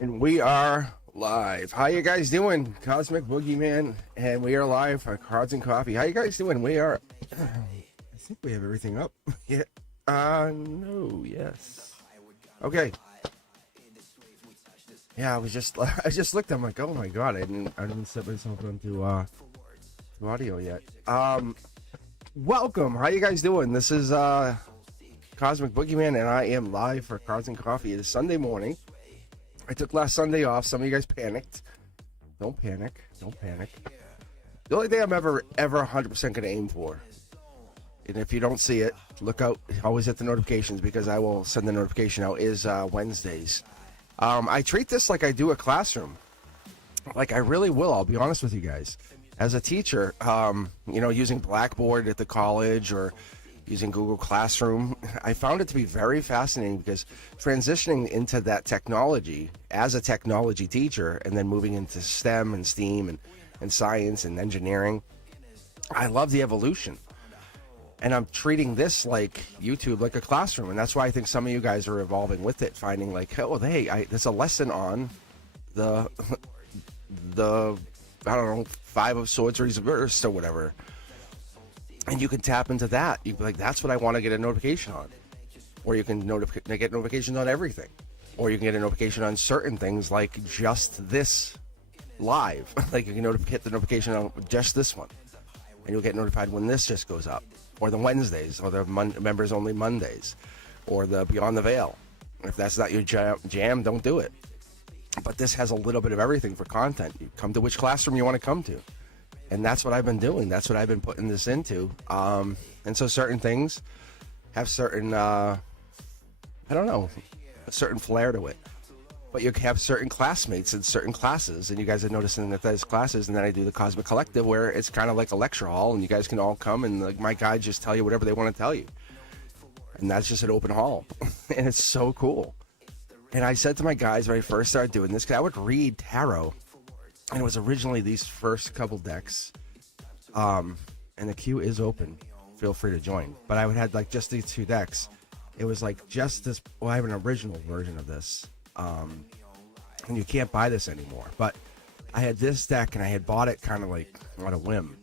And we are live. How you guys doing? Cosmic Boogeyman, and we are live for Cards and Coffee. How you guys doing? We are. I think we have everything up. Yeah. No. Yes. Okay. Yeah, I just looked. I'm like, oh my god, I didn't set myself onto audio yet. Welcome. How you guys doing? This is Cosmic Boogeyman, and I am live for Cards and Coffee. It is Sunday morning. I took last Sunday off. Some of you guys panicked. Don't panic. Don't panic. The only thing I'm ever 100% going to aim for, and if you don't see it, look out. Always hit the notifications because I will send the notification out, is Wednesdays. I treat this like I do a classroom. Like I really will. I'll be honest with you guys. As a teacher, using Blackboard at the college or using Google Classroom, I found it to be very fascinating because transitioning into that technology as a technology teacher and then moving into STEM and STEAM and science and engineering, I love the evolution. And I'm treating this like YouTube, like a classroom. And that's why I think some of you guys are evolving with it, finding like, oh, hey, there's a lesson on the I don't know, Five of Swords reversed or whatever. And you can tap into that. You can be like, that's what I want to get a notification on. Or you can get notifications on everything. Or you can get a notification on certain things like just this live. Like you can hit the notification on just this one. And you'll get notified when this just goes up. Or the Wednesdays, or the members only Mondays. Or the Beyond the Veil. If that's not your jam, don't do it. But this has a little bit of everything for content. You come to which classroom you want to come to. And that's what I've been doing. That's what I've been putting this into. And so certain things have certain, a certain flair to it. But you have certain classmates in certain classes. And you guys are noticing that there's classes. And then I do the Cosmic Collective where it's kind of like a lecture hall. And you guys can all come and like my guides just tell you whatever they want to tell you. And that's just an open hall. And it's so cool. And I said to my guys when I first started doing this, because I would read tarot. And it was originally these first couple decks. And the queue is open. Feel free to join. But I would have like just these two decks. It was like just this. Well, I have an original version of this. And you can't buy this anymore. But I had this deck and I had bought it kind of like on a whim.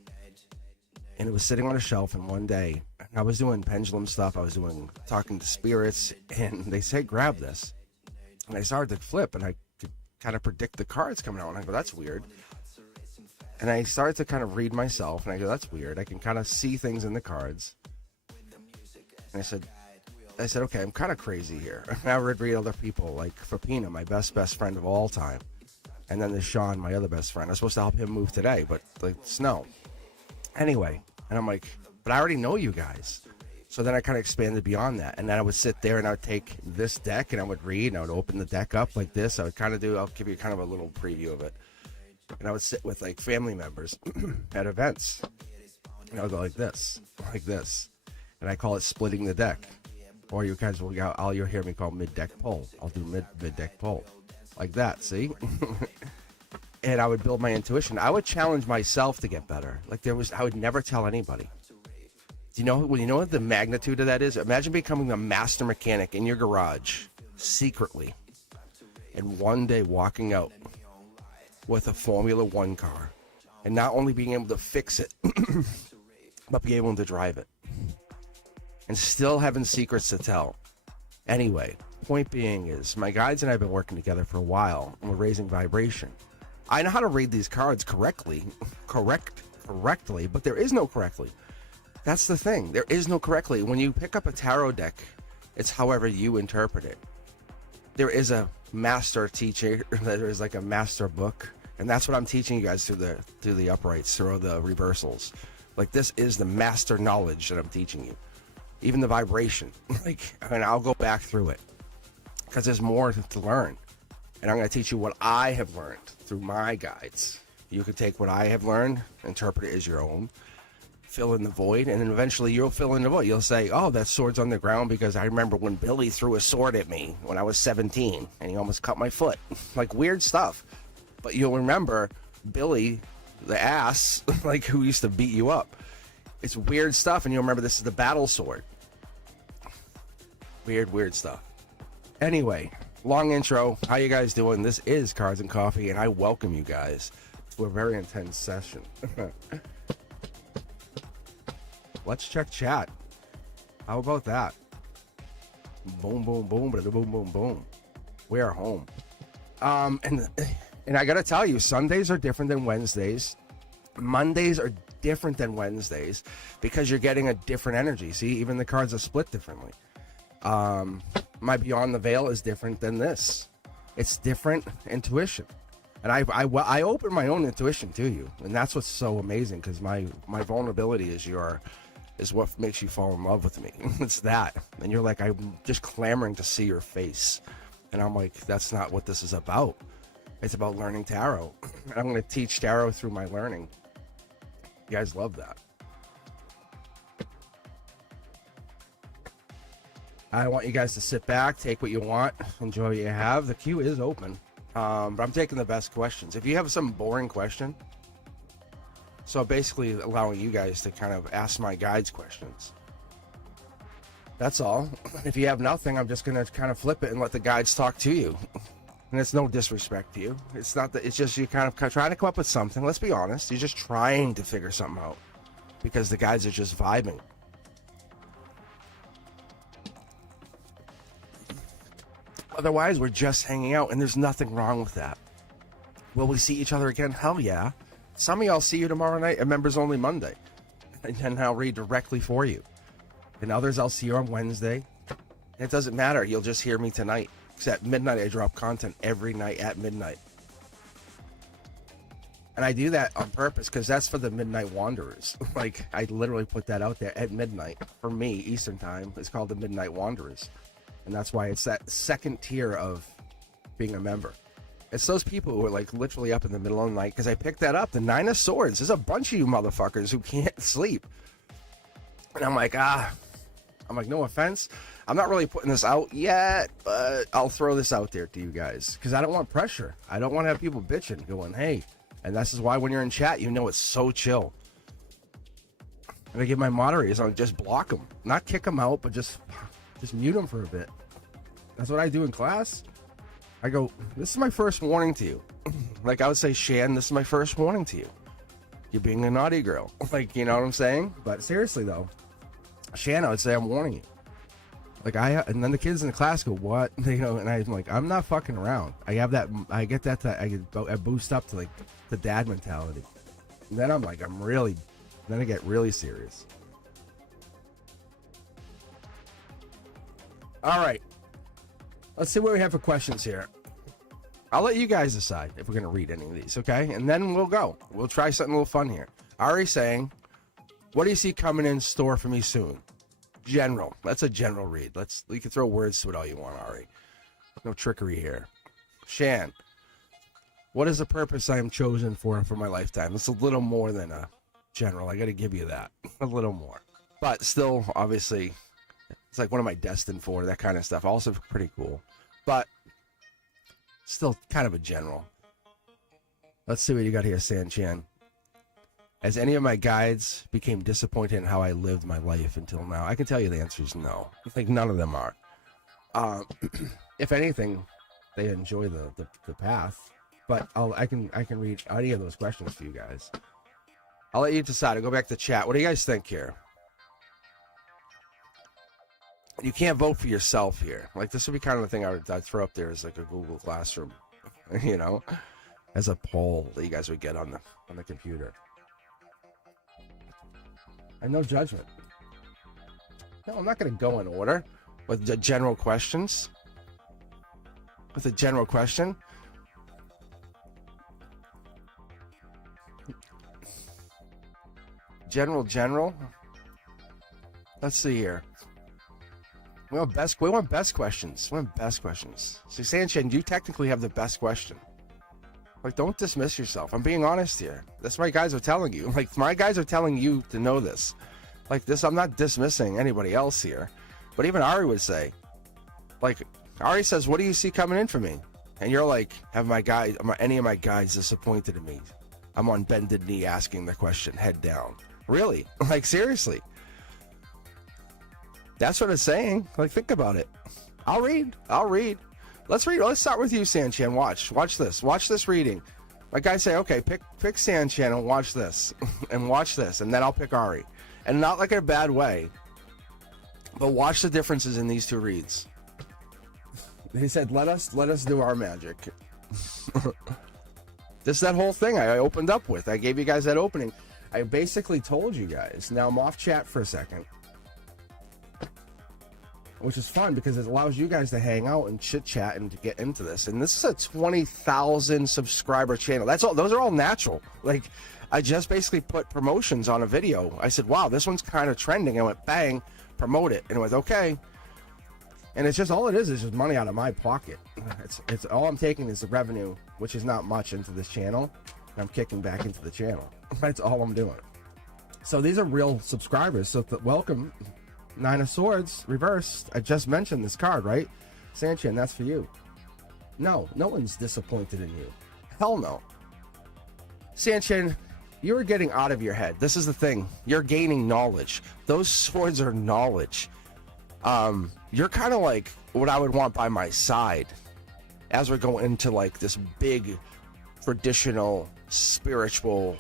And it was sitting on a shelf. And one day I was doing pendulum stuff. I was talking to spirits. And they said, grab this. And I started to flip. And I kind of predict the cards coming out, and I go, that's weird. And I started to kind of read myself, and I go, that's weird. I can kind of see things in the cards. And I said, okay, I'm kind of crazy here. And I would read other people, like Fapina, my best friend of all time, and then there's Sean, my other best friend. I was supposed to help him move today, but like snow. Anyway, and I'm like, but I already know you guys. So then I kind of expanded beyond that. And then I would sit there and I would take this deck and I would read and I would open the deck up like this. I would kind of I'll give you kind of a little preview of it. And I would sit with like family members at events. And I would go like this. And I call it splitting the deck. Or you guys will, you'll hear me call mid-deck pull. I'll do mid-deck pull. Like that, see? And I would build my intuition. I would challenge myself to get better. Like I would never tell anybody. Do you know what the magnitude of that is? Imagine becoming a master mechanic in your garage, secretly, and one day walking out with a Formula One car, and not only being able to fix it, but be able to drive it, and still having secrets to tell. Anyway, point being is, my guides and I have been working together for a while, and we're raising vibration. I know how to read these cards correctly, but there is no correctly. That's the thing. There is no correctly. When you pick up a tarot deck, it's however you interpret it. There is a master teacher. There is like a master book. And that's what I'm teaching you guys through the uprights, through the reversals. Like this is the master knowledge that I'm teaching you. Even the vibration. I'll go back through it. Because there's more to learn. And I'm going to teach you what I have learned through my guides. You can take what I have learned, interpret it as your own. Fill in the void, and then eventually you'll fill in the void. You'll say, oh, that sword's on the ground because I remember when Billy threw a sword at me when I was 17 and he almost cut my foot. Like weird stuff. But you'll remember Billy, the ass, like who used to beat you up. It's weird stuff, and you'll remember this is the battle sword. Weird stuff. Anyway, long intro. How you guys doing? This is Cards and Coffee, and I welcome you guys to a very intense session. Let's check chat. How about that? Boom, boom, boom, boom, boom, boom. We are home. And I gotta tell you, Sundays are different than Wednesdays. Mondays are different than Wednesdays because you're getting a different energy. See, even the cards are split differently. My Beyond the Veil is different than this. It's different intuition. And I open my own intuition to you. And that's what's so amazing, because my vulnerability is what makes you fall in love with me. It's that. And you're like, I'm just clamoring to see your face. And I'm like, that's not what this is about. It's about learning tarot. And I'm going to teach tarot through my learning. You guys love that. I want you guys to sit back, take what you want, enjoy what you have. The queue is open, but I'm taking the best questions. If you have some boring question, so basically allowing you guys to kind of ask my guides questions. That's all. If you have nothing, I'm just going to kind of flip it and let the guides talk to you. And it's no disrespect to you. It's not that, it's just you kind of trying to come up with something. Let's be honest. You're just trying to figure something out because the guides are just vibing. Otherwise, we're just hanging out, and there's nothing wrong with that. Will we see each other again? Hell yeah. Some of y'all see you tomorrow night at Members Only Monday, and then I'll read directly for you. And others, I'll see you on Wednesday. It doesn't matter. You'll just hear me tonight. Because at midnight, I drop content every night at midnight. And I do that on purpose because that's for the Midnight Wanderers. Like, I literally put that out there at midnight. For me, Eastern Time, it's called the Midnight Wanderers. And that's why it's that second tier of being a member. It's those people who are like literally up in the middle of the night, because I picked that up. The Nine of Swords. There's a bunch of you motherfuckers who can't sleep. And I'm like, no offense. I'm not really putting this out yet, but I'll throw this out there to you guys because I don't want pressure. I don't want to have people bitching going, hey. And this is why when you're in chat, you know it's so chill. And I give my moderators, I'll just block them. Not kick them out, but just mute them for a bit. That's what I do in class. I go, this is my first warning to you. Like I would say, Shan, this is my first warning to you. You're being a naughty girl. Like, you know what I'm saying? But seriously, though, Shan, I would say I'm warning you. Like and then the kids in the class go, what? You know, and I'm like, I'm not fucking around. I have that, I get that, I boost up to like the dad mentality. And then I'm like, then I get really serious. All right. Let's see what we have for questions here. I'll let you guys decide if we're going to read any of these, okay? And then we'll go. We'll try something a little fun here. Ari saying, what do you see coming in store for me soon? General. That's a general read. You can throw words to it all you want, Ari. No trickery here. Shan, what is the purpose I am chosen for my lifetime? It's a little more than a general. I got to give you that. A little more. But still, obviously, it's like what am I destined for? That kind of stuff. Also pretty cool. But still kind of a general. Let's see what you got here, San Chan. As any of my guides became disappointed in how I lived my life until now? I can tell you the answer is no. I think none of them are. If anything, they enjoy the path. But I can read any of those questions for you guys. I'll let you decide. I'll go back to chat. What do you guys think here? You can't vote for yourself here. Like, this would be kind of the thing I'd throw up there as like a Google Classroom, you know, as a poll that you guys would get on the computer. And no judgment. No, I'm not going to go in order with the general questions. With a general question. General. Let's see here. We want best questions. We want best questions. So, Sanchez, you technically have the best question. Like, don't dismiss yourself. I'm being honest here. That's what my guys are telling you. Like, my guys are telling you to know this. Like, this, I'm not dismissing anybody else here. But even Ari would say, like, Ari says, what do you see coming in for me? And you're like, have any of my guys disappointed in me? I'm on bended knee asking the question, head down. Really? Like, seriously. That's what it's saying. Like, think about it. I'll read. Let's read. Let's start with you, Sanchan. Watch this. Watch this reading. Like I say, okay, pick Sanchan and watch this, and watch this, and then I'll pick Ari, and not like in a bad way, but watch the differences in these two reads. They said, "Let us do our magic." This is that whole thing I opened up with. I gave you guys that opening. I basically told you guys. Now I'm off chat for a second, which is fun because it allows you guys to hang out and chit chat and to get into this. And this is a 20,000 subscriber channel. That's all. Those are all natural. Like, I just basically put promotions on a video. I said, wow, this one's kind of trending. I went, bang, promote it. And it was okay. And it's just, all it is just money out of my pocket. It's all I'm taking is the revenue, which is not much, into this channel. And I'm kicking back into the channel. That's all I'm doing. So these are real subscribers. So welcome. Nine of Swords reversed. I just mentioned this card, right? Sanchan, that's for you. No one's disappointed in you. Hell no. Sanchan, you're getting out of your head. This is the thing. You're gaining knowledge. Those swords are knowledge. You're kind of like what I would want by my side as we're going into like this big, traditional, spiritual,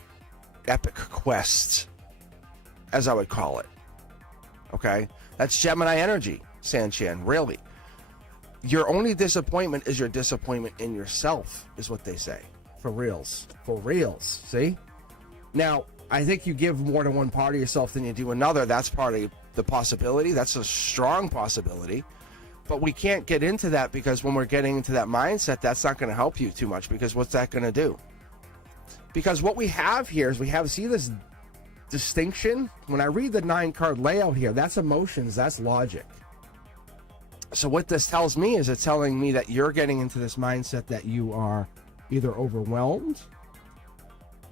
epic quest, as I would call it. Okay? That's Gemini energy, Sanchan, really. Your only disappointment is your disappointment in yourself, is what they say. For reals. For reals. See? Now, I think you give more to one part of yourself than you do another. That's part of the possibility. That's a strong possibility. But we can't get into that, because when we're getting into that mindset, that's not going to help you too much, because what's that going to do? Because what we have here is see this distinction? When I read the 9-card layout here, that's emotions, that's logic. So what this tells me is it's telling me that you're getting into this mindset that you are either overwhelmed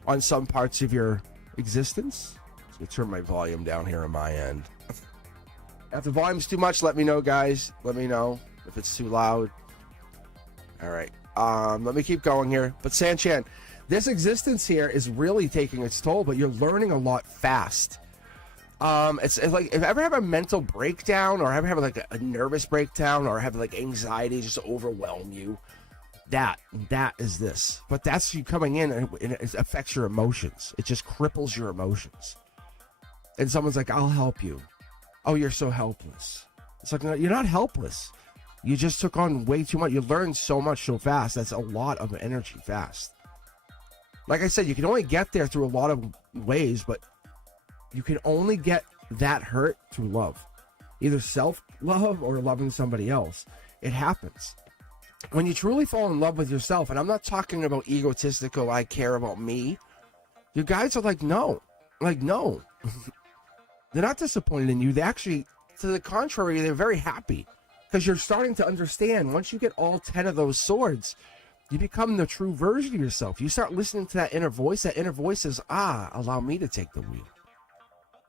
on some parts of your existence. Let me turn my volume down here on my end. If the volume's too much, let me know, guys. Let me know if it's too loud. All right. Let me keep going here. But Sanchan, this existence here is really taking its toll, but you're learning a lot fast. It's like, if I ever have a mental breakdown, or ever have like a nervous breakdown, or have like anxiety just overwhelm you, that is this. But that's you coming in, and it affects your emotions. It just cripples your emotions. And someone's like, I'll help you. Oh, you're so helpless. It's like, no, you're not helpless. You just took on way too much. You learned so much so fast. That's a lot of energy fast. Like I said, you can only get there through a lot of ways, but you can only get that hurt through love. Either self-love or loving somebody else. It happens. When you truly fall in love with yourself, and I'm not talking about egotistical, I care about me. You guys are like, no. Like, no. They're not disappointed in you. They actually, to the contrary, they're very happy. Because you're starting to understand, once you get all 10 of those swords, you become the true version of yourself. You start listening to that inner voice. That inner voice says, allow me to take the wheel.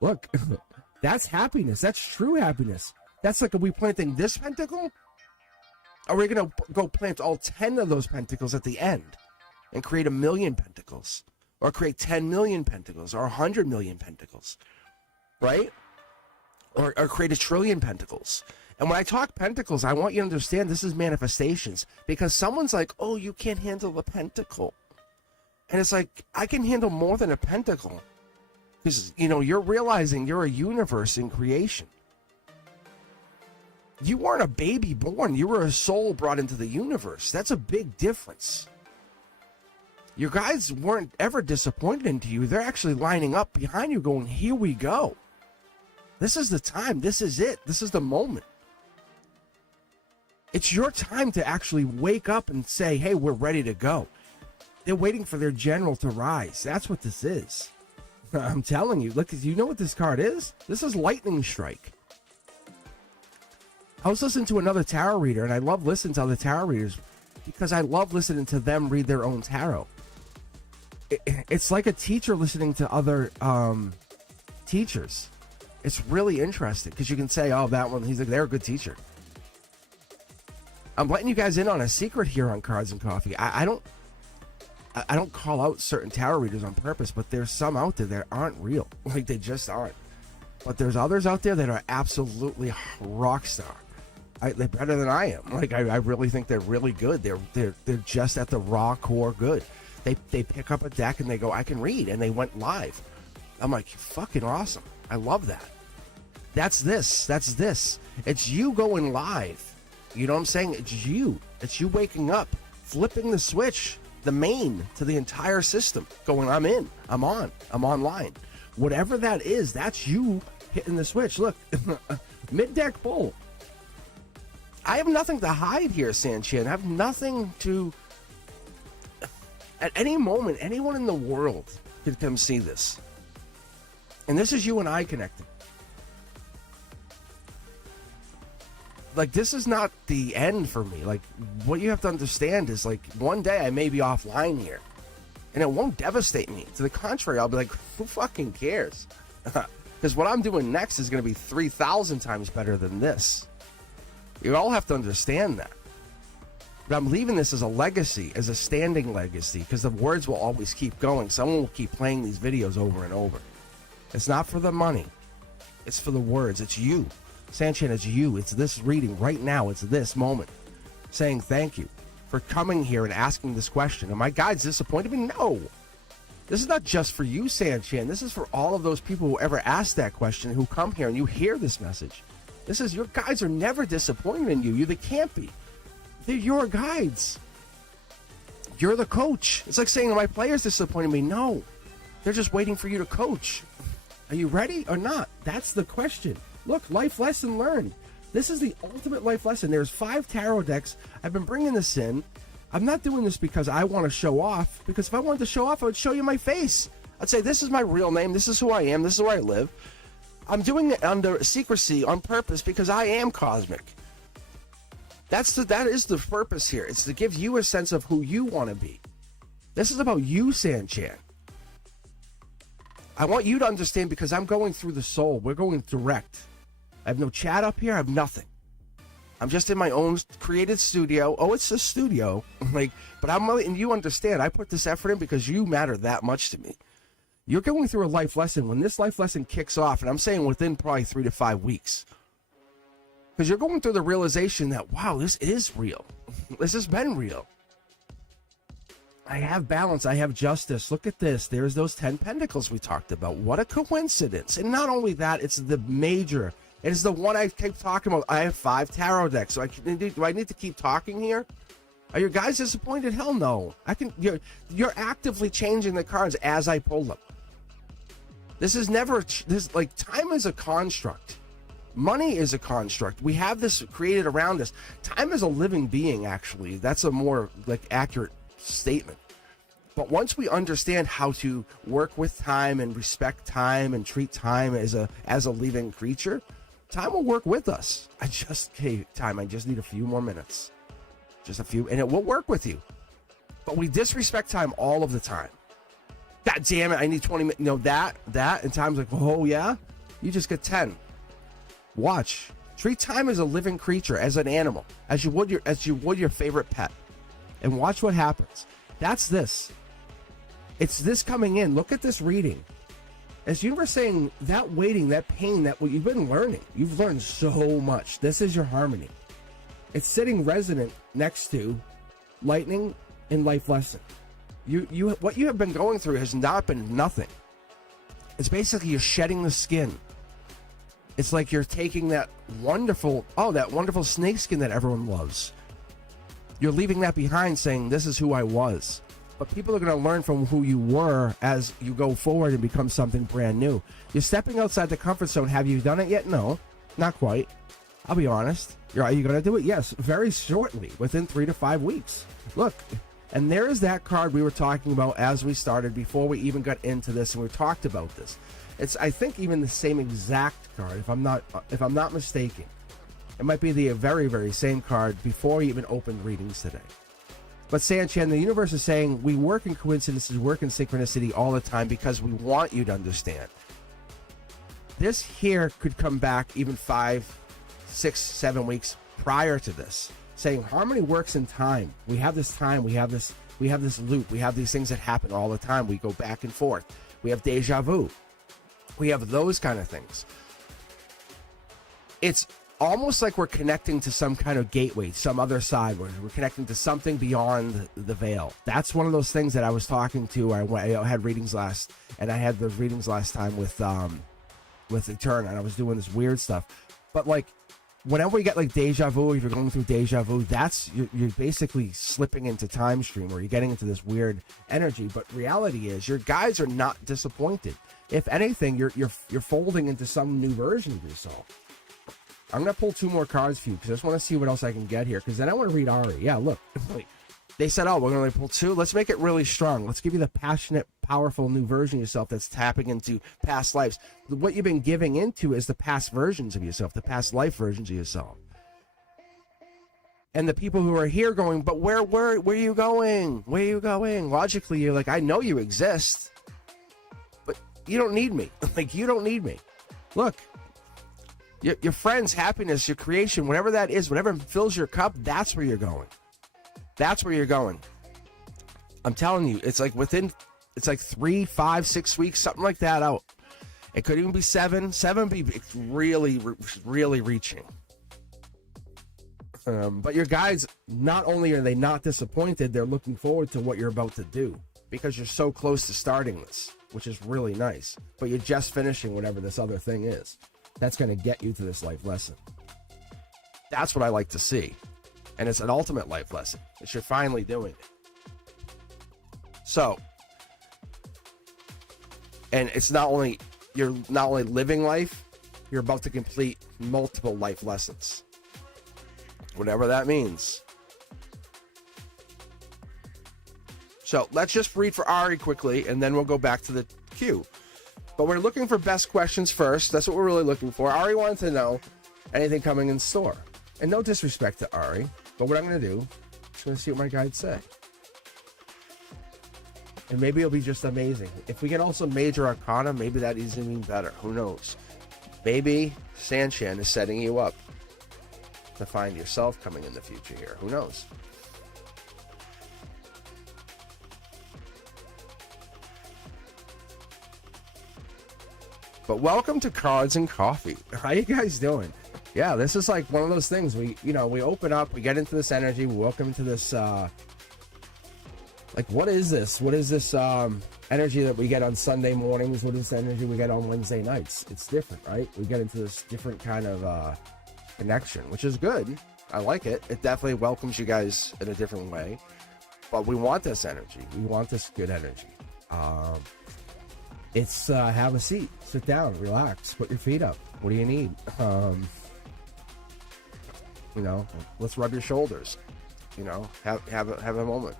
Look, that's happiness. That's true happiness. That's like, are we planting this pentacle? Are we going to go plant all 10 of those pentacles at the end and create 1 million pentacles? Or create 10 million pentacles? Or 100 million pentacles? Right? Or create 1 trillion pentacles. And when I talk pentacles, I want you to understand this is manifestations. Because someone's like, oh, you can't handle the pentacle. And it's like, I can handle more than a pentacle. Because, you're realizing you're a universe in creation. You weren't a baby born. You were a soul brought into the universe. That's a big difference. Your guys weren't ever disappointed into you. They're actually lining up behind you going, here we go. This is the time. This is it. This is the moment. It's your time to actually wake up and say, hey, we're ready to go. They're waiting for their general to rise. That's what this is. I'm telling you. Look, you know what this card is? This is lightning strike. I was listening to another tarot reader, and I love listening to other tarot readers because I love listening to them read their own tarot. It's like a teacher listening to other teachers. It's really interesting because you can say, oh, that one, they're a good teacher. I'm letting you guys in on a secret here on Cards and Coffee. I don't call out certain tarot readers on purpose, but there's some out there that aren't real. Like, they just aren't. But there's others out there that are absolutely rock star. They're better than I am. Like, I really think they're really good. They're just at the raw core good. They pick up a deck and they go, I can read, and they went live. I'm like, fucking awesome. I love that. That's this. It's you going live. You know what I'm saying? It's you waking up, flipping the switch, the main to the entire system, going, I'm in, I'm on, I'm online. Whatever that is, that's you hitting the switch. Look, mid-deck bull. I have nothing to hide here, Sanchin. I have nothing to... At any moment, anyone in the world could come see this. And this is you and I connecting. Like, this is not the end for me. Like, what you have to understand is, like, one day I may be offline here. And it won't devastate me. To the contrary, I'll be like, who fucking cares? Because what I'm doing next is going to be 3,000 times better than this. You all have to understand that. But I'm leaving this as a legacy, as a standing legacy, because the words will always keep going. Someone will keep playing these videos over and over. It's not for the money. It's for the words. It's you. Sanchin, it's you. It's this reading right now. It's this moment. Saying thank you for coming here and asking this question. Are my guides disappointed me? No. This is not just for you, Sanchin. This is for all of those people who ever asked that question, who come here and you hear this message. This is, your guides are never disappointed in you. They can't be. They're your guides. You're the coach. It's like saying, are my players disappointed me? No. They're just waiting for you to coach. Are you ready or not? That's the question. Look, life lesson learned. This is the ultimate life lesson. There's 5 tarot decks. I've been bringing this in. I'm not doing this because I want to show off. Because if I wanted to show off, I would show you my face. I'd say, this is my real name. This is who I am. This is where I live. I'm doing it under secrecy on purpose because I am cosmic. That is the purpose here. It's to give you a sense of who you want to be. This is about you, Sanchin. I want you to understand, because I'm going through the soul. We're going direct. I have no chat up here. I have nothing. I'm just in my own created studio. Oh, it's a studio. But I'm letting you understand. I put this effort in because you matter that much to me. You're going through a life lesson. When this life lesson kicks off, and I'm saying within probably 3 to 5 weeks, because you're going through the realization that, wow, this is real. This has been real. I have balance. I have justice. Look at this. There's those 10 pentacles we talked about. What a coincidence. And not only that, it's the major. It is the one I keep talking about. I have 5 tarot decks. So do I need to keep talking here? Are your guys disappointed? Hell no. You're actively changing the cards as I pull them. This is never, time is a construct. Money is a construct. We have this created around us. Time is a living being, actually. That's a more accurate statement. But once we understand how to work with time and respect time and treat time as a living creature, time will work with us. Time, I just need a few more minutes. Just a few, and it will work with you. But we disrespect time all of the time. God damn it, I need 20 minutes. No, that, and time's like, oh yeah? You just get 10. Watch. Treat time as a living creature, as an animal, as you would your favorite pet. And watch what happens. That's this. It's this coming in. Look at this reading. As you were saying, that waiting, that pain, that what you've been learning. You've learned so much. This is your harmony. It's sitting resonant next to lightning and life lesson. What you have been going through has not been nothing. It's basically you're shedding the skin. It's like you're taking that wonderful snake skin that everyone loves. You're leaving that behind, saying, this is who I was. But people are going to learn from who you were as you go forward and become something brand new. You're stepping outside the comfort zone. Have you done it yet? No, not quite. I'll be honest. Are you going to do it? Yes, very shortly, within 3 to 5 weeks. Look, and there is that card we were talking about as we started, before we even got into this, and we talked about this. It's, I think, even the same exact card, if I'm not mistaken. It might be the very, very same card before we even opened readings today. But Sanchin, the universe is saying we work in coincidences, work in synchronicity all the time because we want you to understand. This here could come back even 5, 6, 7 weeks prior to this, saying harmony works in time. We have this time, we have this loop, we have these things that happen all the time. We go back and forth. We have deja vu. We have those kind of things. It's almost like we're connecting to some kind of gateway, some other side, where we're connecting to something beyond the veil. That's one of those things that I was talking to. I had readings last, and I had those readings last time with Etern, and I was doing this weird stuff. But like, whenever you get like deja vu, if you're going through deja vu, that's you're basically slipping into time stream, or you're getting into this weird energy. But reality is, your guides are not disappointed. If anything, you're folding into some new version of yourself. I'm going to pull 2 more cards for you because I just want to see what else I can get here. Because then I want to read Ari. Yeah, look. They said, oh, we're going to pull 2. Let's make it really strong. Let's give you the passionate, powerful new version of yourself that's tapping into past lives. What you've been giving into is the past versions of yourself, the past life versions of yourself. And the people who are here going, but where are you going? Where are you going? Logically, you're like, I know you exist, but you don't need me. Like, you don't need me. Look. Your friends, happiness, your creation, whatever that is, whatever fills your cup, that's where you're going. That's where you're going. I'm telling you, it's like 3, 5, 6 weeks, something like that out. It could even be 7. 7 be really, really reaching. But your guides, not only are they not disappointed, they're looking forward to what you're about to do because you're so close to starting this, which is really nice. But you're just finishing whatever this other thing is. That's going to get you to this life lesson. That's what I like to see. And it's an ultimate life lesson. That you're finally doing it. So, and it's you're not only living life, you're about to complete multiple life lessons. Whatever that means. So, let's just read for Ari quickly, and then we'll go back to the queue. But we're looking for best questions first. That's what we're really looking for. Ari wanted to know anything coming in store. And no disrespect to Ari, but what I'm going to do is going to see what my guides say. And maybe it'll be just amazing. If we get also Major Arcana, maybe that is even better. Who knows? Maybe Sanchan is setting you up to find yourself coming in the future here. Who knows? But welcome to Cards and Coffee. How you guys doing? Yeah, this is like one of those things. We open up, we get into this energy, we welcome to this, like, what is this? What is this energy that we get on Sunday mornings? What is the energy we get on Wednesday nights? It's different, right? We get into this different kind of connection, which is good. I like it. It definitely welcomes you guys in a different way. But we want this energy. We want this good energy. It's have a seat, sit down, relax, put your feet up. What do you need? Let's rub your shoulders. Have a moment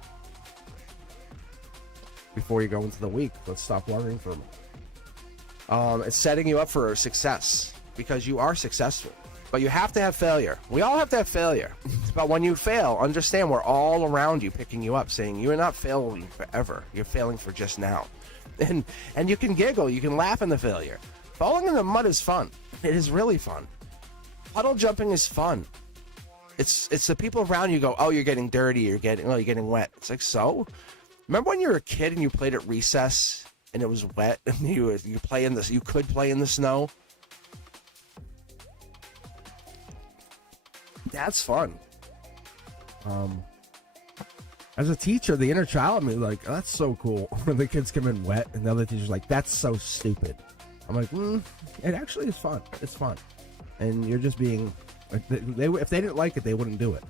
before you go into the week. Let's stop worrying for a moment. It's setting you up for success because you are successful, but you have to have failure. We all have to have failure. But when you fail, understand we're all around you picking you up, saying you're not failing forever. You're failing for just now. And you can giggle, you can laugh in the failure. Falling in the mud is fun. It is really fun. Puddle jumping is fun. It's the people around you go, oh, you're getting dirty, you're getting wet. It's like, so? Remember when you were a kid and you played at recess and it was wet and you could play in the snow? That's fun. As a teacher, the inner child in me like, oh, that's so cool when the kids come in wet, and the other teacher's like, that's so stupid. I'm like, it actually is fun. It's fun. And you're just being, if they didn't like it, they wouldn't do it.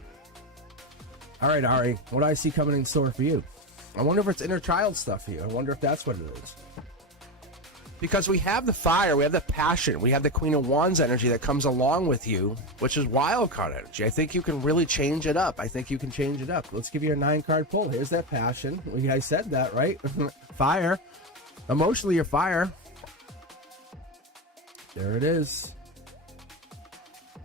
All right, Ari, what do I see coming in store for you? I wonder if it's inner child stuff for you. I wonder if that's what it is. Because we have the fire, we have the passion, we have the Queen of Wands energy that comes along with you, which is wild card energy. I think you can really change it up. Let's give you a 9-card pull. Here's that passion. I said that, right? Fire. Emotionally, you're fire. There it is.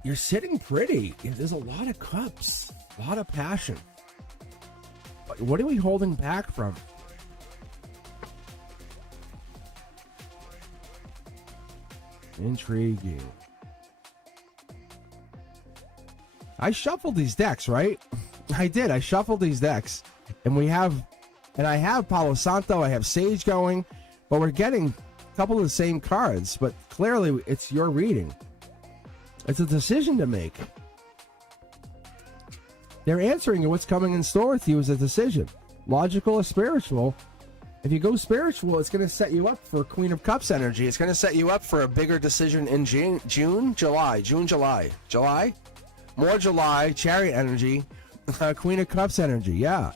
You're sitting pretty. There's a lot of cups, a lot of passion. But what are we holding back from? Intriguing. I shuffled these decks, right? I did. I shuffled these decks. And I have Palo Santo, I have Sage going, but we're getting a couple of the same cards, but clearly it's your reading. It's a decision to make. They're answering you. What's coming in store with you is a decision. Logical or spiritual. If you go spiritual, it's going to set you up for Queen of Cups energy. It's going to set you up for a bigger decision in July. More July, Chariot energy, Queen of Cups energy. Yeah.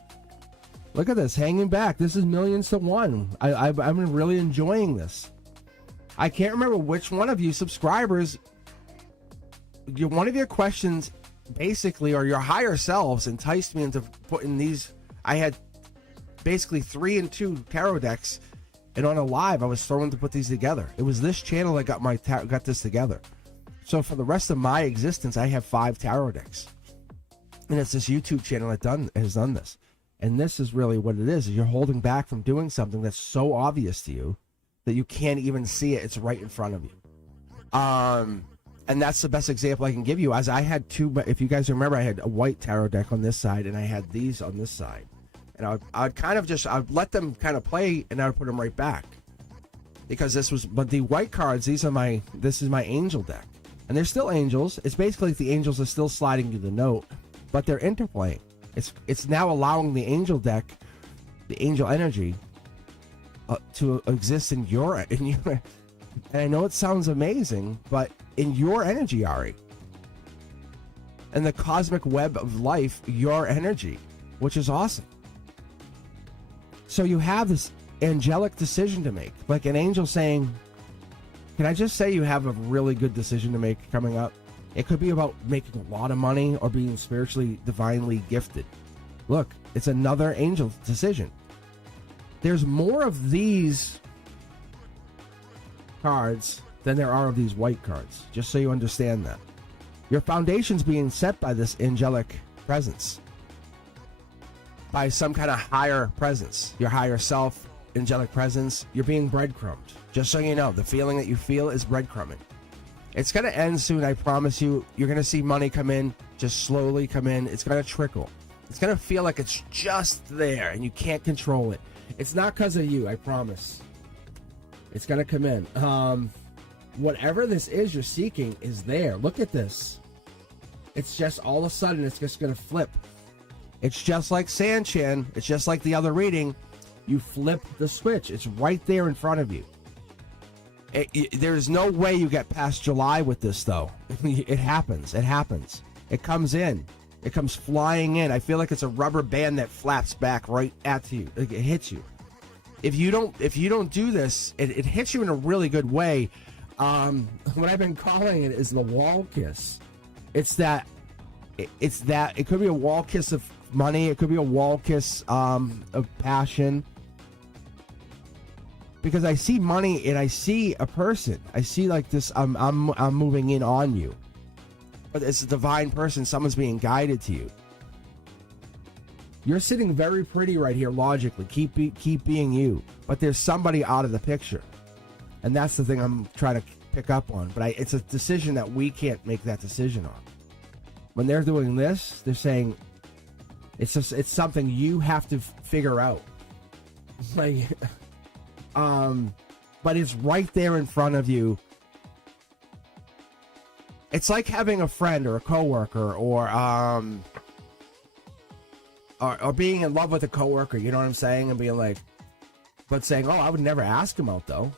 Look at this, hanging back. This is millions to one. I'm really enjoying this. I can't remember which one of you subscribers, one of your questions basically, or your higher selves, enticed me into putting these. I had basically 3 and 2 tarot decks, and on a live I was throwing to put these together. It was this channel that got this together. So for the rest of my existence, I have 5 tarot decks, and it's this YouTube channel that has done this. And this is really what it is. You're holding back from doing something that's so obvious to you that you can't even see it. It's right in front of you. And that's the best example I can give you. As I had 2, if you guys remember, I had a white tarot deck on this side, and I had these on this side. And I'd let them kind of play, and I would put them right back, because but the white cards, this is my angel deck, and they're still angels. It's basically like the angels are still sliding you the note, but they're interplaying. It's now allowing the angel deck, the angel energy, to exist in your. And I know it sounds amazing, but in your energy, Ari, and the cosmic web of life, your energy, which is awesome. So you have this angelic decision to make, like an angel saying, can I just say you have a really good decision to make coming up? It could be about making a lot of money or being spiritually, divinely gifted. Look, it's another angel decision. There's more of these cards than there are of these white cards, just so you understand that. Your foundation's being set by this angelic presence, by some kind of higher presence, your higher self, angelic presence. You're being breadcrumbed. Just so you know, the feeling that you feel is breadcrumbing. It's going to end soon, I promise you. You're going to see money come in, just slowly come in. It's going to trickle. It's going to feel like it's just there, and you can't control it. It's not because of you, I promise. It's going to come in. Whatever this is you're seeking is there. Look at this. It's just all of a sudden, it's just going to flip. It's just like Sanchin. It's just like the other reading. You flip the switch. It's right there in front of you. There's no way you get past July with this, though. It happens. It happens. It comes in. It comes flying in. I feel like it's a rubber band that flaps back right at you. It hits you. If you don't do this, it hits you in a really good way. What I've been calling it is the wall kiss. It could be a wall kiss of money. It could be a wall kiss of passion. Because I see money and I see a person. I see like this. I'm moving in on you, but it's a divine person. Someone's being guided to you. You're sitting very pretty right here. Logically, keep being you. But there's somebody out of the picture, and that's the thing I'm trying to pick up on. But it's a decision that we can't make that decision on. When they're doing this, they're saying it's something you have to figure out. Like. But it's right there in front of you. It's like having a friend or a coworker or being in love with a coworker, you know what I'm saying? And being like, but saying, oh, I would never ask them out though.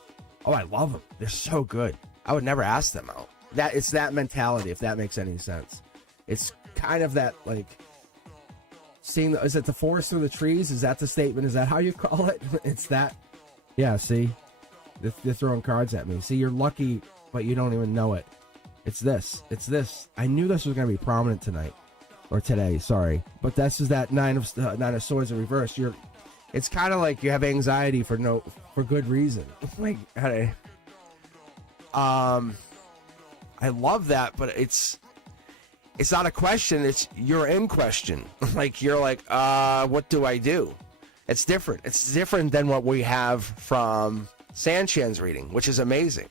Oh, I love them. They're so good. I would never ask them out. It's that mentality, if that makes any sense. It's kind of that, like, is it the forest through the trees? Is that the statement? Is that how you call it? It's that. Yeah, see? They're throwing cards at me. See, you're lucky, but you don't even know it. It's this. It's this. I knew this was going to be prominent tonight. Or today, sorry. But this is that Nine of Swords in reverse. It's kind of like you have anxiety for good reason. Like, I love that, but it's not a question. You're in question. Like, you're like, what do I do? It's different. It's different than what we have from Sanchin's reading, which is amazing.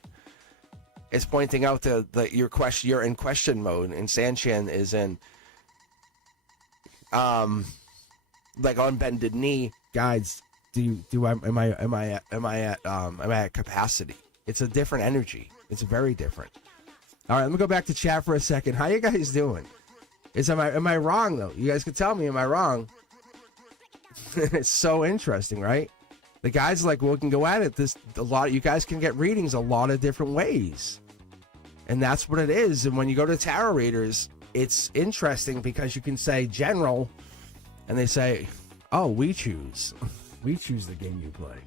It's pointing out that you're in question mode, and Sanchin is in like on bended knee. Guides, am I at capacity? It's a different energy. It's very different. All right, let me go back to chat for a second. How you guys doing? Am I wrong though? You guys can tell me, am I wrong? It's so interesting, right? The guys like, well, we can go at it. You guys can get readings a lot of different ways, and that's what it is. And when you go to tarot readers, it's interesting because you can say general, and they say, "Oh, we choose the game you play,"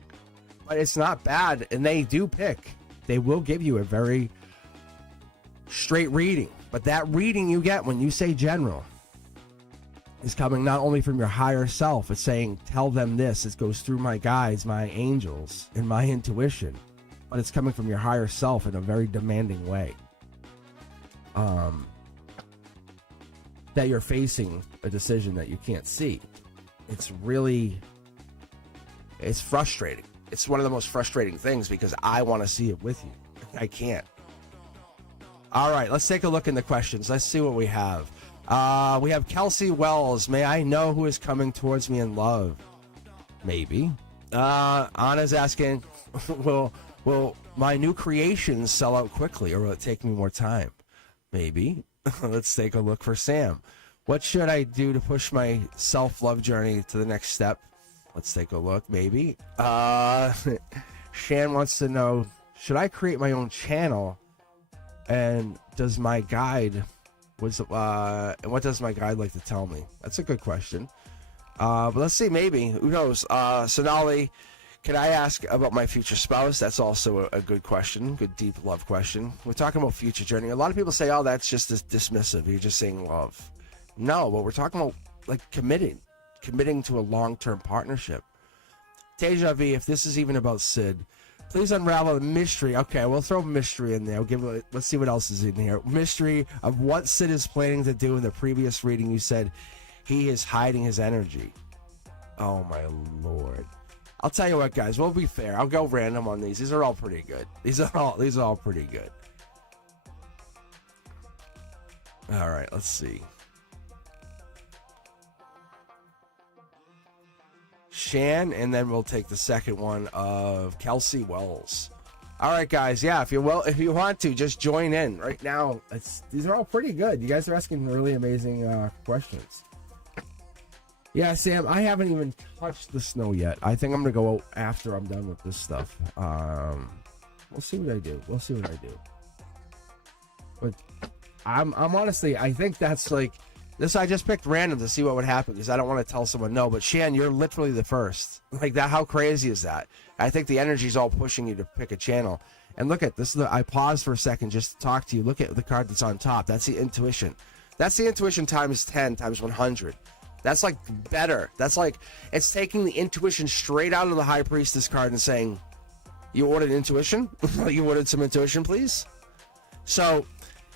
but it's not bad, and they do pick. They will give you a very straight reading, but that reading you get when you say general is coming not only from your higher self. It's saying, tell them this. It goes through my guides, my angels, and my intuition, but it's coming from your higher self in a very demanding way. That you're facing a decision that you can't see. It's frustrating. It's one of the most frustrating things because I want to see it with you. I can't. All right, let's take a look in the questions. Let's see what we have. We have Kelsey Wells. May I know who is coming towards me in love? Maybe. Anna's asking, will my new creations sell out quickly, or will it take me more time? Maybe. Let's take a look for Sam. What should I do to push my self-love journey to the next step? Let's take a look. Maybe. Shan wants to know, should I create my own channel? And does my guide... what does my guide like to tell me? That's a good question. But let's see, maybe. Who knows? Sonali, can I ask about my future spouse? That's also a good question. Good, deep love question. We're talking about future journey. A lot of people say, oh, that's just dismissive. You're just saying love. No, but we're talking about like committing to a long-term partnership. Teja V, if this is even about Sid, please unravel the mystery. Okay, we'll throw mystery in there. Let's see what else is in here. Mystery of what Sid is planning to do. In the previous reading, you said he is hiding his energy. Oh my lord! I'll tell you what, guys. We'll be fair. I'll go random on these. These are all pretty good. These are all pretty good. All right, let's see. Shan, and then we'll take the second one of Kelsey Wells. All right, guys. Yeah, if you want to, just join in right now. These are all pretty good. You guys are asking really amazing questions. Yeah, Sam, I haven't even touched the snow yet. I think I'm gonna go out after I'm done with this stuff. We'll see what I do. But I'm honestly, I think that's like. This I just picked random to see what would happen because I don't want to tell someone no. But Shan, you're literally the first. Like that, how crazy is that? I think the energy's all pushing you to pick a channel. And look at this. I paused for a second just to talk to you. Look at the card that's on top. That's the intuition. That's the intuition times 10 times 100. That's like better. That's like it's taking the intuition straight out of the High Priestess card and saying, "You ordered intuition? You ordered some intuition, please." So.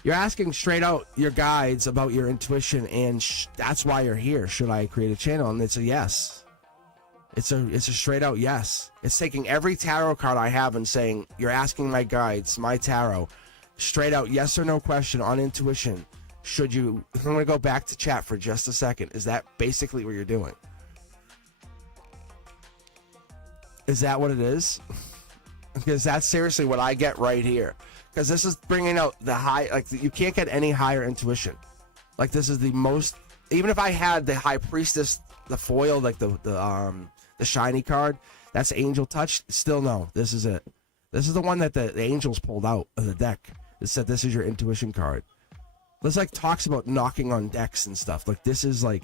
You're asking straight out your guides about your intuition, and that's why you're here. Should I create a channel? And it's a yes. It's a straight out yes. It's taking every tarot card I have and saying, you're asking my guides, my tarot, straight out yes or no question on intuition. Should you... I'm going to go back to chat for just a second. Is that basically what you're doing? Is that what it is? Because that's seriously what I get right here. Because this is bringing out the high, like you can't get any higher intuition. Like this is the most, even if I had the High Priestess, the foil, like the shiny card, that's Angel Touch. Still no, this is it. This is the one that the angels pulled out of the deck. It said this is your intuition card. This like talks about knocking on decks and stuff. Like this is like,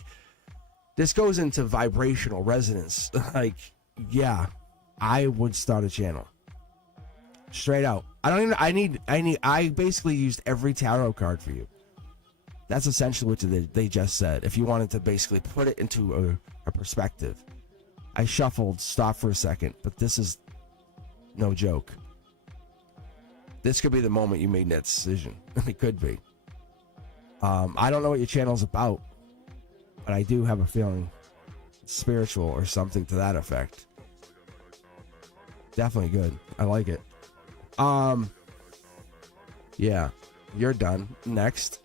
this goes into vibrational resonance. Like, yeah, I would start a channel. Straight out. I basically used every tarot card for you. That's essentially what they just said. If you wanted to basically put it into a perspective. I shuffled, stopped for a second, but this is no joke. This could be the moment you made that decision. It could be. I don't know what your channel's about, but I do have a feeling it's spiritual or something to that effect. Definitely good. I like it. Yeah, you're done. Next.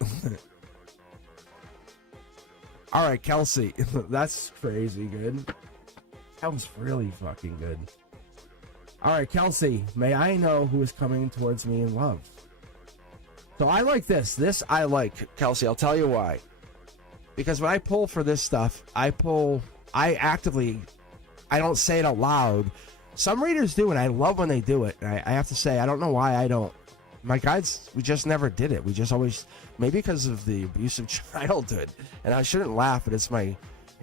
All right, Kelsey. That's crazy good. That was really fucking good. All right, Kelsey. May I know who is coming towards me in love? So I like this. This I like, Kelsey. I'll tell you why. Because when I pull for this stuff, I don't say it out loud. Some readers do, and I love when they do it. I have to say, I don't know why I don't. My guides, we just never did it. We just always, maybe because of the abusive childhood. And I shouldn't laugh, but it's my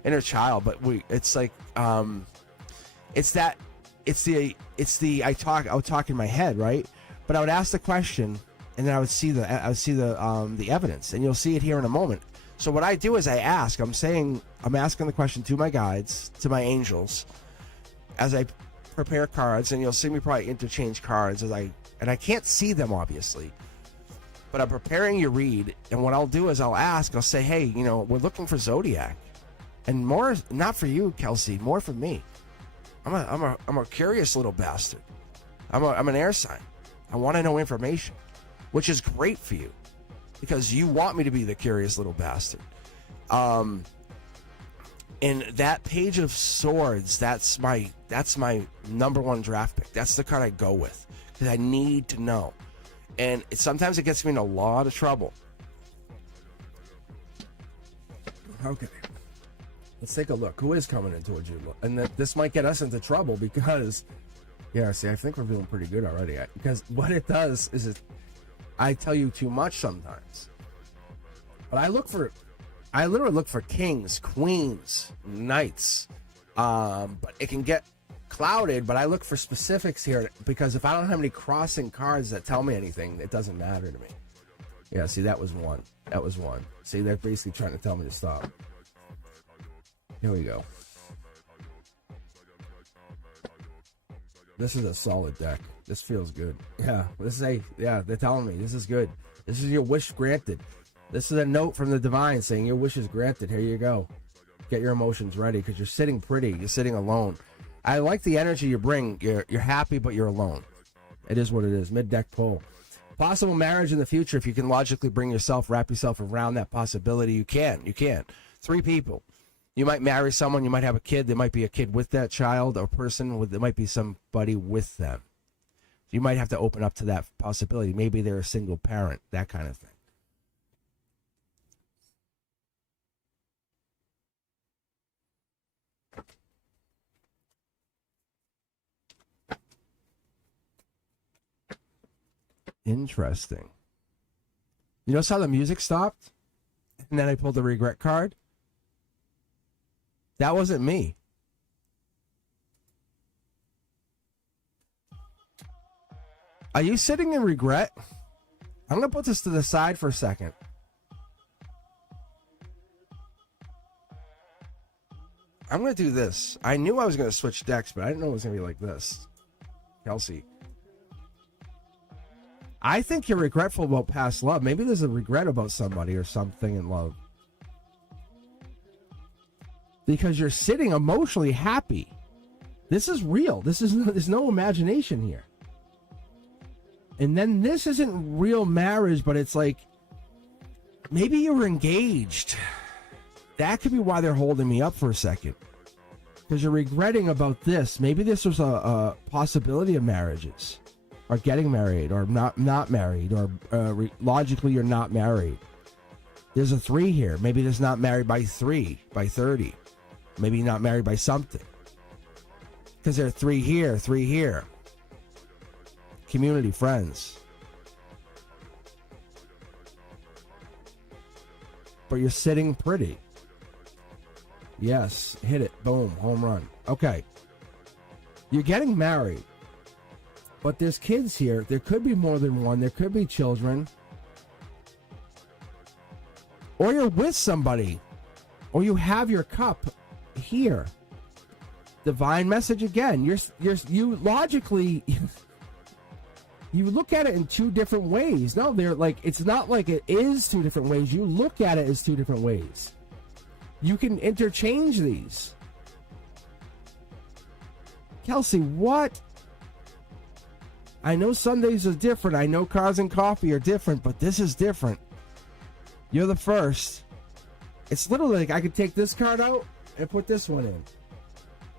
inner child. But it's like, I would talk in my head, right? But I would ask the question, and then I would see the evidence, and you'll see it here in a moment. So what I do is I ask. I'm asking the question to my guides, to my angels, as I prepare cards, and you'll see me probably interchange cards and I can't see them obviously, but I'm preparing your read. And what I'll do is I'll say, hey, we're looking for zodiac, and more not for you, Kelsey, more for me. I'm a curious little bastard. I'm an air sign. I want to know information, which is great for you because you want me to be the curious little bastard. And that Page of Swords, that's my number one draft pick. That's the card I go with because I need to know. And sometimes it gets me in a lot of trouble. Okay. Let's take a look. Who is coming in towards you? And this might get us into trouble because, I think we're feeling pretty good already. Because what it does is I tell you too much sometimes. But I literally look for kings, queens, knights. But it can get clouded, but I look for specifics here because if I don't have any crossing cards that tell me anything, it doesn't matter to me. Yeah, see, that was one. See, they're basically trying to tell me to stop. Here we go. This is a solid deck. This feels good. Yeah, they're telling me this is good. This is your wish granted. This is a note from the divine saying your wish is granted. Here you go. Get your emotions ready because you're sitting pretty. You're sitting alone. I like the energy you bring. You're happy, but you're alone. It is what it is. Mid-deck pull. Possible marriage in the future. If you can logically wrap yourself around that possibility, you can. 3 people. You might marry someone. You might have a kid. There might be a kid with that child or person. There might be somebody with them. You might have to open up to that possibility. Maybe they're a single parent. That kind of thing. Interesting. You notice how the music stopped? And then I pulled the regret card? That wasn't me. Are you sitting in regret? I'm going to put this to the side for a second. I'm going to do this. I knew I was going to switch decks, but I didn't know it was going to be like this. Kelsey. I think you're regretful about past love. Maybe there's a regret about somebody or something in love. Because you're sitting emotionally happy. This is real. There's no imagination here. And then this isn't real marriage, but it's like maybe you were engaged. That could be why they're holding me up for a second. Because you're regretting about this. Maybe this was a possibility of marriages. Or getting married, or not married, or logically you're not married. There's a 3 here. Maybe there's not married by 3, by 30. Maybe you're not married by something. Because there are 3 here, 3 here. Community, friends. But you're sitting pretty. Yes, hit it. Boom, home run. Okay. You're getting married. But there's kids here. There could be more than one. There could be children. Or you're with somebody. Or you have your cup here. Divine message again. You logically you look at it in 2 different ways. No, they're like, it's not like it is 2 different ways. You look at it as 2 different ways. You can interchange these. Kelsey, what? I know Sundays are different. I know cars and coffee are different, but this is different. You're the first. It's literally like I could take this card out and put this one in.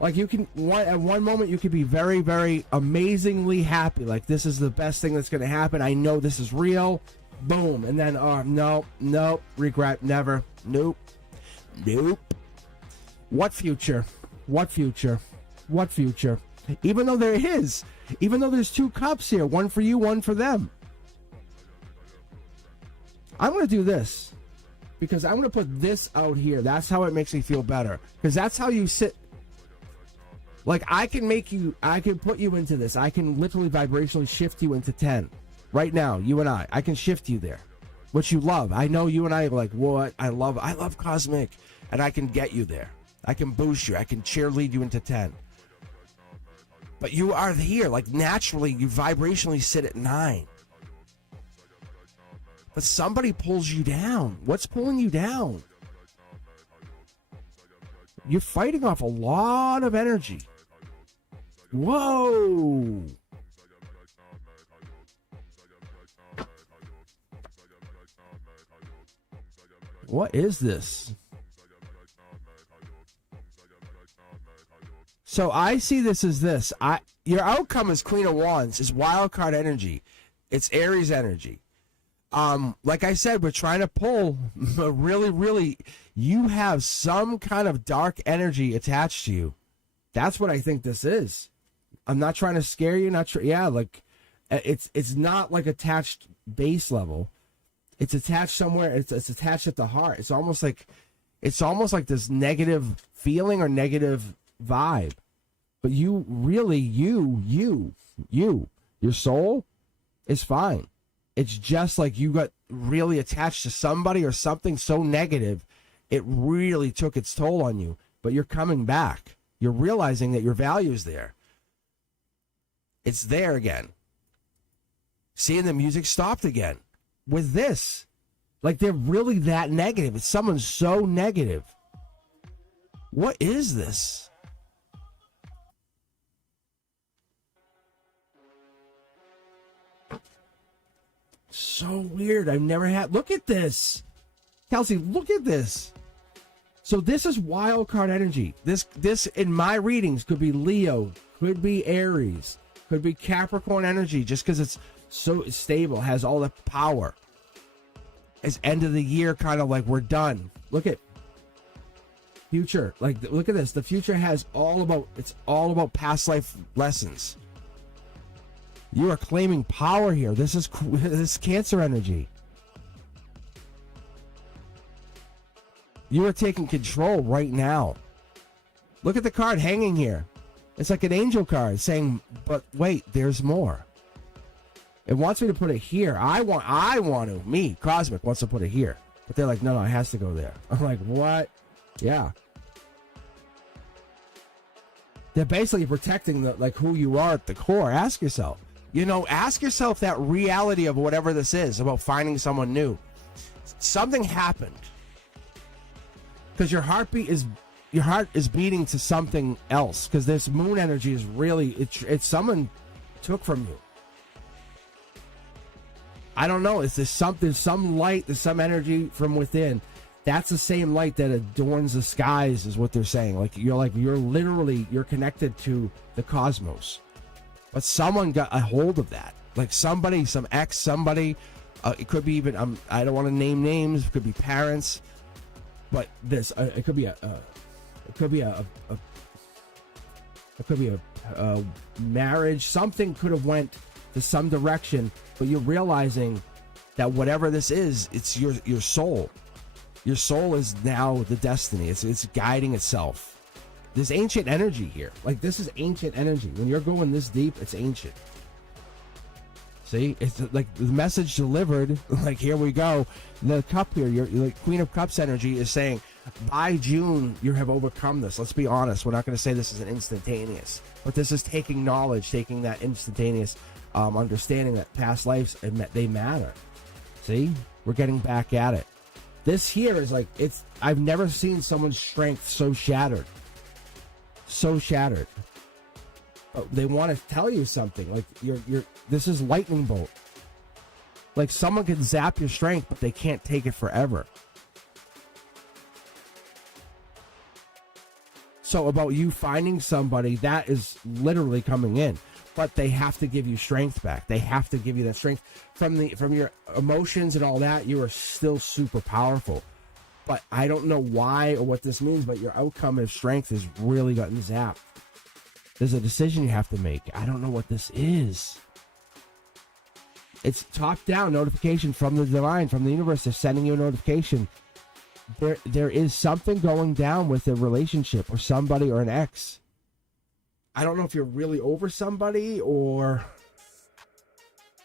Like you can, at one moment you could be very, very amazingly happy. Like this is the best thing that's going to happen. I know this is real. boom, and then nope, regret, never, nope. What future? Even though there's two cups here, one for you, one for them. I'm going to do this because I'm going to put this out here. That's how it makes me feel better, because that's how you sit. Like, I can put you into this. I can literally vibrationally shift you into 10 right now. You and I can shift you there, what you love. I know you and I are like, what? I love Cosmic, and I can get you there. I can boost you. I can cheerlead you into 10. But you are here, like, naturally, you vibrationally sit at 9. But somebody pulls you down. What's pulling you down? You're fighting off a lot of energy. Whoa. What is this? So I see this as this. Your outcome is Queen of Wands. It's wild card energy. It's Aries energy. Like I said, we're trying to pull really, you have some kind of dark energy attached to you. That's what I think this is. I'm not trying to scare you. Like it's not like attached base level. It's attached somewhere. It's attached at the heart. It's almost like this negative feeling or negative vibe. But you really, your soul is fine. It's just like you got really attached to somebody or something so negative, it really took its toll on you. But you're coming back. You're realizing that your value is there. It's there again. Seeing the music stopped again. With this. Like, they're really that negative. It's someone so negative. What is this? So weird. I've never had. Look at this. Kelsey, look at this. So this is wild card energy. This in my readings could be Leo, could be Aries, could be Capricorn energy, just because it's so stable, has all the power. It's end of the year, kind of like we're done. Look at future. Like, look at this. The future has all about past life lessons. You are claiming power here. This is Cancer energy. You are taking control right now. Look at the card hanging here. It's like an angel card saying, but wait, there's more. It wants me to put it here. Me, Cosmic, wants to put it here. But they're like, no, it has to go there. I'm like, what? Yeah. They're basically protecting who you are at the core. Ask yourself that reality of whatever this is about finding someone new. Something happened. Because your heart is beating to something else. Because this moon energy is really, it's someone took from you. I don't know. There's some light, there's some energy from within. That's the same light that adorns the skies, is what they're saying. You're connected to the cosmos. But someone got a hold of that. Like somebody, some ex, somebody. It could be even. I don't want to name names. It could be parents. But this, it could be a marriage. Something could have went to some direction. But you're realizing that whatever this is, it's your soul. Your soul is now the destiny. It's guiding itself. There's ancient energy here. Like, this is ancient energy. When you're going this deep, it's ancient. See? It's like the message delivered. Like, here we go. The cup here, your like Queen of Cups energy is saying, by June, you have overcome this. Let's be honest. We're not going to say this is an instantaneous. But this is taking knowledge, taking that instantaneous understanding that past lives, they matter. See? We're getting back at it. This here is like, I've never seen someone's strength so shattered. So shattered. They want to tell you something. Like, this is lightning bolt. Like, someone can zap your strength, but they can't take it forever. So about you finding somebody, that is literally coming in. but they have to give you strength back. They have to give you that strength from your emotions and all that. You are still super powerful, but I don't know why or what this means, but your outcome of strength has really gotten zapped. There's a decision you have to make. I don't know what this is. It's top-down notification from the divine, from the universe. They're sending you a notification. There is something going down with a relationship or somebody or an ex. I don't know if you're really over somebody or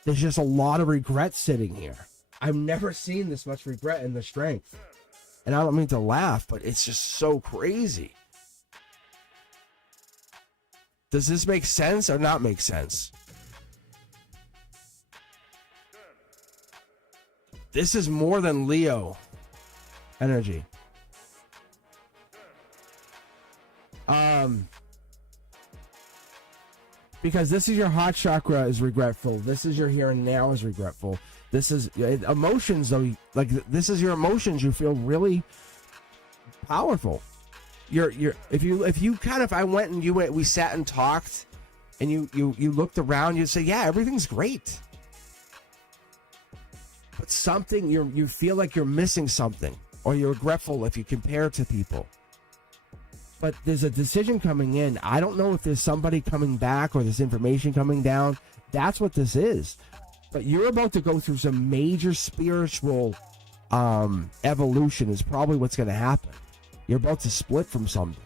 there's just a lot of regret sitting here. I've never seen this much regret in the strength. And I don't mean to laugh, but it's just so crazy. Does this make sense or not make sense? This is more than Leo energy. Because this is your heart chakra is regretful. This is your here and now is regretful. This is emotions though. Like this is your emotions. You feel really powerful. I went and we sat and talked, and you looked around. You'd say, yeah, everything's great. But something you feel like you're missing something, or you're regretful if you compare to people. But there's a decision coming in. I don't know if there's somebody coming back or there's information coming down. That's what this is. But you're about to go through some major spiritual evolution is probably what's going to happen. You're about to split from something.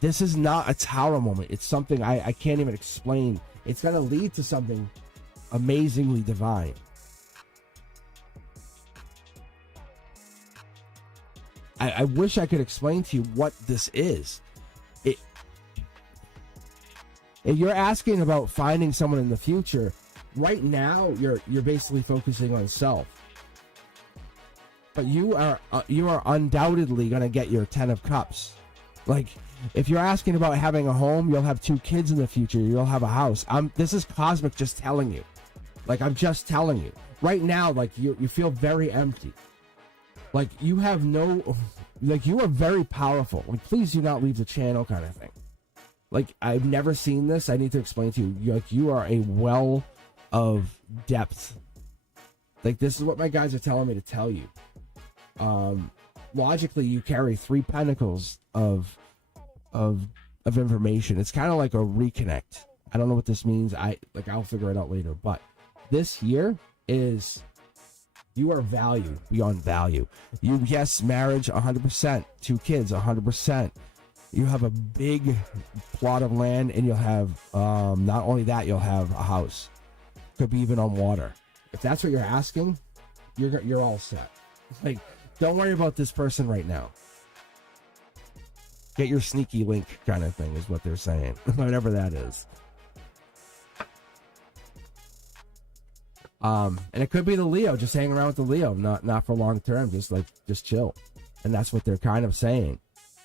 This is not a tower moment. It's something I can't even explain. It's going to lead to something amazingly divine. I wish I could explain to you what this is. If you're asking about finding someone in the future, right now you're basically focusing on self. But you are undoubtedly going to get your 10 of cups. Like if you're asking about having a home, you'll have 2 kids in the future. You'll have a house. This is cosmic just telling you. Like I'm just telling you. Right now, like you feel very empty. Like you have no, like you are very powerful. Like please do not leave the channel kind of thing. Like I've never seen this. I need to explain to you. Like you are a well of depth. Like this is what my guys are telling me to tell you. Logically, you carry 3 pentacles of information. It's kind of like a reconnect. I don't know what this means. I'll figure it out later. But this here is. You are value beyond value. Yes, marriage 100%. 2 kids 100%. You have a big plot of land, and you'll have not only that, you'll have a house. Could be even on water. If that's what you're asking, you're all set. Like, don't worry about this person right now. Get your sneaky link kind of thing is what they're saying, whatever that is. And it could be the Leo, just hang around with the Leo, not for long term, just chill. And that's what they're kind of saying.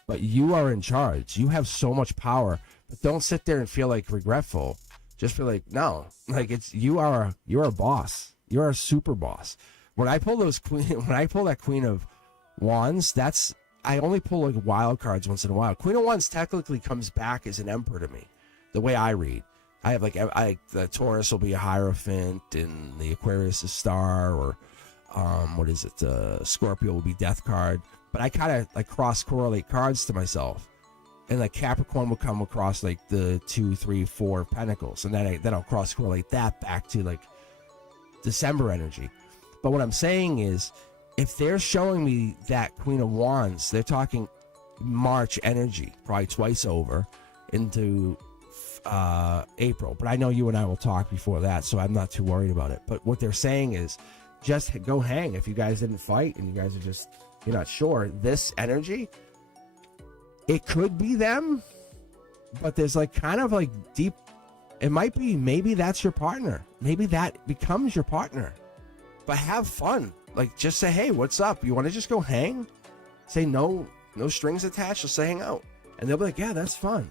But you are in charge. You have so much power. But don't sit there and feel like regretful. Just feel like, no, like you're a boss. You're a super boss. When I pull that Queen of Wands, I only pull like wild cards once in a while. Queen of Wands technically comes back as an emperor to me, the way I read. I have the Taurus will be a Hierophant, and the Aquarius is Star, or Scorpio will be Death card. But I kind of like cross correlate cards to myself, and like Capricorn will come across like the 2, 3, 4 Pentacles, and then I'll cross correlate that back to like December energy. But what I'm saying is, if they're showing me that Queen of Wands, they're talking March energy, probably twice over into April. But I know you and I will talk before that, so I'm not too worried about it. But what they're saying is, just go hang. If you guys didn't fight and you guys you're not sure, this energy, it could be them, but there's like kind of like deep, it might be, maybe that's your partner. Maybe that becomes your partner. But have fun. Like, just say, hey, what's up? You want to just go hang? Say no strings attached. Just say hang out. And they'll be like, yeah, that's fun.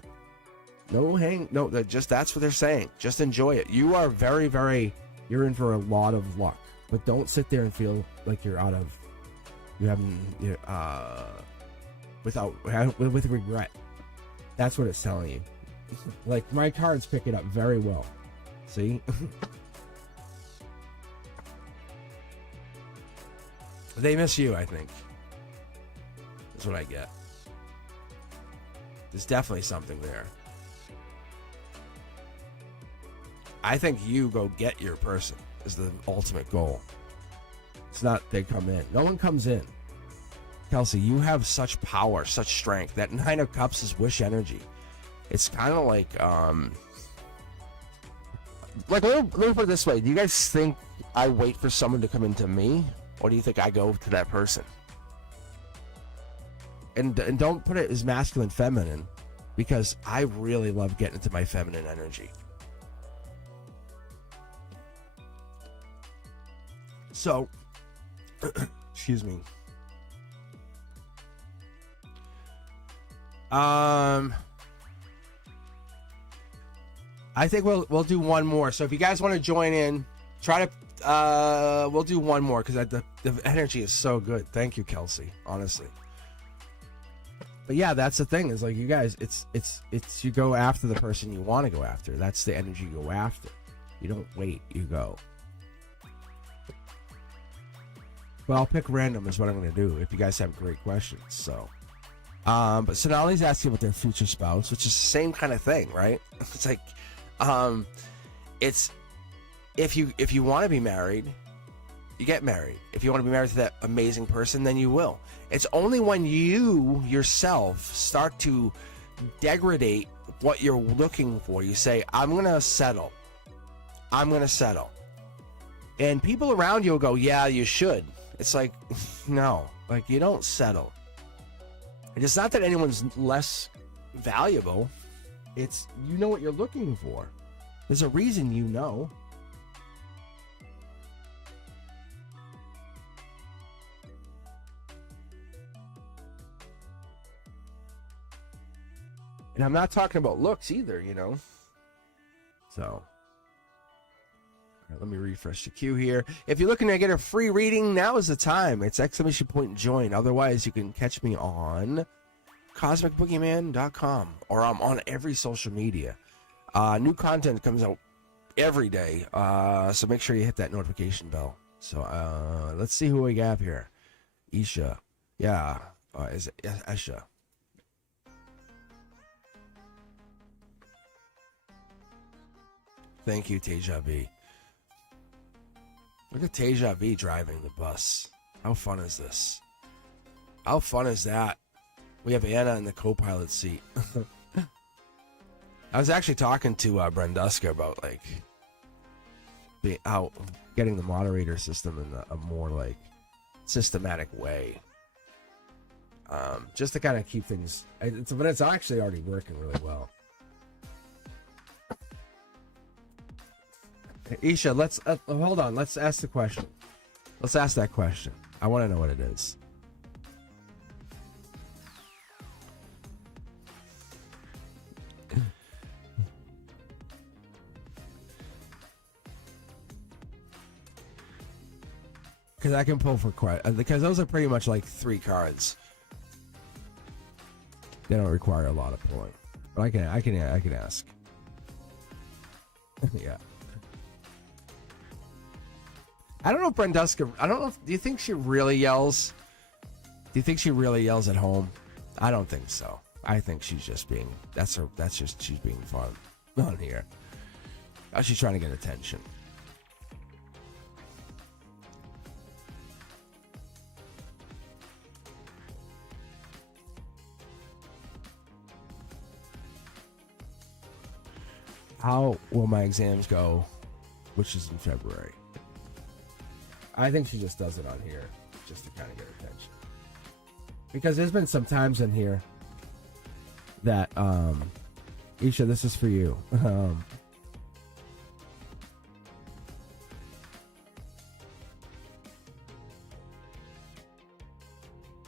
No, that's what they're saying. Just enjoy it. You are very, very, you're in for a lot of luck. But don't sit there and feel like you're with regret. That's what it's telling you. Like, my cards pick it up very well. See? They miss you, I think. That's what I get. There's definitely something there. I think you go get your person is the ultimate goal. It's not they come in. No one comes in. Kelsey, you have such power, such strength. That Nine of Cups is wish energy. It's kind of like let me put it this way. Do you guys think I wait for someone to come into me? Or do you think I go to that person? And don't put it as masculine, feminine, because I really love getting into my feminine energy. So, excuse me. I think we'll do one more. So if you guys want to join in, try to we'll do one more because the energy is so good. Thank you, Kelsey. Honestly. But yeah, that's the thing. Is like you guys, it's you go after the person you want to go after. That's the energy you go after. You don't wait. You go. Well, I'll pick random is what I'm going to do if you guys have great questions. So, but Sonali's asking about their future spouse, which is the same kind of thing, right? It's like, it's if you want to be married, you get married. If you want to be married to that amazing person, then you will. It's only when you yourself start to degrade what you're looking for. You say, I'm going to settle. I'm going to settle. And people around you will go, yeah, you should. It's like, no, like you don't settle. And it's not that anyone's less valuable. It's, you know what you're looking for. There's a reason you know. And I'm not talking about looks either, you know. So, all right, let me refresh the queue here. If you're looking to get a free reading, now is the time. It's ! Join. Otherwise, you can catch me on CosmicBoogeyman.com, or I'm on every social media. New content comes out every day, so make sure you hit that notification bell. So let's see who we have here. Isha. Yeah. Is it Esha? Thank you, Teja V. Look at Teja V driving the bus. How fun is this? How fun is that? We have Anna in the co-pilot seat. I was actually talking to Brenduska about like getting the moderator system in a more like systematic way, just to kind of keep things. But it's actually already working really well. Isha, let's hold on. Let's ask the question. Let's ask that question. I want to know what it is. Because I can pull for quite. Because those are pretty much like 3 cards. They don't require a lot of pulling, but I can ask. Yeah. I don't know if Brenduska. I don't know. Do you think she really yells? Do you think she really yells at home? I don't think so. I think she's just being. That's just she's being fun on here. She's trying to get attention. How will my exams go? Which is in February. I think she just does it on here just to kind of get attention. Because there's been some times in here that, Isha, this is for you.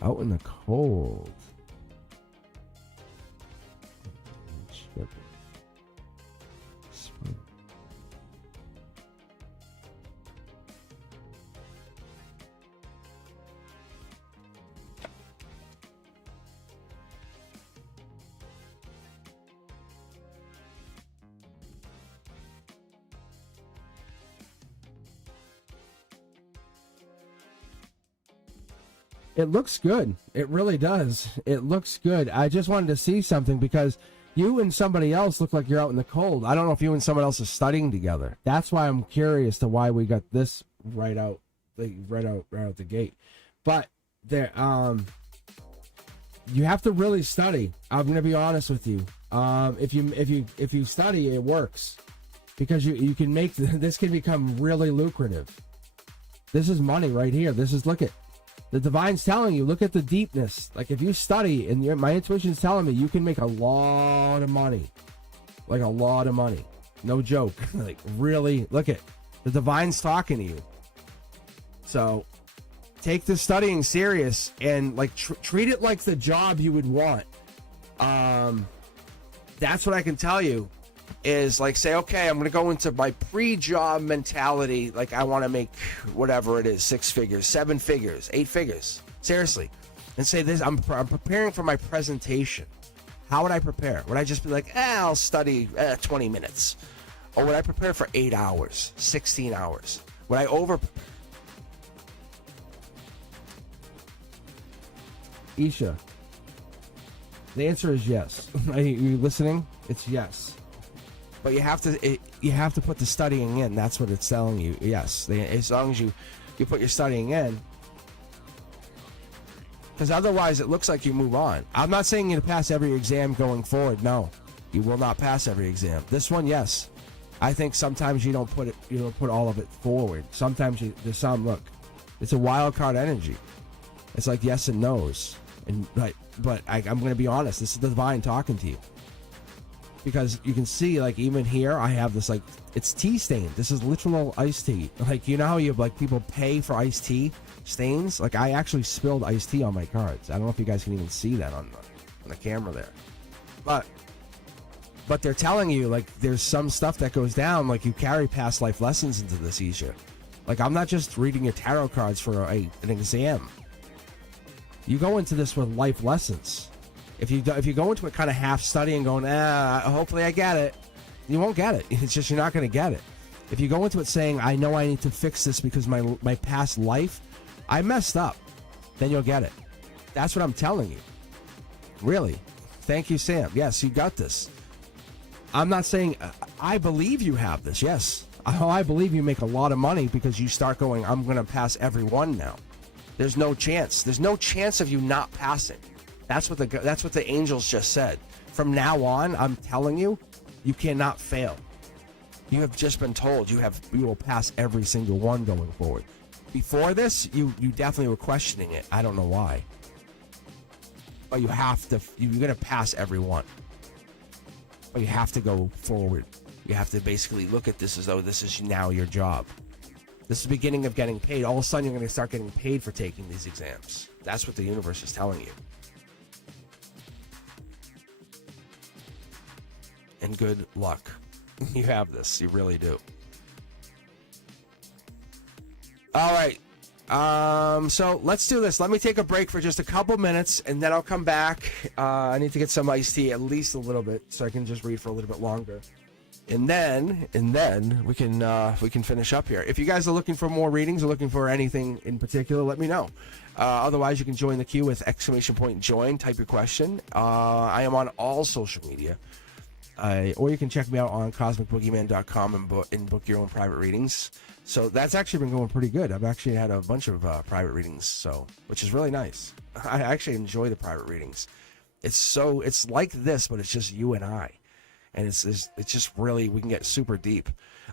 Out in the cold. It looks good. It really does. It looks good. I just wanted to see something because you and somebody else look like you're out in the cold. I don't know if you and someone else are studying together. That's why I'm curious to why we got this right out the gate. But there, you have to really study. I'm gonna be honest with you. If you study, it works because you can make this can become really lucrative. This is money right here. This is look at. The divine's telling you, look at the deepness. Like if you study and my intuition is telling me you can make a lot of money. Like a lot of money. No joke. Like really, look at the divine's talking to you. So take the studying serious and like treat it like the job you would want. That's what I can tell you is like say, okay, I'm going to go into my pre-job mentality. Like I want to make whatever it is, 6 figures, 7 figures, 8 figures. Seriously. And say this, I'm preparing for my presentation. How would I prepare? Would I just be like, I'll study 20 minutes? Or would I prepare for 8 hours, 16 hours? Would I over... Isha. The answer is yes. Are you listening? It's yes. But you have to put the studying in. That's what it's telling you. Yes, as long as you put your studying in, because otherwise it looks like you move on. I'm not saying you to pass every exam going forward. No, you will not pass every exam. This one, yes. I think sometimes you don't put all of it forward. Sometimes there's some look. It's a wild card energy. It's like yes and no's, and but I'm going to be honest. This is the divine talking to you. Because you can see, like, even here, I have this, like, it's tea stain. This is literal iced tea. Like, you know how you have, like, people pay for iced tea stains? Like, I actually spilled iced tea on my cards. I don't know if you guys can even see that on the camera there. But they're telling you, like, there's some stuff that goes down. Like, you carry past life lessons into this Isha. Like, I'm not just reading your tarot cards for an exam. You go into this with life lessons. If you go into it kind of half studying, going, hopefully I get it, you won't get it. It's just you're not going to get it. If you go into it saying, I know I need to fix this because my past life, I messed up, then you'll get it. That's what I'm telling you. Really. Thank you, Sam. Yes, you got this. I'm not saying, I believe you have this. Yes. I believe you make a lot of money because you start going, I'm going to pass every one now. There's no chance. There's no chance of you not passing. That's what the angels just said. From now on, I'm telling you, you cannot fail. You have just been told you will pass every single one going forward. Before this, you definitely were questioning it. I don't know why. But you have to. You're gonna pass every one. But you have to go forward. You have to basically look at this as though this is now your job. This is the beginning of getting paid. All of a sudden, you're gonna start getting paid for taking these exams. That's what the universe is telling you. And good luck. You have this. You really do. All right. So let's do this. Let me take a break for just a couple minutes, and then I'll come back. I need to get some iced tea, at least a little bit, so I can just read for a little bit longer. And then we can finish up here. If you guys are looking for more readings or looking for anything in particular, let me know. Otherwise, you can join the queue with !join. Type your question. I am on all social media. Or you can check me out on cosmicboogeyman.com and book your own private readings. So that's actually been going pretty good. I've actually had a bunch of private readings, which is really nice. I actually enjoy the private readings. It's like this, but it's just you and I, and it's just really, we can get super deep,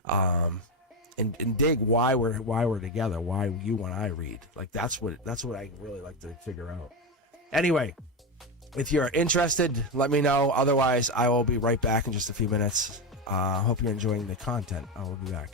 and dig why we're together, why you and I read. Like that's what I really like to figure out. Anyway. If you're interested, let me know. Otherwise, I will be right back in just a few minutes. Hope you're enjoying the content. I will be back.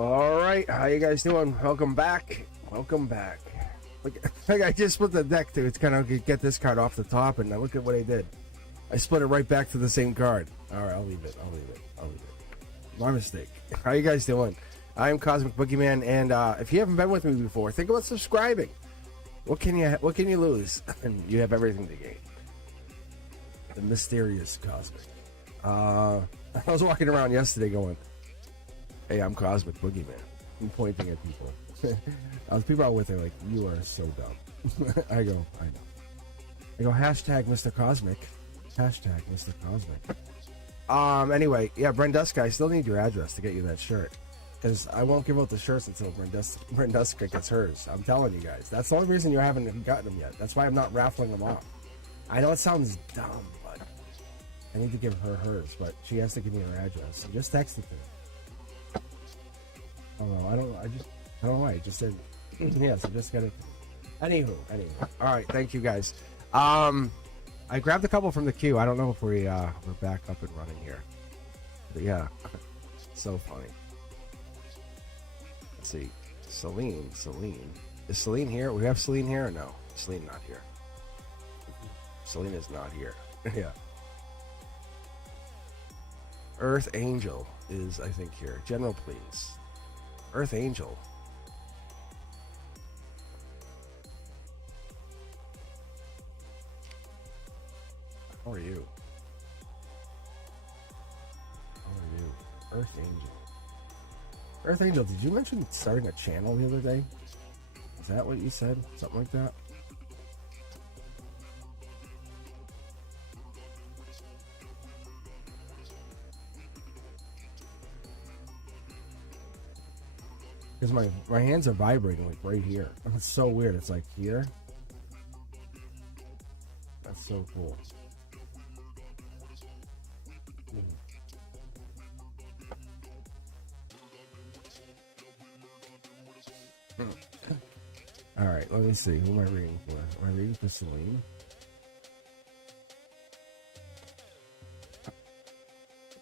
All right, how you guys doing? Welcome back. Welcome back. Like I just split the deck to kind of get this card off the top, and now look at what I did. I split it right back to the same card. All right, I'll leave it. My mistake. How you guys doing? I am Cosmic Boogeyman, and if you haven't been with me before, think about subscribing. What can you lose? And you have everything to gain. The mysterious Cosmic. I was walking around yesterday going, "Hey, I'm Cosmic Boogeyman." I'm pointing at people. People out with it like, "You are so dumb." I know. Hashtag Mr. Cosmic. Hashtag Mr. Cosmic. Anyway, yeah, Brenduska, I still need your address to get you that shirt. Because I won't give out the shirts until Brenduska gets hers. I'm telling you guys. That's the only reason you haven't gotten them yet. That's why I'm not raffling them off. I know it sounds dumb, but I need to give her hers. But she has to give me her address. So just text it to me. Oh, no, I don't know why. I just said, yeah, so just get it. Anywho. All right, thank you guys. I grabbed a couple from the queue. I don't know if we're back up and running here. But yeah, so funny. Let's see. Celine. Is Celine here? We have Celine here or no? Celine not here. Celine is not here. Yeah. Earth Angel is, I think, here. General, please. Earth Angel. How are you? Earth Angel. Earth Angel, did you mention starting a channel the other day? Is that what you said? Something like that? Because my hands are vibrating like right here. It's so weird. It's like here. That's so cool. All right, let me see. Who am I reading for? Am I reading for Celine?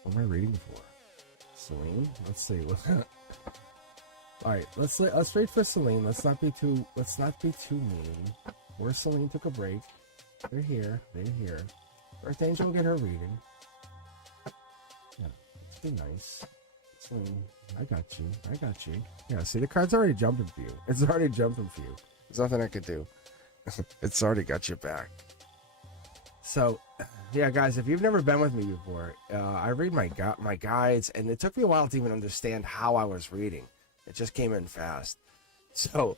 What am I reading for? Celine? Let's see. All right, let's read for Celine. Let's not be too mean. Where Celine took a break. They're here. Earth Angel will get her reading. Yeah, let's be nice. Celine, I got you. Yeah, see, the card's already jumping for you. It's already jumping for you. There's nothing I could do. It's already got your back. So, yeah, guys, if you've never been with me before, I read my guides, and it took me a while to even understand how I was reading. It just came in fast. So,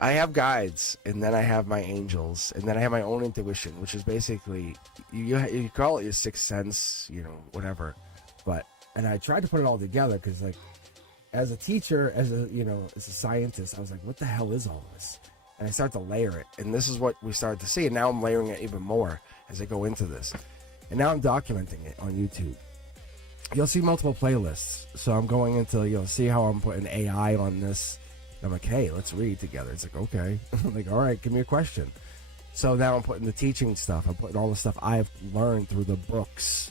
I have guides, and then I have my angels, and then I have my own intuition, which is basically, you call it your sixth sense, whatever. And I tried to put it all together because, like, as a teacher, as a scientist, I was like, what the hell is all this? And I started to layer it. And this is what we started to see. And now I'm layering it even more as I go into this. And now I'm documenting it on YouTube. You'll see multiple playlists. So I'm going into, you'll see how I'm putting AI on this. I'm like, hey, let's read together. It's like, okay. I'm like, all right, give me a question. So now I'm putting the teaching stuff. I'm putting all the stuff I've learned through the books.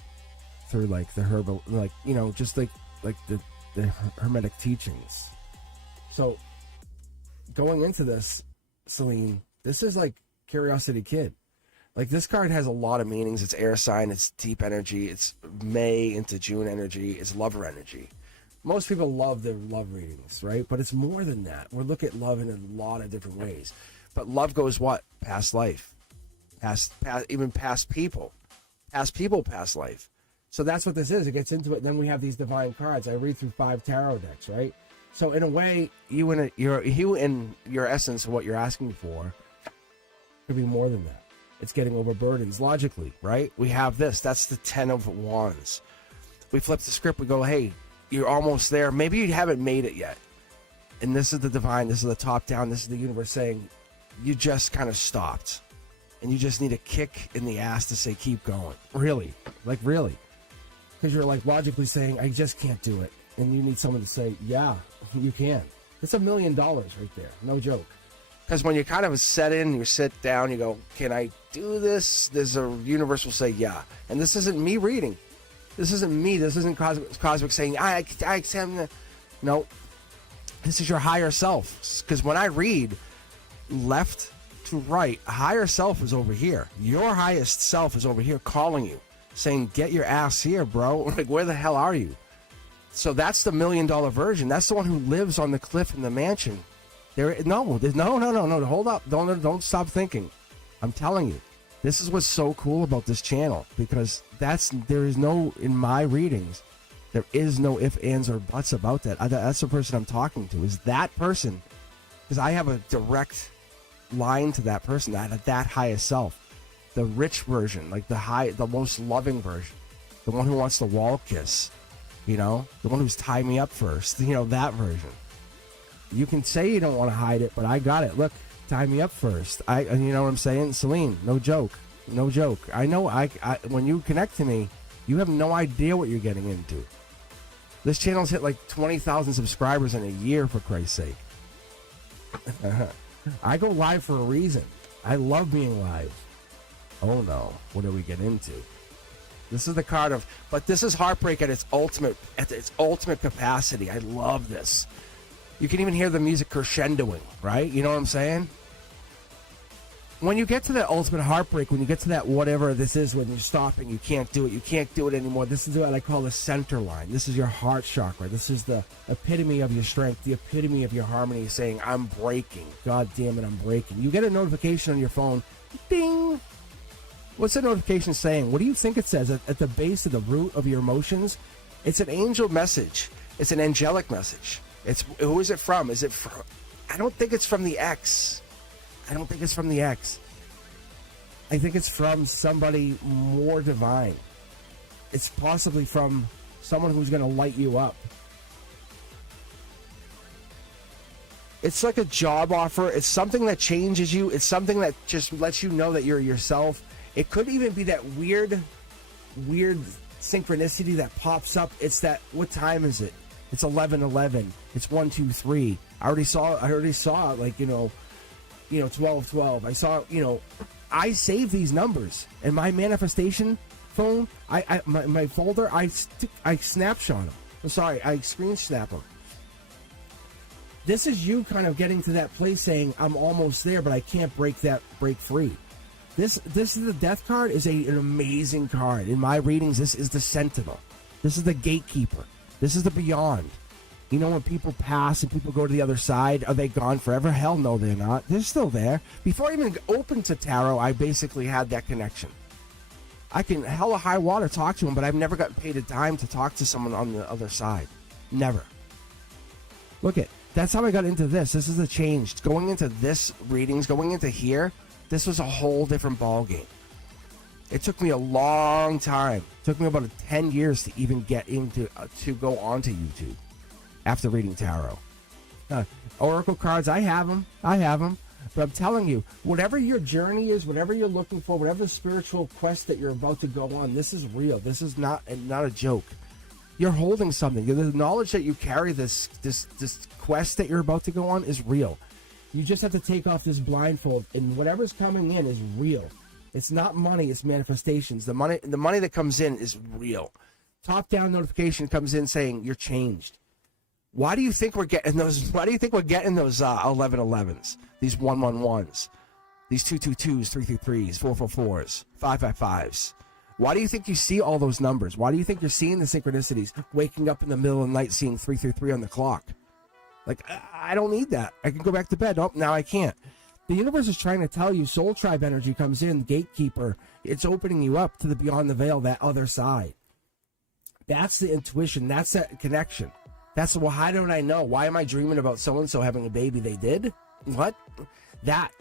Through like the herbal, like, just like the hermetic teachings. So going into this, Celine, this is like Curiosity Kid. Like, this card has a lot of meanings. It's air sign, it's deep energy, it's May into June energy, it's lover energy. Most people love their love readings, right? But it's more than that. We're looking at love in a lot of different ways. But love goes what? Past life. Even past people. Past life. So that's what this is. It gets into it. Then we have these divine cards. I read through 5 tarot decks, right? So in a way, you in your essence of what you're asking for could be more than that. It's getting over burdens logically, right? We have this. That's the 10 of Wands. We flip the script. We go, hey, you're almost there. Maybe you haven't made it yet. And this is the divine. This is the top down. This is the universe saying you just kind of stopped. And you just need a kick in the ass to say, keep going. Really. Like, really. Because you're like logically saying, I just can't do it. And you need someone to say, yeah, you can. It's $1 million right there. No joke. Because when you kind of set in, you sit down, you go, can I do this? There's a universe will say, yeah. And this isn't me reading. This isn't me. This isn't Cosmic saying, I accept. No. This is your higher self. Because when I read left to right, higher self is over here. Your highest self is over here calling you, saying, get your ass here, bro. Like, where the hell are you? So that's the $1 million version. That's the one who lives on the cliff in the mansion. No. Hold up. Don't stop thinking. I'm telling you. This is what's so cool about this channel, because there is no, in my readings, there is no ifs, ands, or buts about that. That's the person I'm talking to, is that person, because I have a direct line to that person, that highest self, the rich version, like the most loving version, the one who wants the wall kiss, the one who's tie me up first, that version. You can say you don't want to hide it, but I got it. Look, tie me up first. You know what I'm saying? Celine, no joke. I know when you connect to me, you have no idea what you're getting into. This channel's hit like 20,000 subscribers in a year, for Christ's sake. I go live for a reason. I love being live. Oh no, what do we get into? This is the card of, but this is heartbreak at its ultimate capacity. I love this. You can even hear the music crescendoing, right? You know what I'm saying? When you get to that ultimate heartbreak, when you get to that whatever this is, when you're stopping, you can't do it anymore. This is what I call the center line. This is your heart chakra. This is the epitome of your strength, the epitome of your harmony, saying, I'm breaking. God damn it, I'm breaking. You get a notification on your phone. Ding! What's the notification saying? What do you think it says at the base of the root of your emotions? It's an angel message. It's an angelic message. Who is it from? Is it from? I don't think it's from the X. I think it's from somebody more divine. It's possibly from someone who's going to light you up. It's like a job offer. It's something that changes you. It's something that just lets you know that you're yourself. It could even be that weird synchronicity that pops up. It's that, what time is it? It's 11:11. It's 1:23. I already saw like 12:12. I saw I save these numbers in my manifestation phone. My folder. I snapshot them. I'm sorry, I screen snap them. This is you kind of getting to that place, saying I'm almost there, but I can't break free. This is the death card. Is an amazing card in my readings. This is the sentinel. This is the gatekeeper. This is the beyond. When people pass and people go to the other side, are they gone forever? Hell no, they're not. They're still there. Before I even opened to tarot, I basically had that connection. I can hella high water talk to them, but I've never gotten paid a dime to talk to someone on the other side. Never. That's how I got into this. This is the change. Going into this readings, going into here, this was a whole different ball game. It took me a long time. It took me about 10 years to even get into to go onto YouTube after reading tarot. Oracle cards, I have them. But I'm telling you, whatever your journey is, whatever you're looking for, whatever spiritual quest that you're about to go on, this is real. This is not a joke. You're holding something. The knowledge that you carry, this quest that you're about to go on, is real. You just have to take off this blindfold, and whatever's coming in is real. It's not money, it's manifestations. The money that comes in is real. Top-down notification comes in saying you're changed. Why do you think we're getting those 1111s, these 111s, these 222s, 333s, 444s, 555s? Why do you think you see all those numbers? Why do you think you're seeing the synchronicities, waking up in the middle of the night seeing 333 on the clock? Like, I don't need that. I can go back to bed. Oh, now I can't. The universe is trying to tell you, soul tribe energy comes in, gatekeeper. It's opening you up to the beyond the veil, that other side. That's the intuition. That's that connection. That's, well, how don't I know? Why am I dreaming about so-and-so having a baby? They did? What? That.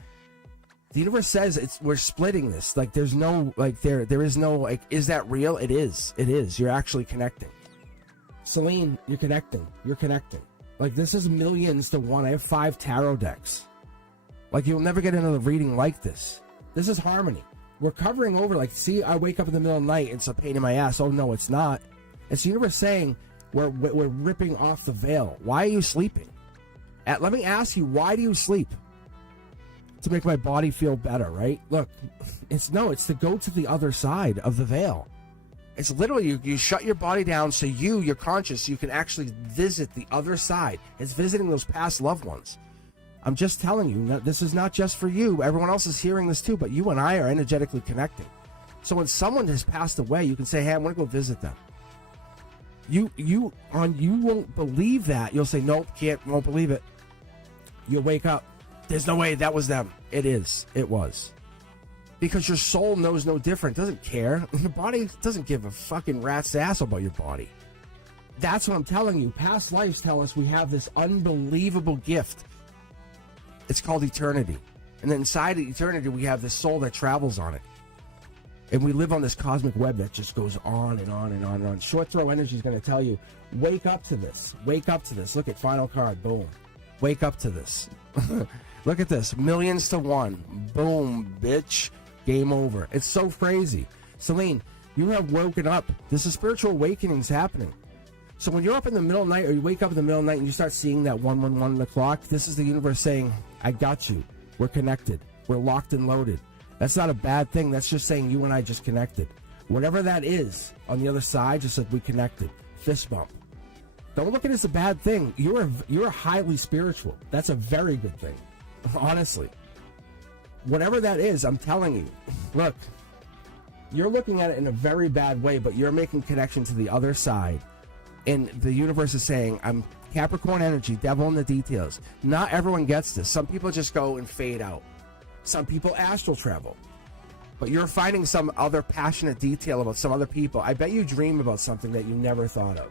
The universe says we're splitting this. Like, there's no, like, there is no, like, is that real? It is. It is. You're actually connecting. Celine, you're connecting. You're connecting. Like, this is millions to one. I have 5 tarot decks. Like, you'll never get another reading like this. This is harmony. We're covering over, like, see, I wake up in the middle of the night, it's a pain in my ass. Oh, no, it's not. It's the universe saying we're ripping off the veil. Why are you sleeping? Let me ask you, why do you sleep? To make my body feel better, right? Look, it's to go to the other side of the veil. It's literally you shut your body down so you're conscious, you can actually visit the other side. It's visiting those past loved ones. I'm just telling you, this is not just for you. Everyone else is hearing this too, but you and I are energetically connected. So when someone has passed away, you can say, hey, I want to go visit them. You won't believe that. You'll say, nope, won't believe it. You'll wake up. There's no way that was them. It is. It was. Because your soul knows no different. Doesn't care. The body doesn't give a fucking rat's ass about your body. That's what I'm telling you. Past lives tell us we have this unbelievable gift. It's called eternity. And then inside of eternity, we have this soul that travels on it. And we live on this cosmic web that just goes on and on and on and on. Short throw energy is going to tell you, wake up to this. Wake up to this. Look at final card. Boom. Wake up to this. Look at this. Millions to one. Boom, bitch. Game over. It's so crazy. Celine, you have woken up. This is spiritual awakenings happening. So when you're up in the middle of the night, or you wake up in the middle of the night and you start seeing that 111 on the clock, this is the universe saying, I got you. We're connected. We're locked and loaded. That's not a bad thing. That's just saying you and I just connected. Whatever that is on the other side, just said we connected. Fist bump. Don't look at it as a bad thing. You're highly spiritual. That's a very good thing. Honestly. Whatever that is, I'm telling you. Look, you're looking at it in a very bad way, but you're making connection to the other side. And the universe is saying, I'm Capricorn energy, devil in the details. Not everyone gets this. Some people just go and fade out. Some people astral travel. But you're finding some other passionate detail about some other people. I bet you dream about something that you never thought of.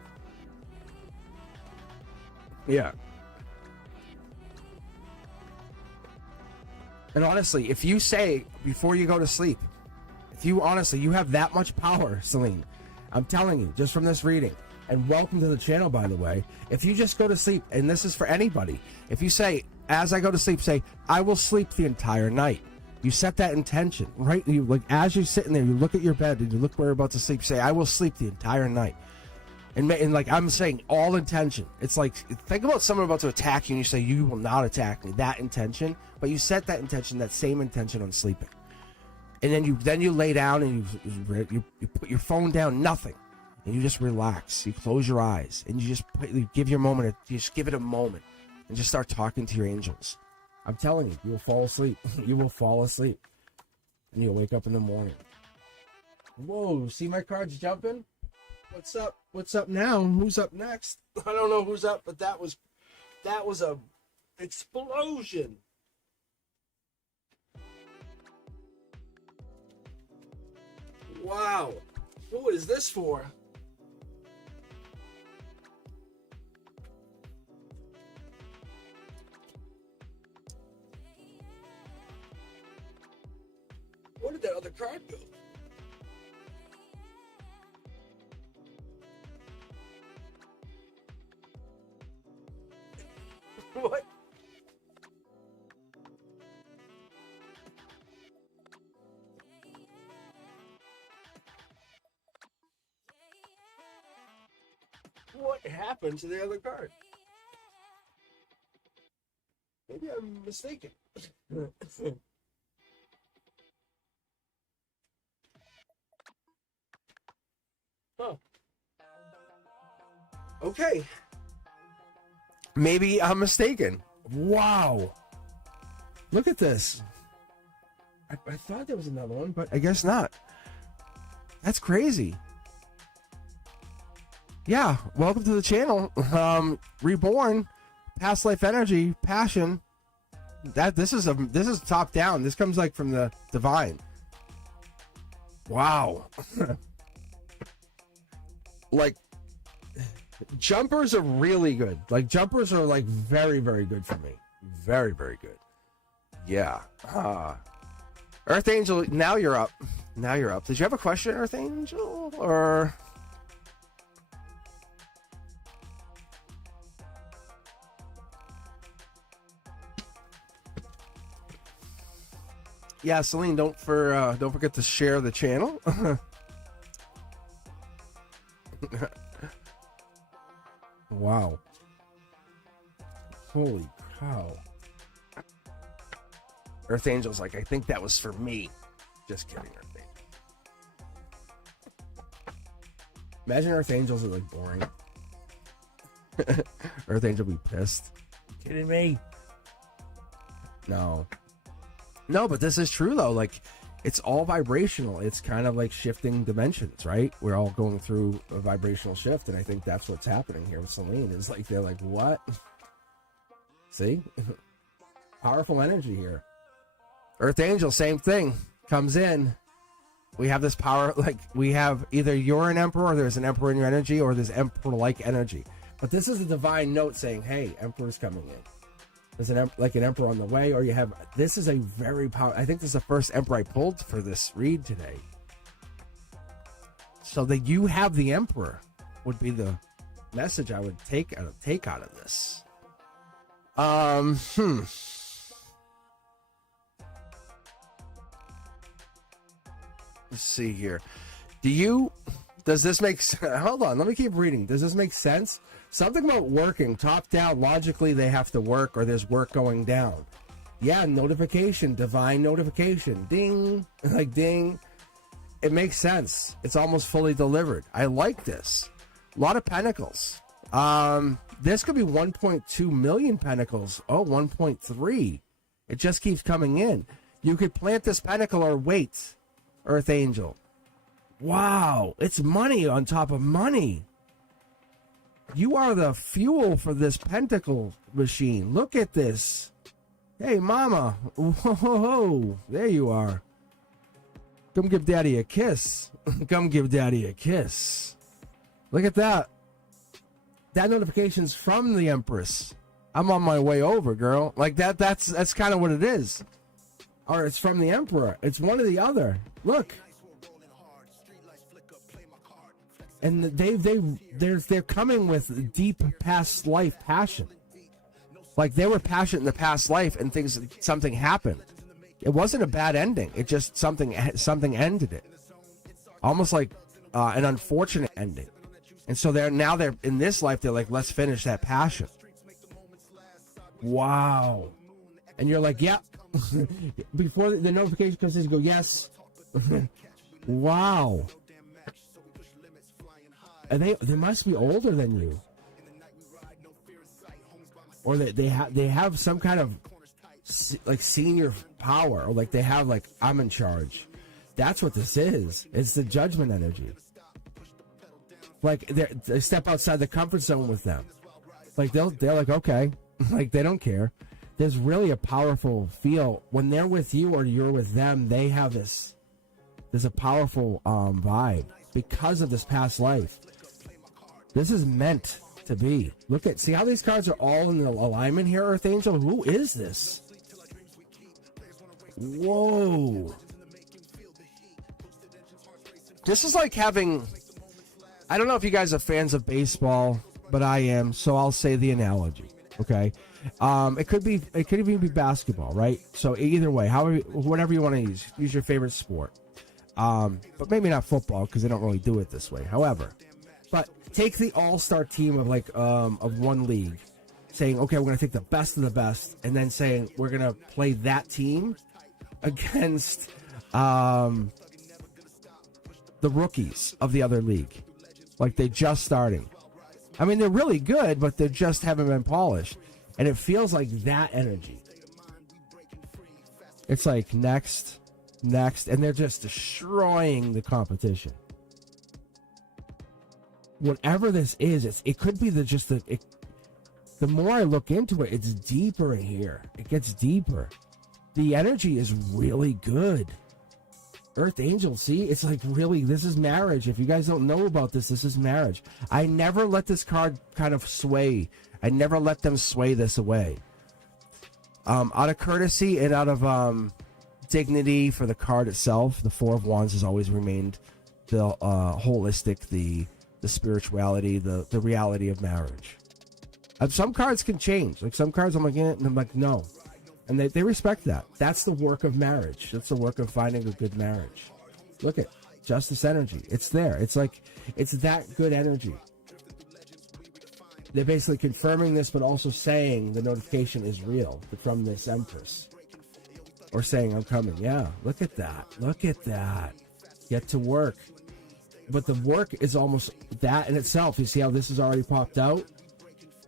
Yeah. And honestly, if you say before you go to sleep, you have that much power, Celine. I'm telling you, just from this reading. And welcome to the channel, by the way. If you just go to sleep, and this is for anybody, if you say, as I go to sleep, say, I will sleep the entire night. You set that intention, right? You, like, as you're sitting there, you look at your bed and you look where you're about to sleep, say, I will sleep the entire night. And like I'm saying, all intention. It's like, think about someone about to attack you and you say, you will not attack me. That intention. But you set that intention, that same intention on sleeping. And then you lay down and you put your phone down, nothing. And you just relax. You close your eyes and you give your moment. You just give it a moment and just start talking to your angels. I'm telling you, you will fall asleep. You will fall asleep. And you'll wake up in the morning. Whoa, see my cards jumping? What's up? What's up now? Who's up next? I don't know who's up, but that was a explosion. Wow. Who is this for? Where did that other card go? What? What happened to the other card? Maybe I'm mistaken. Huh. Okay. Maybe I'm mistaken. Wow. Look at this. I thought there was another one, but I guess not. That's crazy. Yeah, welcome to the channel. Reborn, past life energy, passion. This is top down. This comes like from the divine. Wow. Like, jumpers are really good. Like, jumpers are like very, very good for me. Very, very good. Yeah. Earth Angel, now you're up. Now you're up. Did you have a question, Earth Angel? Or... Yeah, Celine, don't forget to share the channel. Wow. Holy cow. Earth Angel's like, I think that was for me. Just kidding, Earth Imagine Earth Angels are like boring. Earth Angel be pissed. You kidding me? No, but this is true though. Like, it's all vibrational. It's kind of like shifting dimensions, right? We're all going through a vibrational shift, and I think that's what's happening here with Celine. Is like they're like, what? See, powerful energy here. Earth Angel, same thing, comes in. We have this power, like we have either you're an emperor, or there's an emperor in your energy, or there's emperor-like energy. But this is a divine note saying, hey, emperor's coming in. There's an emperor on the way, or you have, this is a very powerful, I think this is the first emperor I pulled for this read today. So that you have the emperor would be the message I would take out of this. Let's see here. Does this make sense? Hold on, let me keep reading. Does this make sense? Something about working, top down, logically they have to work, or there's work going down. Yeah, notification, divine notification. Ding, like ding. It makes sense. It's almost fully delivered. I like this. A lot of pentacles. This could be 1.2 million pentacles. Oh, 1.3. It just keeps coming in. You could plant this pentacle or wait, Earth Angel. Wow, it's money on top of money. You are the fuel for this pentacle machine. Look at this. Hey, mama. Whoa, there you are. Come give daddy a kiss. Come give daddy a kiss. Look at that. That notification's from the Empress. I'm on my way over, girl. Like that's kind of what it is. Or it's from the Emperor. It's one or the other. Look. And they're coming with deep past life passion. Like they were passionate in the past life, and something happened. It wasn't a bad ending. It just something ended it. Almost like an unfortunate ending. And so they're in this life. They're like, let's finish that passion. Wow. And you're like, yeah. Before the notification comes in, you go, yes. Wow. And they must be older than you, or they have some kind of like senior power, or like they have like, I'm in charge. That's what this is. It's the judgment energy. Like they step outside the comfort zone with them. Like they're like, okay, like they don't care. There's really a powerful feel when they're with you or you're with them. They have this. There's a powerful vibe because of this past life. This is meant to be. See how these cards are all in the alignment here, Earth Angel? Who is this? Whoa. This is like having, I don't know if you guys are fans of baseball, but I am, so I'll say the analogy, okay? It could even be basketball, right? So either way, whatever you want to use your favorite sport. But maybe not football, because they don't really do it this way. However, but take the all-star team of one league, saying, okay, we're going to take the best of the best, and then saying we're going to play that team against the rookies of the other league. Like they're just starting. I mean, they're really good, but they just haven't been polished. And it feels like that energy. It's like next, and they're just destroying the competition. Whatever this is, it could be the more I look into it, it's deeper in here. It gets deeper. The energy is really good. Earth Angel, see? It's like really, this is marriage. If you guys don't know about this is marriage. I never let this card kind of sway. I never let them sway this away. Out of courtesy and out of dignity for the card itself, the Four of Wands has always remained the holistic, the spirituality, the reality of marriage. Some cards can change. Like some cards I'm like, and I'm like, no. And they respect that. That's the work of marriage. That's the work of finding a good marriage. Look at justice energy. It's there. It's like, it's that good energy. They're basically confirming this, but also saying the notification is real from this Empress. Or saying, I'm coming. Yeah, look at that. Look at that. Get to work. but the work is almost that in itself. You see how this is already popped out?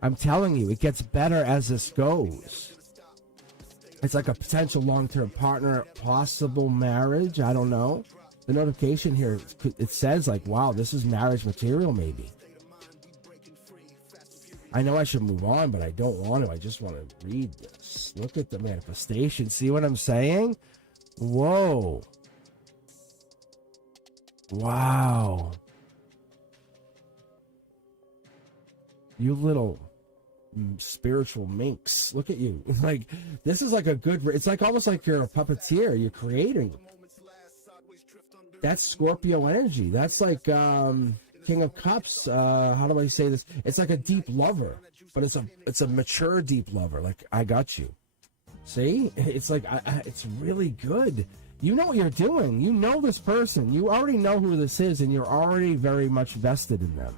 I'm telling you, it gets better as this goes. It's like a potential long-term partner, possible marriage. I don't know. The notification here, it says like, wow, this is marriage material maybe. I know I should move on, but I don't want to. I just want to read this. Look at the manifestation. See what I'm saying? Whoa. Wow. You little spiritual minx. Look at you. Like, this is like a good, it's like almost like you're a puppeteer. You're creating. That's Scorpio energy. That's like King of Cups. How do I say this? It's like a deep lover, but it's a mature deep lover. Like, I got you. See? It's like, it's really good. You know what you're doing. You know this person. You already know who this is, and you're already very much vested in them.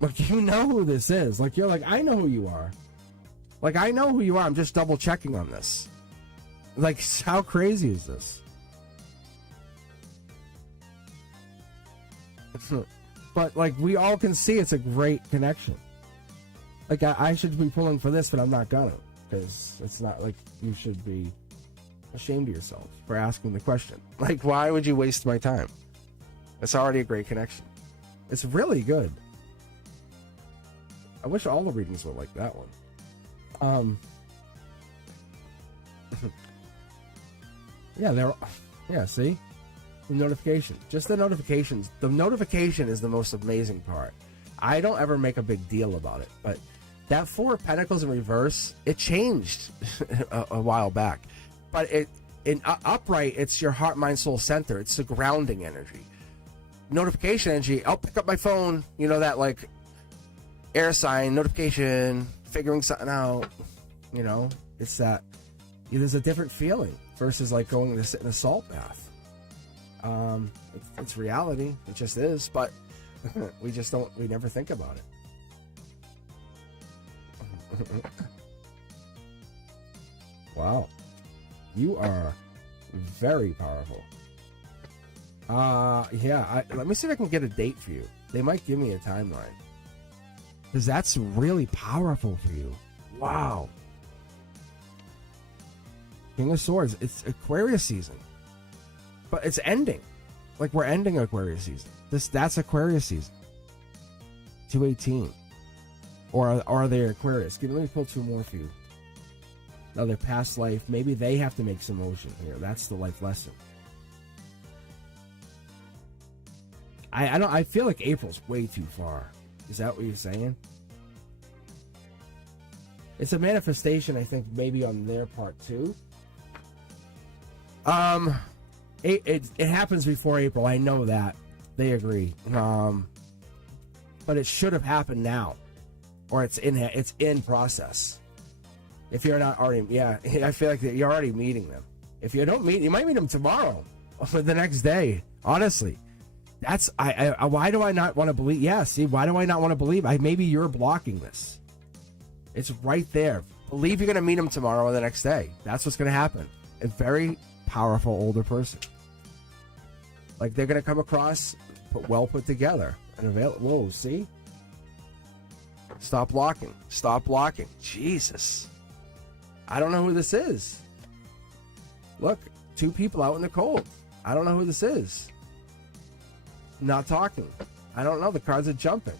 Like, you know who this is. Like, you're like, I know who you are. Like, I know who you are. I'm just double checking on this. Like, how crazy is this? But, like, we all can see it's a great connection. Like, I should be pulling for this, but I'm not gonna. Because it's not like you should be ashamed of yourself for asking the question. Like, why would you waste my time? It's already a great connection. It's really good. I wish all the readings were like that one. Yeah, see? The notification. Just the notifications. The notification is the most amazing part. I don't ever make a big deal about it, but that Four of Pentacles in reverse, it changed a while back. But in upright, it's your heart, mind, soul center. It's the grounding energy. Notification energy, I'll pick up my phone, you know, that like air sign, notification, figuring something out, you know, it's that, there's a different feeling versus like going to sit in a salt bath. It's reality, it just is, but we never think about it. Wow. You are very powerful. Let me see if I can get a date for you. They might give me a timeline. Because that's really powerful for you. Wow. King of Swords. It's Aquarius season. But it's ending. Like, we're ending Aquarius season. That's Aquarius season. 218. Or are they Aquarius? Let me pull two more for you. Another past life. Maybe they have to make some motion here. That's the life lesson. I feel like April's way too far. Is that what you're saying? It's a manifestation, I think, maybe on their part too. It happens before April. I know that. They agree. But it should have happened now, or it's in process. If you're not already, I feel like you're already meeting them. If you don't meet, you might meet them tomorrow or the next day. Honestly, that's why do I not want to believe? Yeah, see, why do I not want to believe? Maybe you're blocking this. It's right there. Believe you're going to meet them tomorrow or the next day. That's what's going to happen. A very powerful older person. Like, they're going to come across well put together and available. Whoa, see? Stop blocking. Stop blocking. Jesus. I don't know who this is. Look, two people out in the cold. I don't know who this is. Not talking. I don't know. The cards are jumping.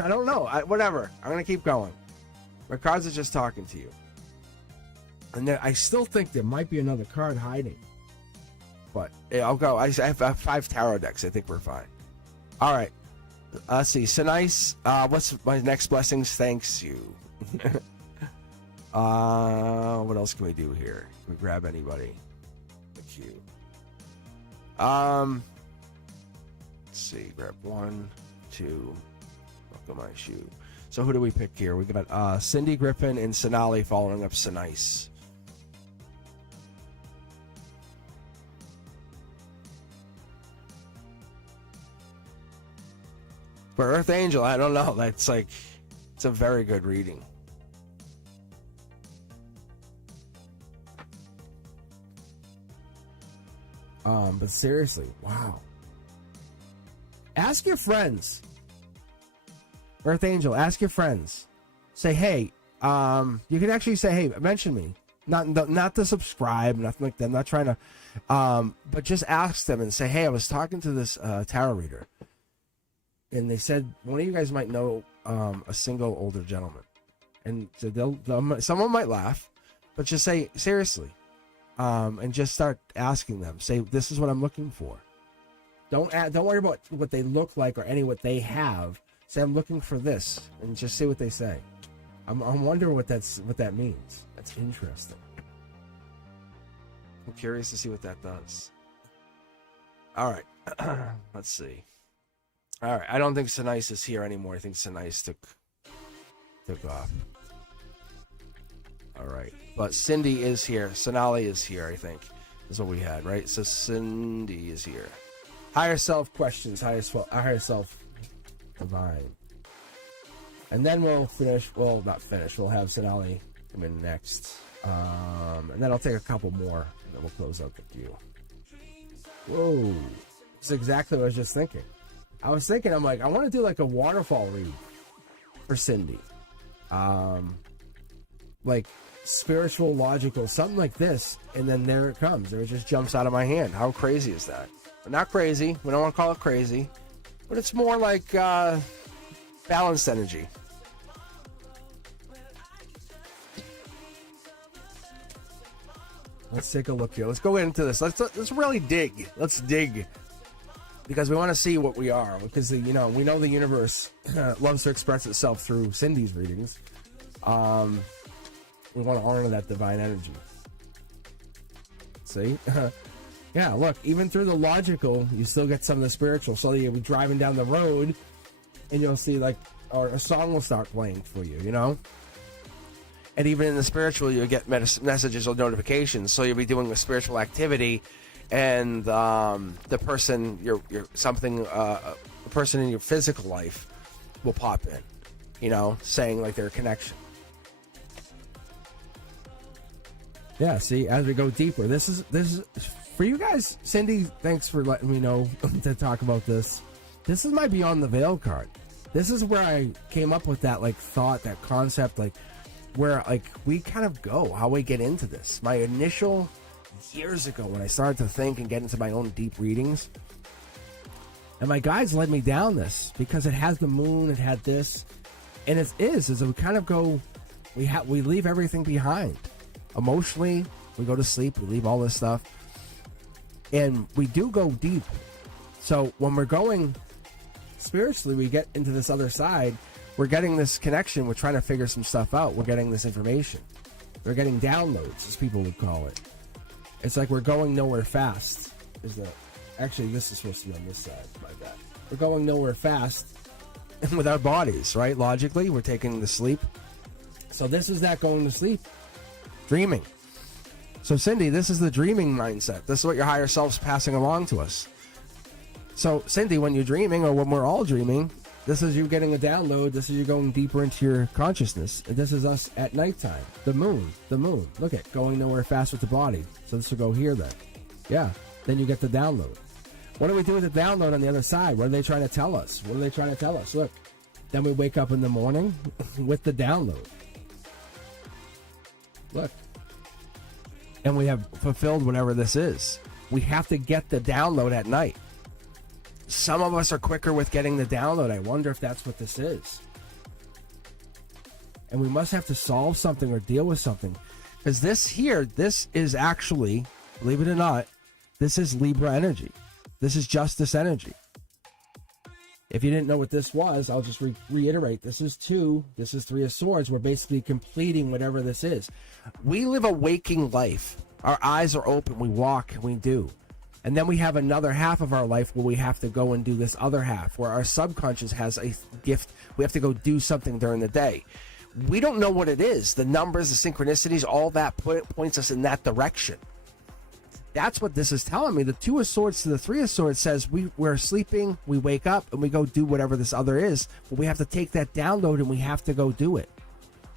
I don't know. Whatever. I'm going to keep going. My cards are just talking to you. And then I still think there might be another card hiding. But I'll go. I have 5 tarot decks. I think we're fine. All right. Let's see. So nice. What's my next blessings? Thanks you. What else can we do here? Can we grab anybody? The queue. Let's see. Grab 1, 2. Look at my shoe. So who do we pick here? We got Cindy Griffin and Sonali following up Sinice. For Earth Angel, I don't know. That's like, it's a very good reading. But seriously, wow. Ask your friends. Earth Angel, ask your friends. Say, hey, you can actually say, hey, mention me. Not to subscribe, nothing like that. I'm not trying to, but just ask them and say, hey, I was talking to this tarot reader, and they said one of you guys might know a single older gentleman, and so someone might laugh, but just say seriously, and just start asking them. Say, this is what I'm looking for. Don't worry about what they look like or what they have. Say, I'm looking for this, and just see what they say. I'm wondering what that means. That's interesting. I'm curious to see what that does. All right. Let's see. All right. I don't think Sinice is here anymore. I think Sinice took off. All right. But Cindy is here. Sonali is here, I think. Is what we had, right? So Cindy is here. Higher self questions. Higher self divine. And then we'll finish. Well, not finish. We'll have Sonali come in next. And then I'll take a couple more. And then we'll close out the queue. Whoa. That's exactly what I was just thinking. I was thinking, I'm like, I want to do like a waterfall read for Cindy. Like spiritual, logical, something like this. And then there it comes. It just jumps out of my hand. How crazy is that? But not crazy. We don't want to call it crazy. But it's more like balanced energy. Let's take a look here. Let's go into this. Let's really dig. Let's dig. Because we want to see what we are. Because, we know the universe loves to express itself through Cindy's readings. We want to honor that divine energy. See? Yeah, look, even through the logical, you still get some of the spiritual. So you'll be driving down the road, and you'll see, or a song will start playing for you, And even in the spiritual, you'll get messages or notifications. So you'll be doing a spiritual activity, and the person, a person in your physical life will pop in, saying like their connection. Yeah, see, as we go deeper, this is for you guys. Cindy, thanks for letting me know to talk about this. This is my Beyond the Veil card. This is where I came up with that thought, that concept, where we kind of go, how we get into this. My initial years ago when I started to think and get into my own deep readings, and my guides led me down this because it has the moon, it had this, and it is we kind of go, we leave everything behind. Emotionally, we go to sleep, we leave all this stuff, and we do go deep. So when we're going spiritually, we get into this other side. We're getting this connection. We're trying to figure some stuff out. We're getting this information. We're getting downloads, as people would call it. It's like we're going nowhere fast. Actually, this is supposed to be on this side. My bad. We're going nowhere fast with our bodies, right? Logically, we're taking the sleep. So this is that going to sleep. Dreaming. So Cindy, this is the dreaming mindset. This is what your higher self's passing along to us. So Cindy, when you're dreaming, or when we're all dreaming, this is you getting a download. This is you going deeper into your consciousness. And this is us at nighttime. The moon. Look at going nowhere fast with the body. So this will go here then. Yeah. Then you get the download. What do we do with the download on the other side? What are they trying to tell us? Look. Then we wake up in the morning with the download. Look. And we have fulfilled whatever this is. We have to get the download at night. Some of us are quicker with getting the download. I wonder if that's what this is. And we must have to solve something or deal with something. Because this is actually, believe it or not, this is Libra energy. This is justice energy. If you didn't know what this was, I'll just reiterate. This is 2. This is 3 of Swords. We're basically completing whatever this is. We live a waking life. Our eyes are open. We walk. We do. And then we have another half of our life where we have to go and do this other half, where our subconscious has a gift. We have to go do something during the day. We don't know what it is. The numbers, the synchronicities, all that points us in that direction. That's what this is telling me. The 2 of Swords to the 3 of Swords says we're sleeping, we wake up, and we go do whatever this other is. But we have to take that download and we have to go do it.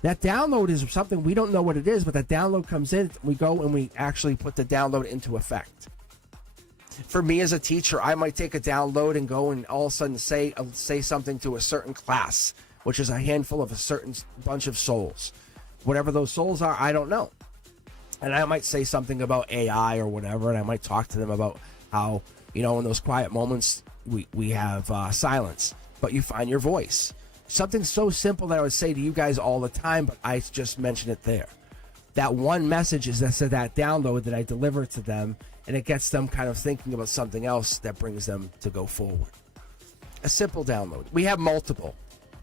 That download is something we don't know what it is, but that download comes in, we go and we actually put the download into effect. For me as a teacher, I might take a download and go and all of a sudden say something to a certain class, which is a handful of a certain bunch of souls. Whatever those souls are, I don't know. And I might say something about AI or whatever, and I might talk to them about how, in those quiet moments, we have silence, but you find your voice. Something so simple that I would say to you guys all the time, but I just mentioned it there. That one message is that download that I deliver to them, and it gets them kind of thinking about something else that brings them to go forward. A simple download. We have multiple,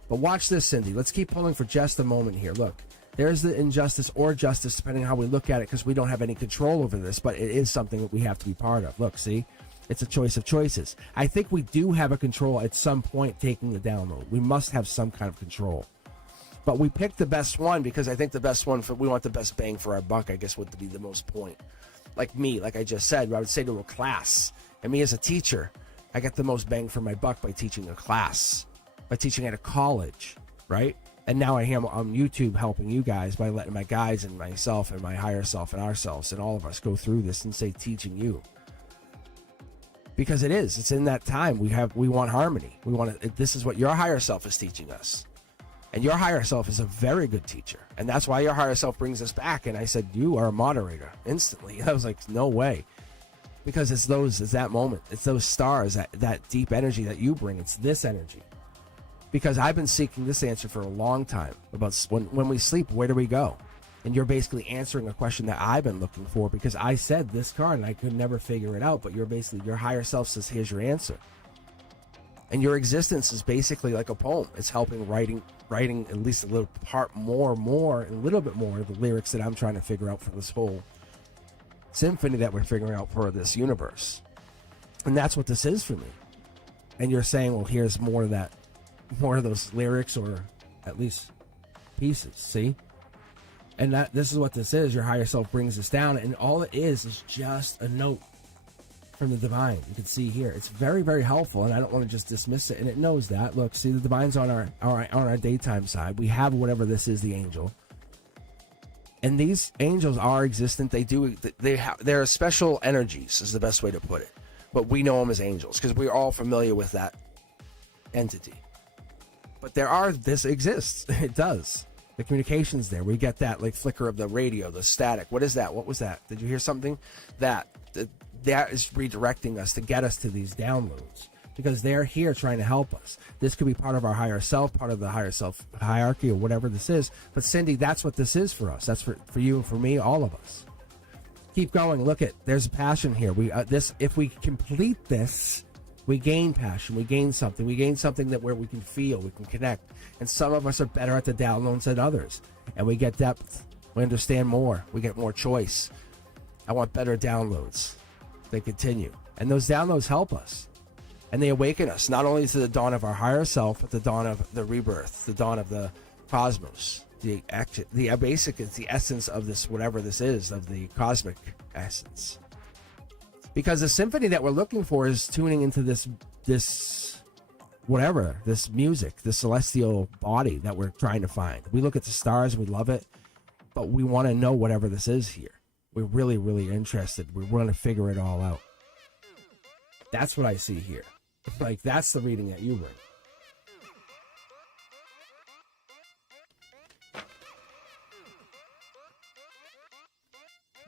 but watch this, Cindy. Let's keep pulling for just a moment here. Look, there's the injustice or justice, depending on how we look at it, because we don't have any control over this, but it is something that we have to be part of. Look, see? It's a choice of choices. I think we do have a control at some point taking the download. We must have some kind of control. But we picked the best one because I think the best one, we want the best bang for our buck, I guess, would be the most point. Like me, like I just said, I would say to a class, and me as a teacher, I get the most bang for my buck by teaching a class, by teaching at a college, right? And now I am on YouTube helping you guys by letting my guides and myself and my higher self and ourselves and all of us go through this and say teaching you. Because it's in that time we want harmony. This is what your higher self is teaching us. And your higher self is a very good teacher. And that's why your higher self brings us back. And I said, you are a moderator instantly. I was like, no way. Because it's that moment. It's those stars, that deep energy that you bring. It's this energy. Because I've been seeking this answer for a long time about when we sleep, where do we go? And you're basically answering a question that I've been looking for because I said this card and I could never figure it out. But your higher self says, here's your answer. And your existence is basically like a poem. It's helping writing at least a little part more, a little bit more of the lyrics that I'm trying to figure out for this whole symphony that we're figuring out for this universe. And that's what this is for me. And you're saying, well, here's more of those lyrics, or at least pieces, see? And this is what this is. Your higher self brings this down, and all it is just a note from the divine. You can see here it's very, very helpful, and I don't want to just dismiss it, and it knows that. Look, see, the divine's on our daytime side. We have whatever this is, the angel, and these angels are existent. They're special energies is the best way to put it, but we know them as angels because we're all familiar with that entity. But this exists. It does. The communication's there. We get that like flicker of the radio, the static. What is that? What was that? Did you hear something? That is redirecting us to get us to these downloads because they're here trying to help us. This could be part of our higher self, part of the higher self hierarchy or whatever this is. But Cindy, that's what this is for us. That's for you and for me, all of us. Keep going. Look there's a passion here. If we complete this, we gain passion. We gain something. We gain something where we can feel, we can connect. And some of us are better at the downloads than others. And we get depth. We understand more. We get more choice. I want better downloads. They continue. And those downloads help us. And they awaken us, not only to the dawn of our higher self, but the dawn of the rebirth, the dawn of the cosmos. The essence of this, whatever this is, of the cosmic essence. Because the symphony that we're looking for is tuning into this music, this celestial body that we're trying to find. We look at the stars, we love it, but we want to know whatever this is here. We're really, really interested. We want to figure it all out. That's what I see here. Like, that's the reading that you bring.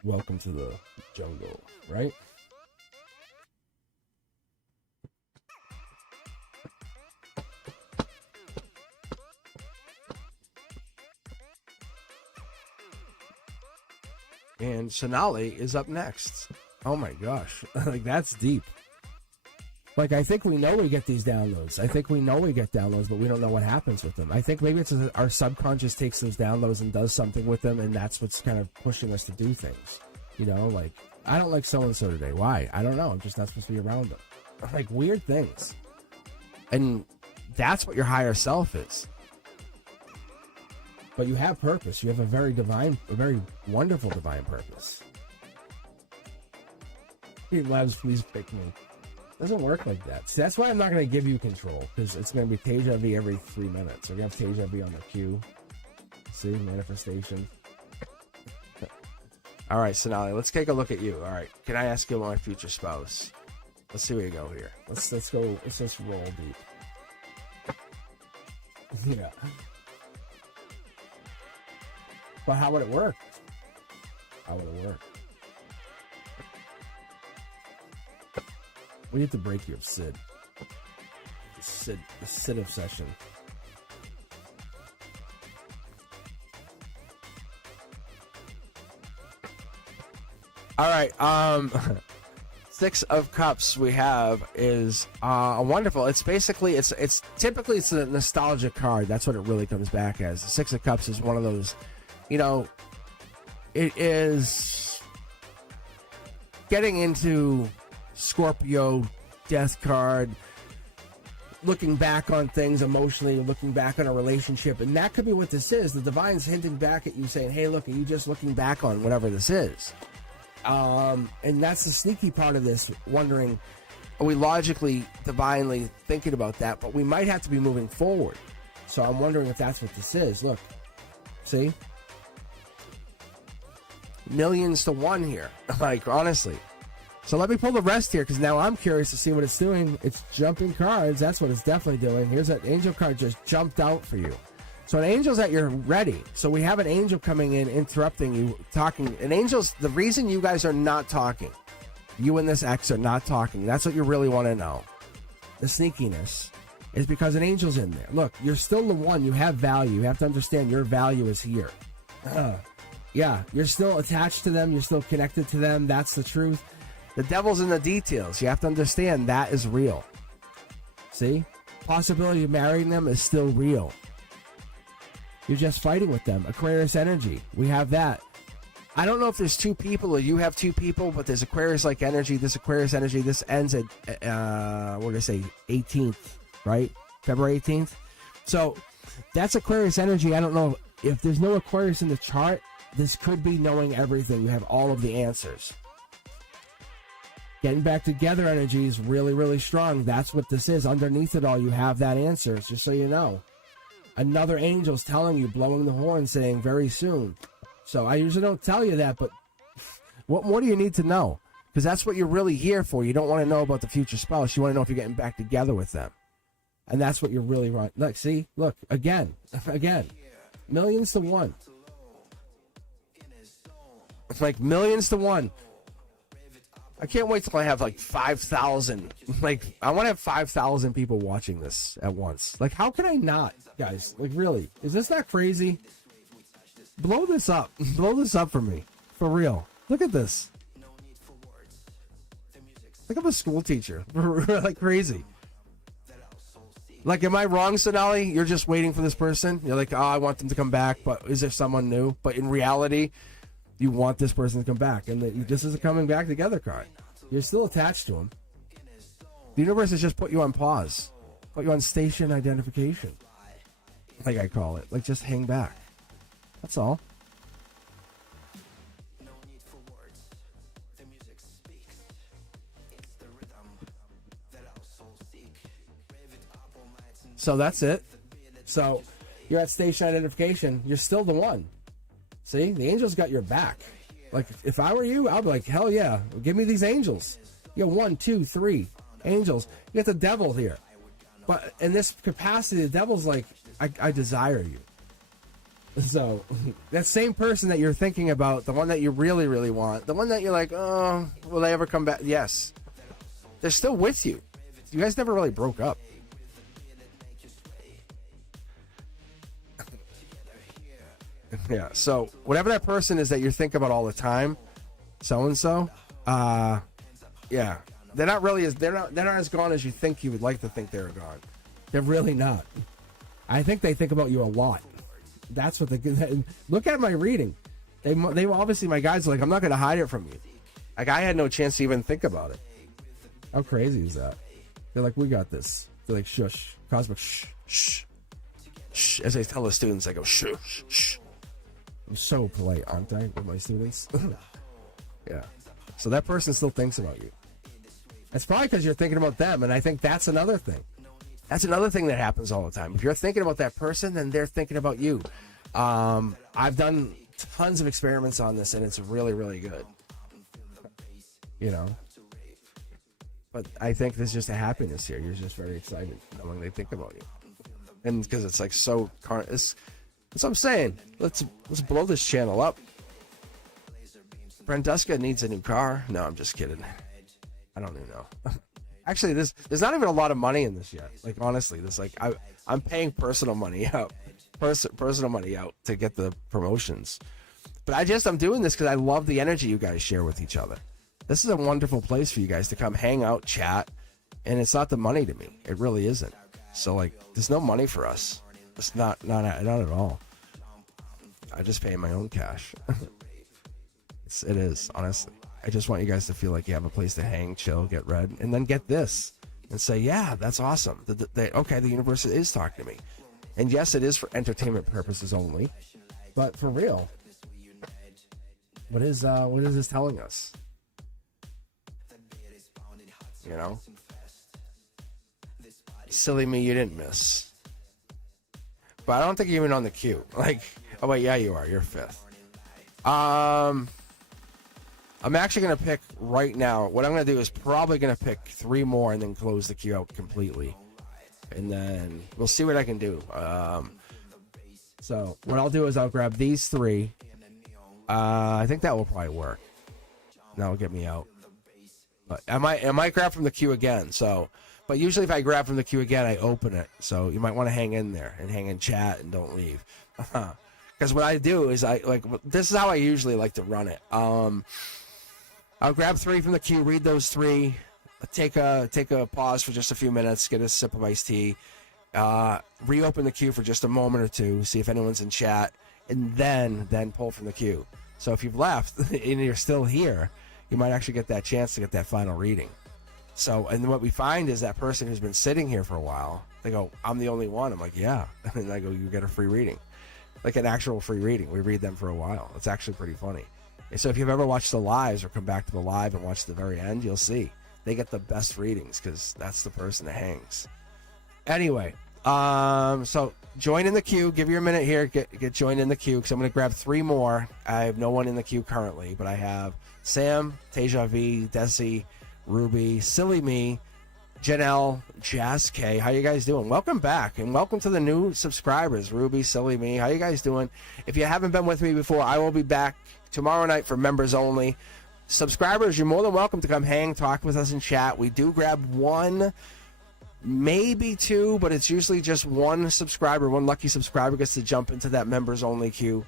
Welcome to the jungle, right? And Sonali is up next. Oh my gosh. Like, that's deep. Like, I think we know we get these downloads. I think we know we get downloads, but we don't know what happens with them. I think maybe it's our subconscious takes those downloads and does something with them, and that's what's kind of pushing us to do things. You know, like, I don't like so-and-so today. Why? I don't know. I'm just not supposed to be around them. Like, weird things. And that's what your higher self is. But you have purpose. You have a very wonderful divine purpose. Labs, please pick me. Doesn't work like that. See, that's why I'm not going to give you control, because it's going to be Teja V every 3 minutes. We're going to have Teja V on the queue. See, manifestation. All right, Sonali, let's take a look at you. All right, can I ask you about my future spouse? Let's see where you go here. Let's go. Let's just roll deep. Yeah. But how would it work? How would it work? We need to break your Sid. The Sid obsession. All right. Six of Cups we have is wonderful. It's basically it's typically it's a nostalgia card. That's what it really comes back as. The Six of Cups is one of those, you know, it is getting into Scorpio death card, looking back on things emotionally, looking back on a relationship, and that could be what this is. The Divine's hinting back at you saying, hey, look, are you just looking back on whatever this is? And that's the sneaky part of this, wondering, are we logically, divinely thinking about that? But we might have to be moving forward. So I'm wondering if that's what this is. Look, see? Millions to one here, like, honestly. So let me pull the rest here, because now I'm curious to see what it's doing. It's jumping cards. That's what it's definitely doing. Here's that angel card just jumped out for you. So an angel's at your ready. So we have an angel coming in, interrupting you, talking. And angels, the reason you guys are not talking, you and this ex are not talking, that's what you really want to know. The sneakiness is because an angel's in there. Look, you're still the one. You have value. You have to understand your value is here. Yeah, you're still attached to them. You're still connected to them. That's the truth. The devil's in the details. You have to understand that is real. See? Possibility of marrying them is still real. You're just fighting with them. Aquarius energy. We have that. I don't know if there's two people or you have two people, but there's Aquarius-like energy. This Aquarius energy, this ends at, we're going to say 18th, right? February 18th. So that's Aquarius energy. I don't know if there's no Aquarius in the chart. This could be knowing everything. You have all of the answers. Getting back together energy is really, really strong. That's what this is. Underneath it all, you have that answer, just so you know. Another angel's telling you, blowing the horn, saying very soon. So I usually don't tell you that, but what more do you need to know? Because that's what you're really here for. You don't want to know about the future spouse. You want to know if you're getting back together with them. And that's what you're really right. Look, see? Look, again. Millions to one. It's like millions to one. I can't wait till I have like 5,000. Like, I want to have 5,000 people watching this at once. Like, how can I not, guys? Like, really? Is this not crazy? Blow this up. Blow this up for me. For real. Look at this. Like, I'm a school teacher. Like, crazy. Like, am I wrong, Sonali? You're just waiting for this person? You're like, oh, I want them to come back, but is there someone new? But in reality, you want this person to come back, and this is a coming back together card. You're still attached to him. The universe has just put you on pause, put you on station identification, like I call it. Like, just hang back. That's all. So that's it. So you're at station identification. You're still the one. See, the angels got your back. Like, if I were you, I'd be like, hell yeah, give me these angels. You got 1, 2, 3 angels. You got the devil here. But in this capacity, the devil's like, I desire you. So, that same person that you're thinking about, the one that you really, really want, the one that you're like, oh, will they ever come back? Yes. They're still with you. You guys never really broke up. Yeah, so whatever that person is that you think about all the time, so-and-so, yeah, they're not as gone as you think you would like to think they're gone. They're really not. I think they think about you a lot. That's what they look at my reading. They obviously, my guys are like, I'm not going to hide it from you. Like, I had no chance to even think about it. How crazy is that? They're like, we got this. They're like, shush, Cosmic, shh, shh, shh. As I tell the students, I go, shh, shh, shh. I'm so polite, aren't I, with my students? Yeah. So that person still thinks about you. It's probably because you're thinking about them, and I think that's another thing. That's another thing that happens all the time. If you're thinking about that person, then they're thinking about you. I've done tons of experiments on this, and it's really, really good. You know? But I think there's just a happiness here. You're just very excited knowing they think about you, and because it's like so. That's what I'm saying. Let's blow this channel up. Brenduska needs a new car. No, I'm just kidding. I don't even know. Actually, there's not even a lot of money in this yet. Like honestly, I'm paying personal money out, personal money out to get the promotions. But I'm doing this because I love the energy you guys share with each other. This is a wonderful place for you guys to come hang out, chat, and it's not the money to me. It really isn't. So like, there's no money for us. It's not at all. I just pay my own cash. It is honestly. I just want you guys to feel like you have a place to hang, chill, get read, and then get this and say, yeah, that's awesome. Okay, the universe is talking to me. And yes, it is for entertainment purposes only, but for real, what is this telling us? You know? Silly me, you didn't miss. But I don't think you're even on the queue. Like, oh wait, yeah, you are. You're fifth. I'm actually going to pick right now. What I'm going to do is probably going to pick 3 more and then close the queue out completely. And then we'll see what I can do. So what I'll do is I'll grab these 3. I think that will probably work. That will get me out. But I might grab from the queue again. So, but usually if I grab from the queue again, I open it. So you might want to hang in there and hang in chat and don't leave. Because what I do is this is how I usually like to run it. I'll grab 3 from the queue, read those 3, take a pause for just a few minutes, get a sip of iced tea, reopen the queue for just a moment or two, see if anyone's in chat, and then pull from the queue. So if you've left and you're still here, you might actually get that chance to get that final reading. So, and what we find is that person who's been sitting here for a while, they go, I'm the only one. I'm like, yeah. And I go, you get a free reading. Like an actual free reading. We read them for a while. It's actually pretty funny. So if you've ever watched the lives or come back to the live and watch the very end, you'll see they get the best readings because that's the person that hangs. Anyway, so join in the queue. Give you a minute here. Get joined in the queue because I'm going to grab 3 more. I have no one in the queue currently, but I have Sam, Teja V, Desi, Ruby, Silly Me, Janelle, Jazz K. How you guys doing? Welcome back and welcome to the new subscribers. Ruby, Silly Me. How you guys doing? If you haven't been with me before, I will be back tomorrow night for members only. Subscribers, you're more than welcome to come hang, talk with us in chat. We do grab 1, maybe 2, but it's usually just 1 subscriber. 1 lucky subscriber gets to jump into that members only queue.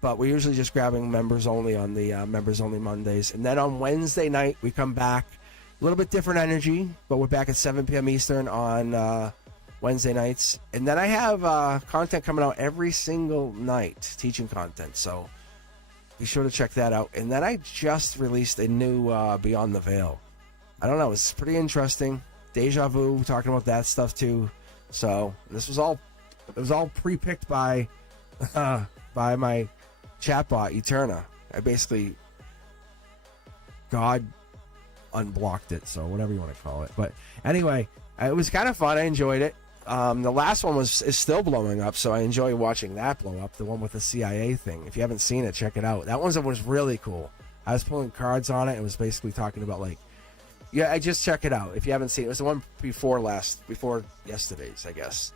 But we're usually just grabbing members only on the members only Mondays. And then on Wednesday night, we come back. A little bit different energy, but we're back at 7 p.m. Eastern on Wednesday nights. And then I have content coming out every single night, teaching content. So be sure to check that out. And then I just released a new Beyond the Veil. I don't know, it's pretty interesting. Deja vu, talking about that stuff too. So it was all pre-picked by my chatbot Eterna. I basically God unblocked it, so whatever you want to call it. But anyway, it was kind of fun. I enjoyed it. The last one is still blowing up, so I enjoy watching that blow up. The one with the CIA thing. If you haven't seen it, check it out. That one was really cool. I was pulling cards on it. It was basically talking about I just check it out if you haven't seen it. It was the one before yesterday's, I guess.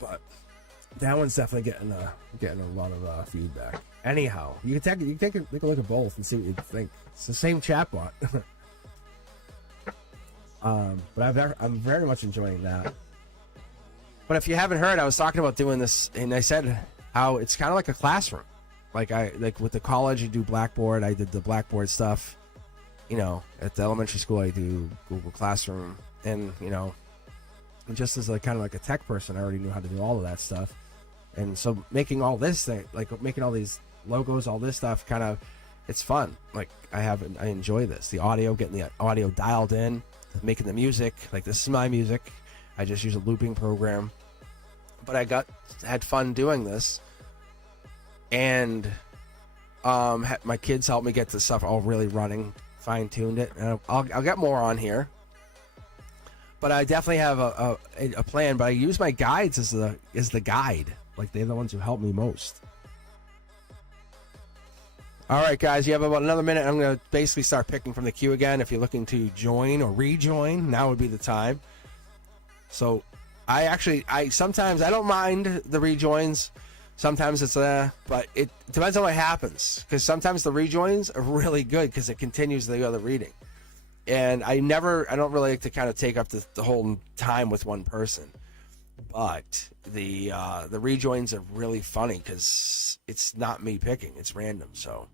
But that one's definitely getting a lot of feedback. Anyhow, you can take a look at both and see what you think. It's the same chatbot. But I'm very much enjoying that. But if you haven't heard, I was talking about doing this, and I said how it's kind of like a classroom. Like with the college, you do Blackboard. I did the Blackboard stuff. At the elementary school, I do Google Classroom, and just as kind of like a tech person, I already knew how to do all of that stuff. And so making all this thing, making all these logos, all this stuff, kind of, it's fun. I enjoy this. The audio, getting the audio dialed in, making the music. This is my music. I just use a looping program. But I had fun doing this. And my kids helped me get the stuff all really running, fine-tuned it. And I'll get more on here. But I definitely have a plan. But I use my guides as the guide. They're the ones who help me most. All right, guys, you have about another minute. I'm going to basically start picking from the queue again. If you're looking to join or rejoin, now would be the time. So I sometimes I don't mind the rejoins. Sometimes it's but it depends on what happens, because sometimes the rejoins are really good because it continues the other reading. And I don't really like to kind of take up the whole time with one person. But the rejoins are really funny because it's not me picking, it's random. So,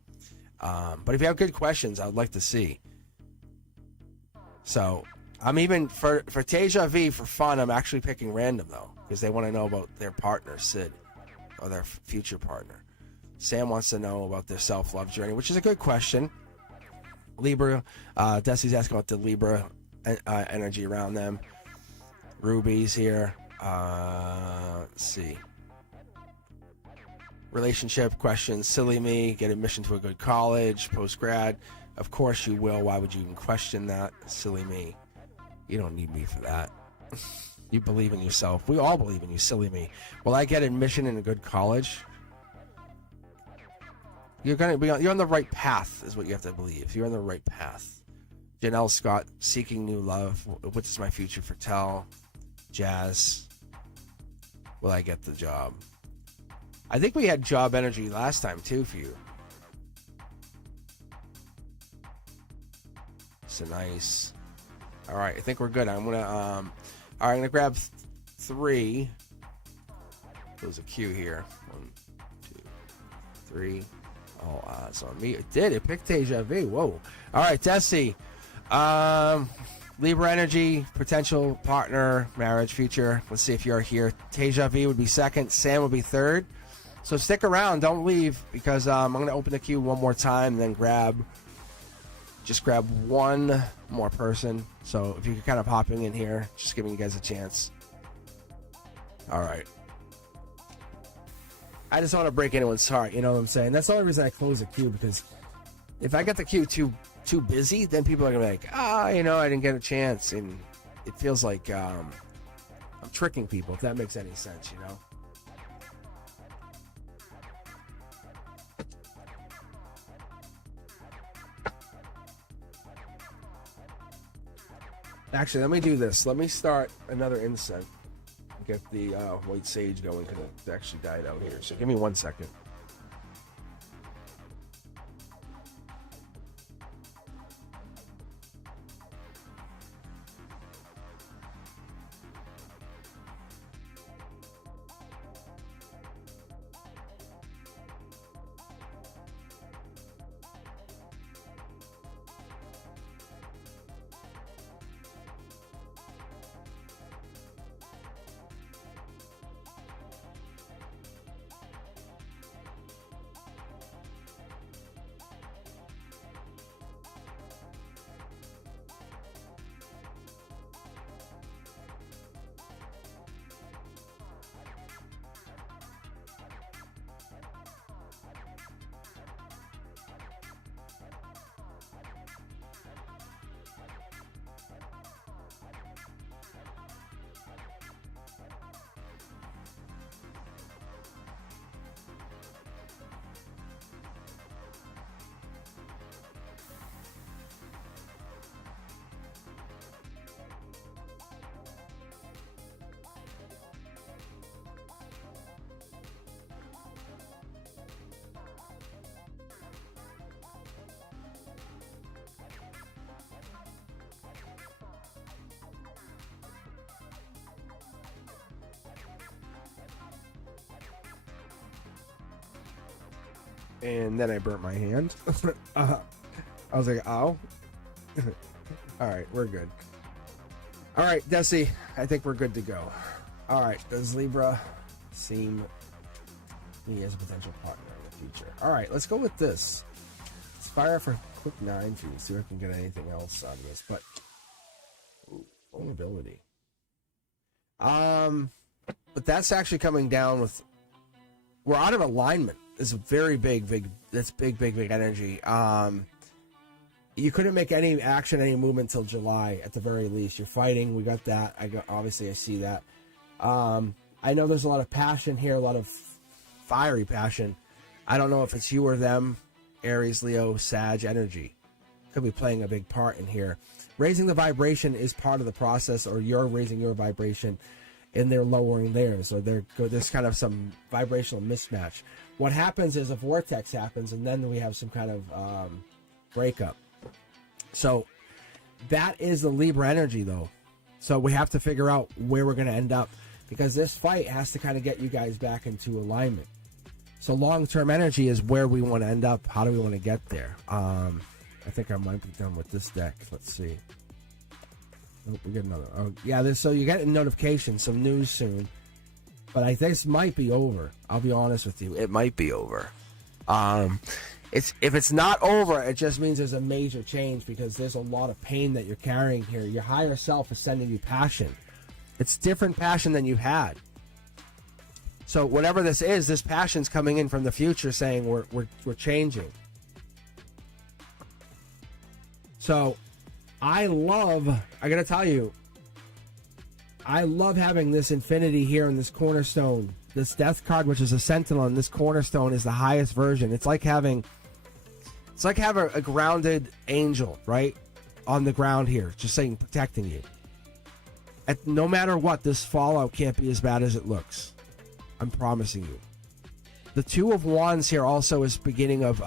but if you have good questions, I would like to see. So I'm even for Teja V, for fun, I'm actually picking random though, because they want to know about their partner Sid, or their future partner. Sam wants to know about their self-love journey, which is a good question. Libra, Desi's asking about the Libra energy around them. Ruby's here. Let's see. Relationship questions. Silly me. Get admission to a good college. Post-grad. Of course you will. Why would you even question that? Silly me. You don't need me for that. You believe in yourself. We all believe in you, silly me. Will I get admission in a good college? You're on the right path, is what you have to believe. You're on the right path. Janelle Scott, seeking new love. What does my future foretell? Jazz, will I get the job? I think we had job energy last time too for you. So nice. All right, I think we're good. I'm gonna grab 3. There's a queue here. 1, 2, 3. All eyes on me. It did. It picked Teja V. Whoa. All right, Desi. Libra energy, potential partner, marriage, future. Let's see if you're here. Teja V would be second. Sam would be third. So stick around. Don't leave, because I'm going to open the queue one more time and then grab one more person. So if you could kind of hopping in here, just giving you guys a chance. All right. I just don't want to break anyone's heart, you know what I'm saying? That's the only reason I close the queue, because if I get the queue too busy, then people are going to be like, I didn't get a chance. And it feels like I'm tricking people, if that makes any sense, you know? Actually, let me do this. Let me start another incense. Get the white sage going, because it actually died out here. So give me 1 second. And then I burnt my hand. I was like, ow. All right, we're good. All right, Desi, I think we're good to go. All right, does Libra seem me as a potential partner in the future? All right, let's go with this. Let's fire for a quick 9 for you, see if I can get anything else out of this. But vulnerability. But that's actually coming down with, we're out of alignment. It's a very big, that's big energy. You couldn't make any action, any movement till July at the very least. You're fighting. We got that. Obviously I see that. I know there's a lot of passion here, a lot of fiery passion. I don't know if it's you or them. Aries, Leo, Sag energy could be playing a big part in here. Raising the vibration is part of the process, or you're raising your vibration and they're lowering theirs, or there's kind of some vibrational mismatch. What happens is a vortex happens, and then we have some kind of breakup. So that is the Libra energy, though. So we have to figure out where we're going to end up, because this fight has to kind of get you guys back into alignment. So long-term energy is where we want to end up. How do we want to get there? I think I might be done with this deck. Let's see. Oh, we get another. Oh, yeah. So you get a notification, some news soon. But I think this might be over. I'll be honest with you. It might be over. If it's not over, it just means there's a major change, because there's a lot of pain that you're carrying here. Your higher self is sending you passion. It's different passion than you've had. So whatever this is, this passion's coming in from the future saying we're changing. So I gotta tell you, I love having this infinity here in this cornerstone. This death card, which is a sentinel, and this cornerstone is the highest version. It's like having a grounded angel, right? On the ground here, just saying, protecting you. No matter what, this fallout can't be as bad as it looks. I'm promising you. The Two of Wands here also is beginning of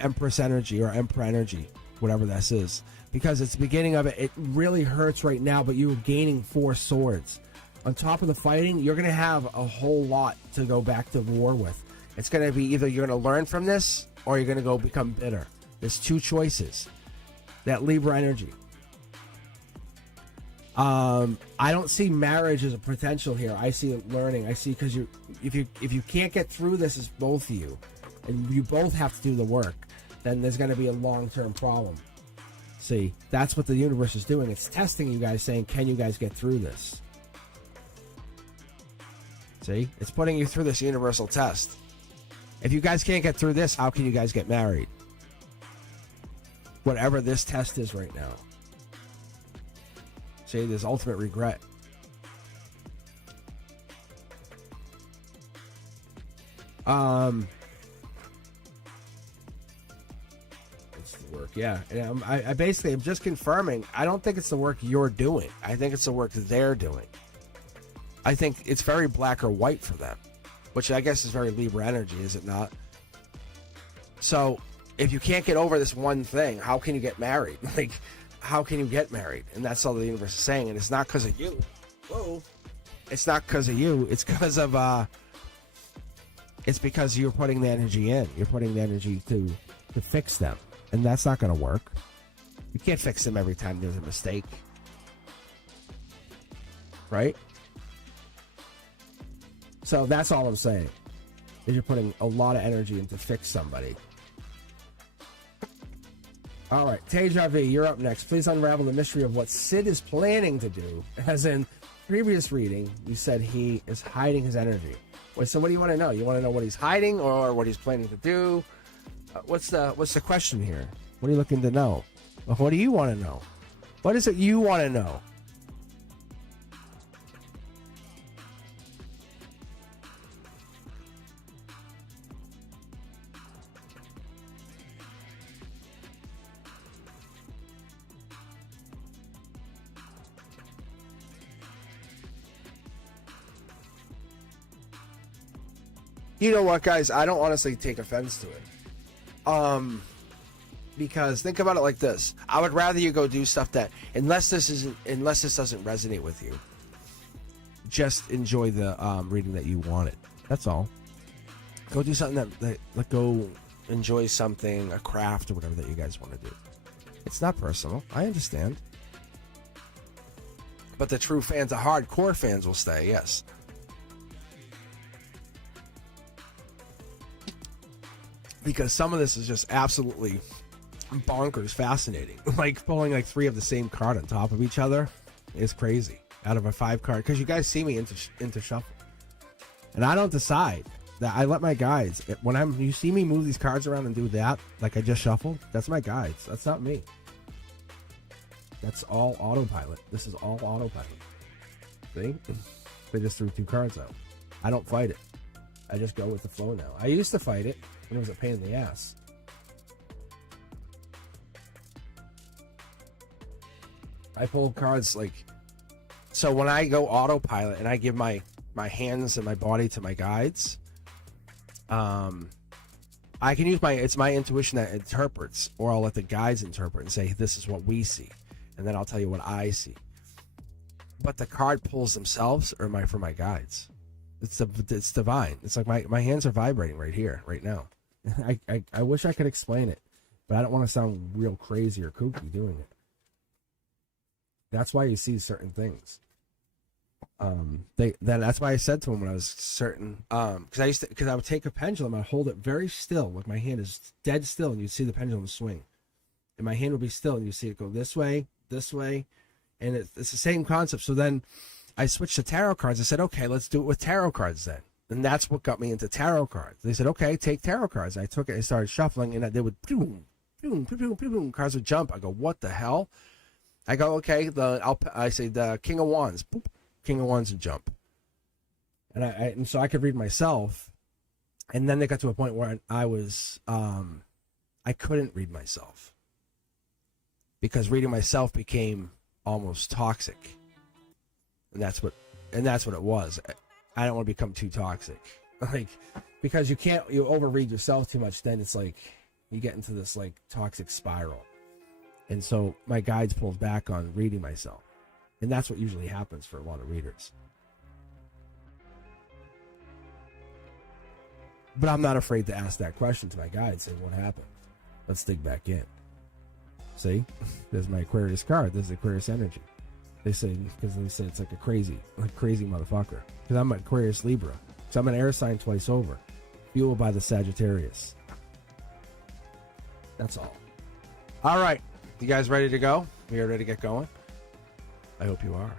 Empress energy, or Emperor energy, whatever this is. Because it's the beginning of it. It really hurts right now, but you're gaining 4 swords. On top of the fighting, you're going to have a whole lot to go back to war with. It's going to be either you're going to learn from this, or you're going to go become bitter. There's 2 choices. That Libra energy. I don't see marriage as a potential here. I see learning. I see, because if you can't get through this as both of you, and you both have to do the work, then there's going to be a long-term problem. See, that's what the universe is doing. It's testing you guys, saying, can you guys get through this? See, it's putting you through this universal test. If you guys can't get through this, how can you guys get married? Whatever this test is right now. See, there's ultimate regret. Work, yeah. And I basically am just confirming, I don't think it's the work you're doing. I think it's the work they're doing. I think it's very black or white for them, which I guess is very Libra energy, is it not? So if you can't get over this one thing, how can you get married? Like, how can you get married? And that's all the universe is saying. And it's not because of you. Whoa. It's not because of you. It's because of it's because you're putting the energy in. You're putting the energy to fix them. And that's not going to work. You can't fix them every time there's a mistake. Right? So that's all I'm saying. Is you're putting a lot of energy in to fix somebody. All right, Teja V, you're up next. Please unravel the mystery of what Sid is planning to do. As in previous reading, you said he is hiding his energy. Wait, so what do you want to know? You want to know what he's hiding, or what he's planning to do? What's the question here? What are you looking to know? What do you want to know? What is it you want to know? You know what, guys? I don't honestly take offense to it. Because think about it like this. I would rather you go do stuff that, unless this doesn't resonate with you, just enjoy the reading that you wanted. That's all. Go do something that go enjoy something, a craft or whatever that you guys want to do. It's not personal. I understand. But the true fans, the hardcore fans, will stay. Yes. Because some of this is just absolutely bonkers fascinating. Like pulling like 3 of the same card on top of each other is crazy. Out of a 5 card, because you guys see me into shuffle, and I don't decide that. I let my guides. When you see me move these cards around and do that, like I just shuffled, that's my guides. That's not me. That's all autopilot. This is all autopilot. See? They just threw 2 cards out. I don't fight it. I just go with the flow now. I used to fight it when it was a pain in the ass. I pull cards like, so when I go autopilot and I give my hands and my body to my guides, I can use it's my intuition that interprets, or I'll let the guides interpret and say, this is what we see. And then I'll tell you what I see. But the card pulls themselves are for my guides. It's divine. It's like my hands are vibrating right here, right now. I wish I could explain it, but I don't want to sound real crazy or kooky doing it. That's why you see certain things. That's why I said to him when I was certain, because I would take a pendulum, I'd hold it very still, like my hand is dead still, and you'd see the pendulum swing, and my hand would be still, and you see it go this way, and it's the same concept. So then I switched to tarot cards. I said, okay, let's do it with tarot cards then, and that's what got me into tarot cards. They said, okay, take tarot cards. I took it, I started shuffling, and they would boom, boom, boom, boom, boom, cards would jump. I go, what the hell? I go, okay, I say the King of Wands, boop, King of Wands, and jump. And so I could read myself. And then they got to a point where I was, I couldn't read myself, because reading myself became almost toxic. And that's what it was. I don't want to become too toxic, like, because you overread yourself too much. Then it's like you get into this like toxic spiral. And so my guides pulled back on reading myself. And that's what usually happens for a lot of readers. But I'm not afraid to ask that question to my guides. Say, what happened? Let's dig back in. See? There's my Aquarius card. There's the Aquarius energy. They say it's like a crazy motherfucker. Because I'm an Aquarius Libra. So I'm an air sign twice over. Fueled by the Sagittarius. That's all. All right. You guys ready to go? We are ready to get going? I hope you are.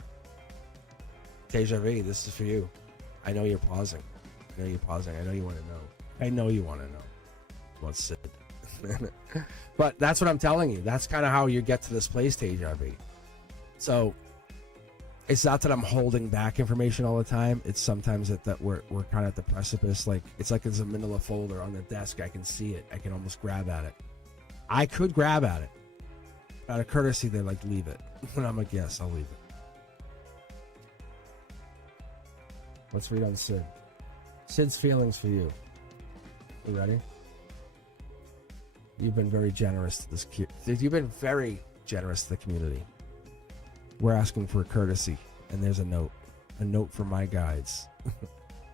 Deja Vu, this is for you. I know you're pausing. I know you want to know. I know you want to know. What's Sid? But that's what I'm telling you. That's kind of how you get to this place, Deja Vu. So it's not that I'm holding back information all the time. It's sometimes that we're kind of at the precipice. Like it's like there's a manila folder on the desk. I can see it. I can almost grab at it. I could grab at it. Out of courtesy, they like leave it. When I'm like, yes, I'll leave it. Let's read on Sid. Sid's feelings for you. You ready? You've been very generous to this. You've been very generous to the community. We're asking for a courtesy, and there's a note from my guides.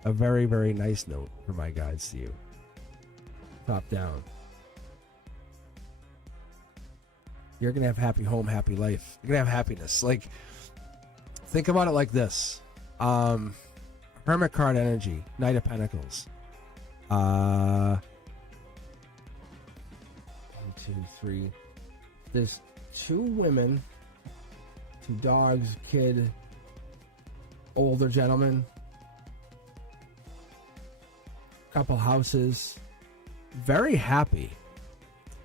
A very, very nice note from my guides to you. Top down. You're going to have happy home, happy life. You're going to have happiness. Like, think about it like this. Hermit card energy, Knight of Pentacles. 1, 2, 3. There's 2 women, 2 dogs, kid, older gentleman, couple houses. Very happy.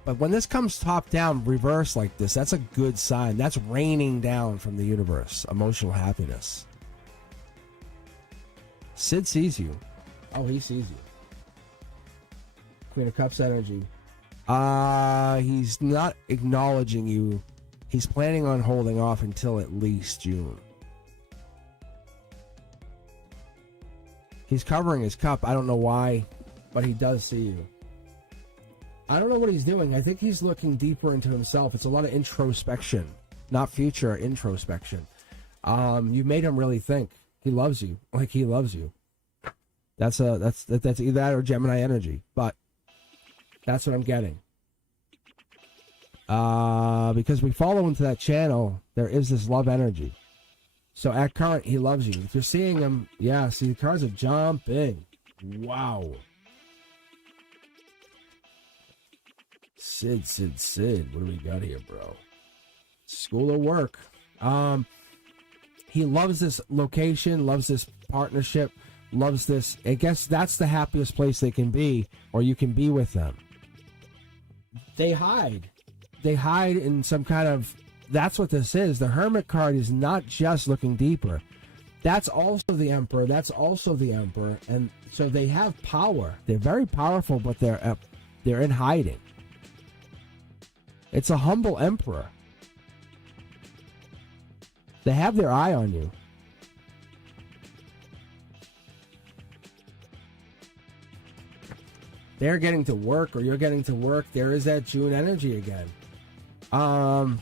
But when this comes top down, reverse like this, that's a good sign. That's raining down from the universe. Emotional happiness. Sid sees you. Oh, he sees you. Queen of Cups energy. He's not acknowledging you. He's planning on holding off until at least June. He's covering his cup. I don't know why, but he does see you. I don't know what he's doing. I think he's looking deeper into himself. It's a lot of introspection, not future introspection. You made him really think. He loves you, like he loves you. That's either that or Gemini energy, but that's what I'm getting. Because we follow into that channel, there is this love energy. So at current, he loves you. If you're seeing him, yeah. See, the cards are jumping. Wow. Sid. What do we got here, bro? School or work. He loves this location, loves this partnership, loves this. I guess that's the happiest place they can be, or you can be with them. They hide. They hide in some kind of. That's what this is. The Hermit card is not just looking deeper. That's also the Emperor. That's also the Emperor. And so they have power. They're very powerful, but they're in hiding. It's a humble emperor. They have their eye on you. They're getting to work, or you're getting to work. There is that June energy again. On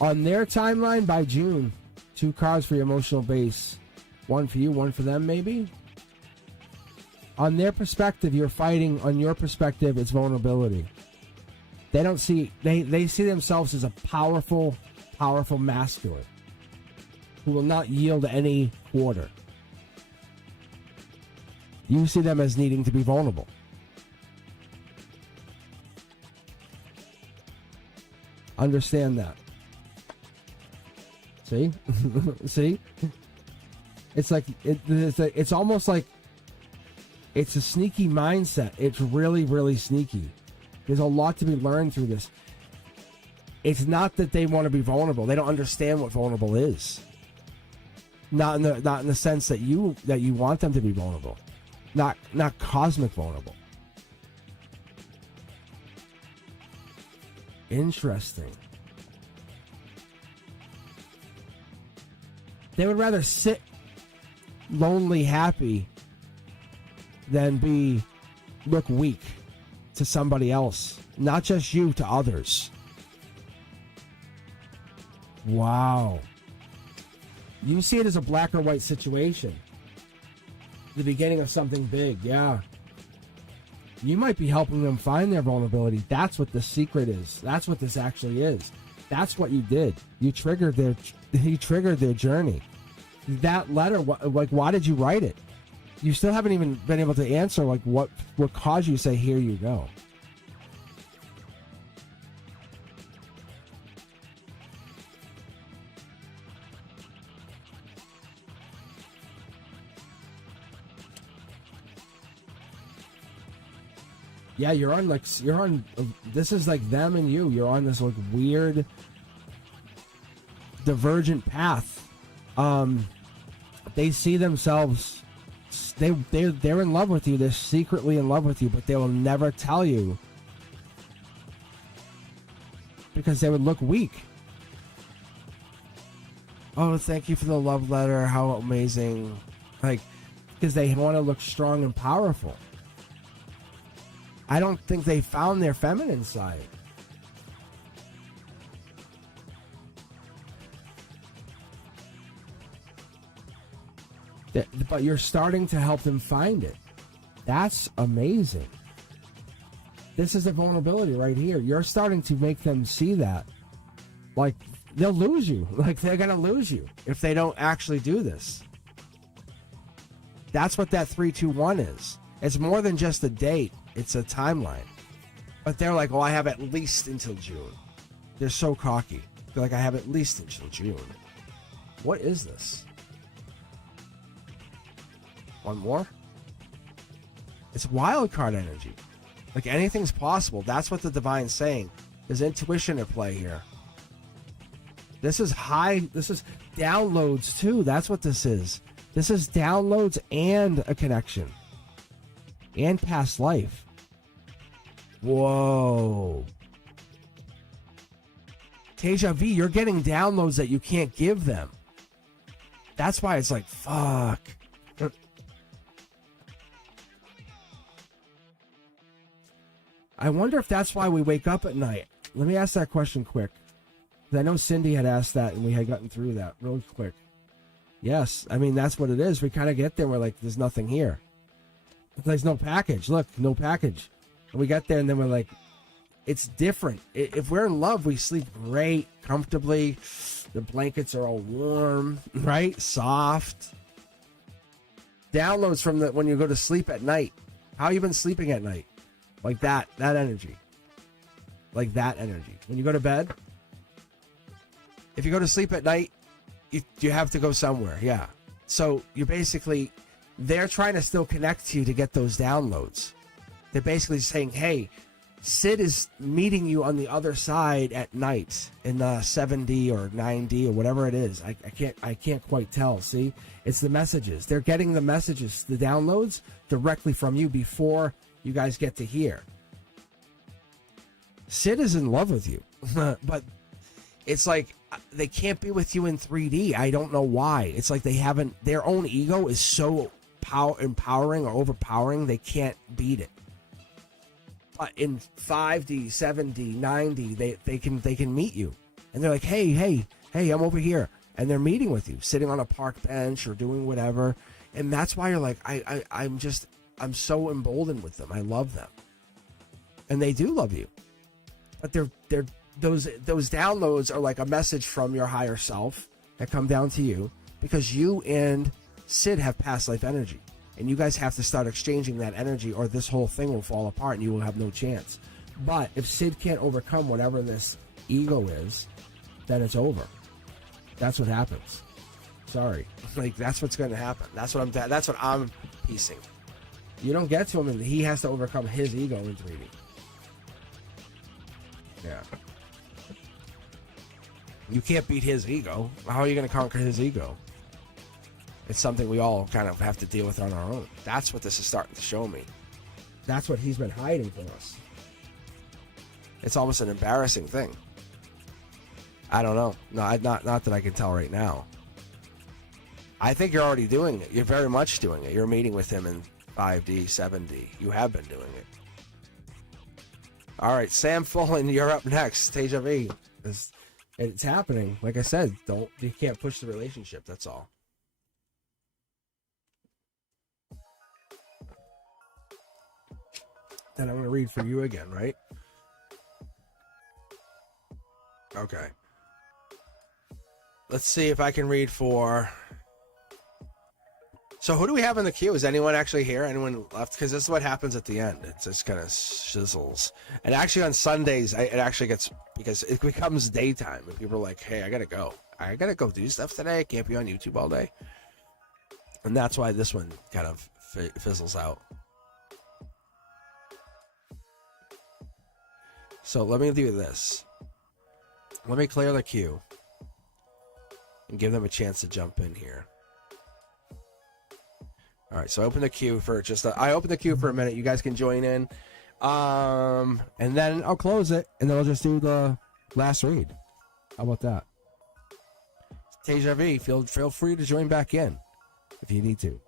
their timeline, by June, 2 cards for your emotional base. 1 for you, 1 for them, maybe? On their perspective, you're fighting. On your perspective, it's vulnerability. They don't see... They see themselves as a powerful, powerful masculine who will not yield any quarter. You see them as needing to be vulnerable. Understand that. See? See? It's like it's almost like it's a sneaky mindset. It's really, really sneaky. There's a lot to be learned through this. It's not that they want to be vulnerable. They don't understand what vulnerable is. Not in the sense that you want them to be vulnerable. Not cosmic vulnerable. Interesting. They would rather sit lonely happy than look weak to somebody else. Not just you, to others. Wow. You see it as a black or white situation. The beginning of something big, yeah. You might be helping them find their vulnerability. That's what the secret is. That's what this actually is. That's what you did. You triggered their journey. That letter, like, why did you write it? You still haven't even been able to answer, like, what caused you to say, here you go. Yeah, this is like them and you. You're on this like weird divergent path. They see themselves, they're in love with you. They're secretly in love with you, but they will never tell you because they would look weak. Oh, thank you for the love letter. How amazing. Like, because they want to look strong and powerful. I don't think they found their feminine side. But you're starting to help them find it. That's amazing. This is a vulnerability right here. You're starting to make them see that. Like, they'll lose you. Like, they're going to lose you if they don't actually do this. That's what that 3-2-1 is. It's more than just a date. It's a timeline. But they're like, well, I have at least until June. They're so cocky. They're like, I have at least until June. What is this? One more? It's wild card energy. Like, anything's possible. That's what the divine's saying. There's intuition at play here. This is high. This is downloads, too. That's what this is. This is downloads and a connection. And past life. Whoa. Teja V, you're getting downloads that you can't give them. That's why it's like, fuck. I wonder if that's why we wake up at night. Let me ask that question quick. I know Cindy had asked that and we had gotten through that real quick. Yes, I mean, that's what it is. We kind of get there and we're like, there's nothing here. There's no package. Look, no package. And we got there and then we're like, it's different. If we're in love, we sleep great, comfortably. The blankets are all warm, right? Soft. Downloads from when you go to sleep at night. How you been sleeping at night? Like that energy. Like that energy. When you go to bed, if you go to sleep at night, you have to go somewhere. Yeah. So you basically, they're trying to still connect to you to get those downloads. They're basically saying, hey, Sid is meeting you on the other side at night in 7D or 9D or whatever it is. I can't quite tell. See, it's the messages. They're getting the messages, the downloads directly from you before you guys get to hear. Sid is in love with you, but it's like they can't be with you in 3D. I don't know why. It's like they haven't. Their own ego is so empowering or overpowering. They can't beat it. But in 5D, 7D, 9D, they can meet you, and they're like, hey, I'm over here, and they're meeting with you, sitting on a park bench or doing whatever, and that's why you're like, I'm so emboldened with them. I love them, and they do love you, but they're those downloads are like a message from your higher self that come down to you because you and Sid have past life energy. And you guys have to start exchanging that energy or this whole thing will fall apart and you will have no chance. But if Sid can't overcome whatever this ego is, then it's over. That's what happens. Sorry. Like, that's what's going to happen. That's what I'm piecing. You don't get to him and he has to overcome his ego in 3D. Yeah. You can't beat his ego. How are you going to conquer his ego? It's something we all kind of have to deal with on our own. That's what this is starting to show me. That's what he's been hiding from us. It's almost an embarrassing thing. I don't know. No, not that I can tell right now. I think you're already doing it. You're very much doing it. You're meeting with him in 5D, 7D. You have been doing it. All right, Sam Fullen, you're up next. Teja V. It's happening. Like I said, you can't push the relationship. That's all. And I'm going to read for you again, right? Okay. Let's see if I can read for... So who do we have in the queue? Is anyone actually here? Anyone left? Because this is what happens at the end. It just kind of shizzles. And actually on Sundays, it actually gets... Because it becomes daytime. And people are like, hey, I got to go. I got to go do stuff today. I can't be on YouTube all day. And that's why this one kind of fizzles out. So let me do this. Let me clear the queue and give them a chance to jump in here. All right, so I open the queue for I open the queue for a minute. You guys can join in, and then I'll close it, and then I'll just do the last read. How about that? Teja V, feel free to join back in if you need to.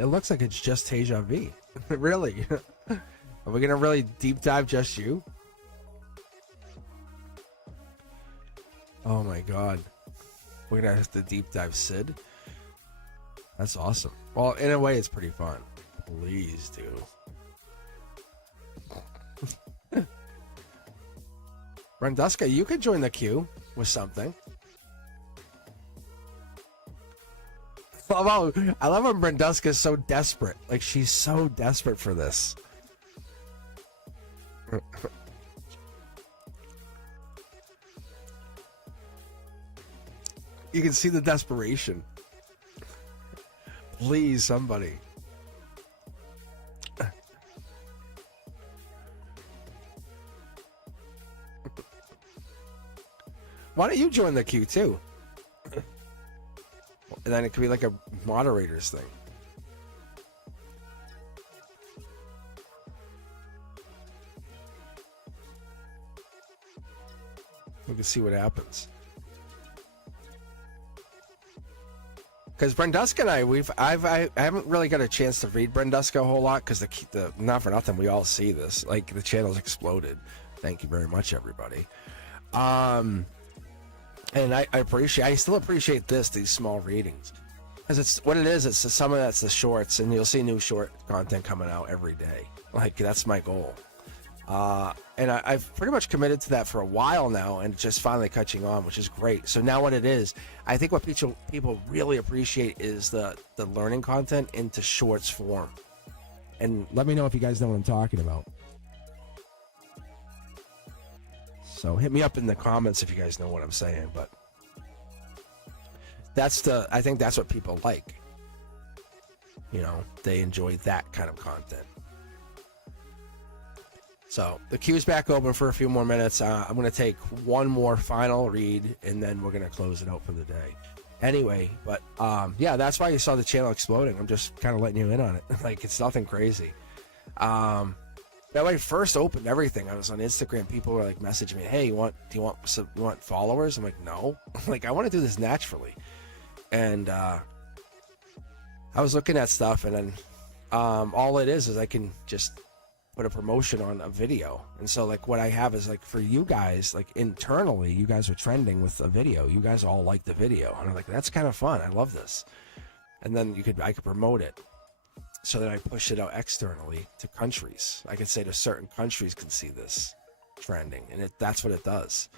It looks like it's just Teja V. Really? Are we going to really deep dive just you? Oh my god. We're going to have to deep dive Sid? That's awesome. Well, in a way, it's pretty fun. Please do. Brenduska, you could join the queue with something. I love when Brenduska is so desperate. Like, she's so desperate for this. You can see the desperation. Please, somebody. Why don't you join the queue, too? And then it could be like a moderators thing. We can see what happens. Because Brenduska and I haven't really got a chance to read Brenduska a whole lot because the not for nothing, we all see this. Like, the channel's exploded. Thank you very much, everybody. And I still appreciate these small readings. Because it's what it is. It's some of that's the shorts, and you'll see new short content coming out every day. Like, that's my goal. And I've pretty much committed to that for a while now, and just finally catching on, which is great. So now what it is, I think what people really appreciate is the learning content into shorts form. And let me know if you guys know what I'm talking about. So hit me up in the comments if you guys know what I'm saying. But I think that's what people like. You know, they enjoy that kind of content. So the queue's back open for a few more minutes. I'm going to take one more final read, and then we're going to close it out for the day. Anyway, but yeah, that's why you saw the channel exploding. I'm just kind of letting you in on it. Like, it's nothing crazy. When I first opened everything, I was on Instagram. People were like messaging me, "Hey, do you want followers?" I'm like, "No." Like, I want to do this naturally. And I was looking at stuff, and then all it is I can just put a promotion on a video. And so, like, what I have is, like, for you guys, like, internally, you guys are trending with a video. You guys all like the video, and I'm like, that's kind of fun. I love this. And then I could promote it, so that I push it out externally to countries. I could say to certain countries can see this trending, and that's what it does.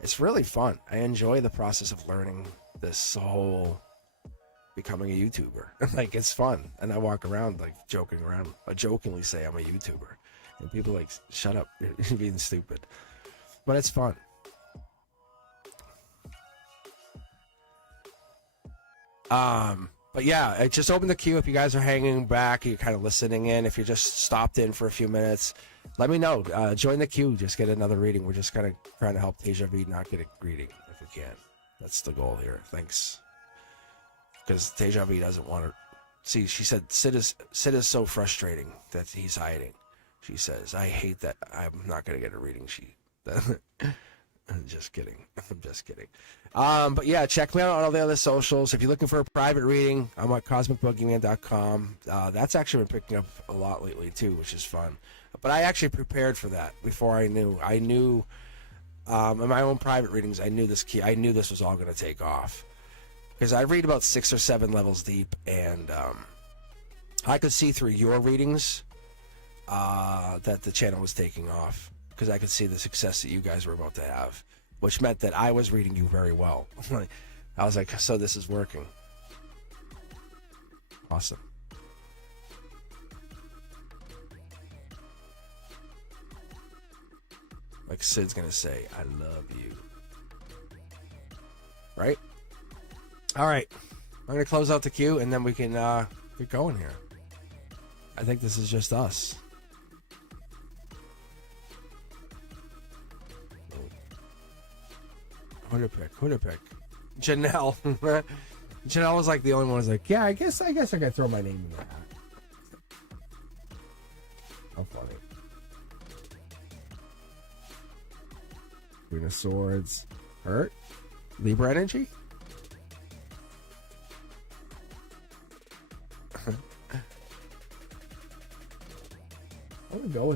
It's really fun. I enjoy the process of learning this whole becoming a YouTuber. Like, it's fun. And I walk around, like, joking around. I jokingly say I'm a YouTuber. And people are like, shut up, you're being stupid. But it's fun. But yeah, I just opened the queue. If you guys are hanging back, you're kind of listening in. If you just stopped in for a few minutes, let me know. Join the queue. Just get another reading. We're just kind of trying to help Tasia V not get a reading if we can. That's the goal here. Thanks. Because Tasia V doesn't want to see. She said Sid is so frustrating that he's hiding. She says, I hate that I'm not going to get a reading. I'm just kidding. I'm just kidding. But yeah, check me out on all the other socials. If you're looking for a private reading, I'm at cosmicboogeyman.com. That's actually been picking up a lot lately too, which is fun. But I actually prepared for that before I knew. I knew in my own private readings, I knew this was all going to take off. Because I read about 6 or 7 levels deep, and I could see through your readings that the channel was taking off. Because I could see the success that you guys were about to have, which meant that I was reading you very well. I was like, so this is working. Awesome. Like Sid's gonna say, I love you. Right? All right. I'm gonna close out the queue, and then we can get going here. I think this is just us. Who to pick? Janelle. Janelle was like the only one who was like, yeah, I guess I gotta throw my name in the hat. How funny. Queen of Swords. Hurt? Libra energy? I'm gonna go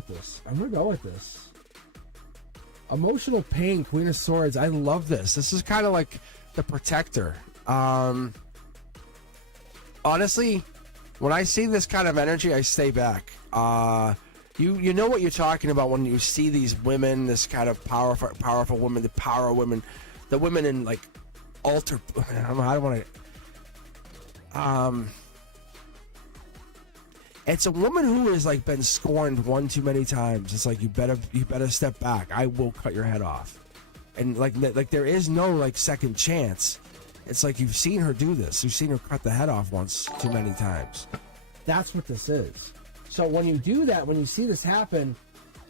with this. Emotional pain, Queen of Swords. I love this. This is kind of like the Protector. Honestly, when I see this kind of energy, I stay back. You know what you're talking about when you see these women, this kind of powerful women, the power women, the women in like altar. I don't know how I want to. It's a woman who has like been scorned one too many times. It's like you better step back. I will cut your head off, and like there is no like second chance. It's like you've seen her do this. You've seen her cut the head off once too many times. That's what this is. So when you do that, when you see this happen,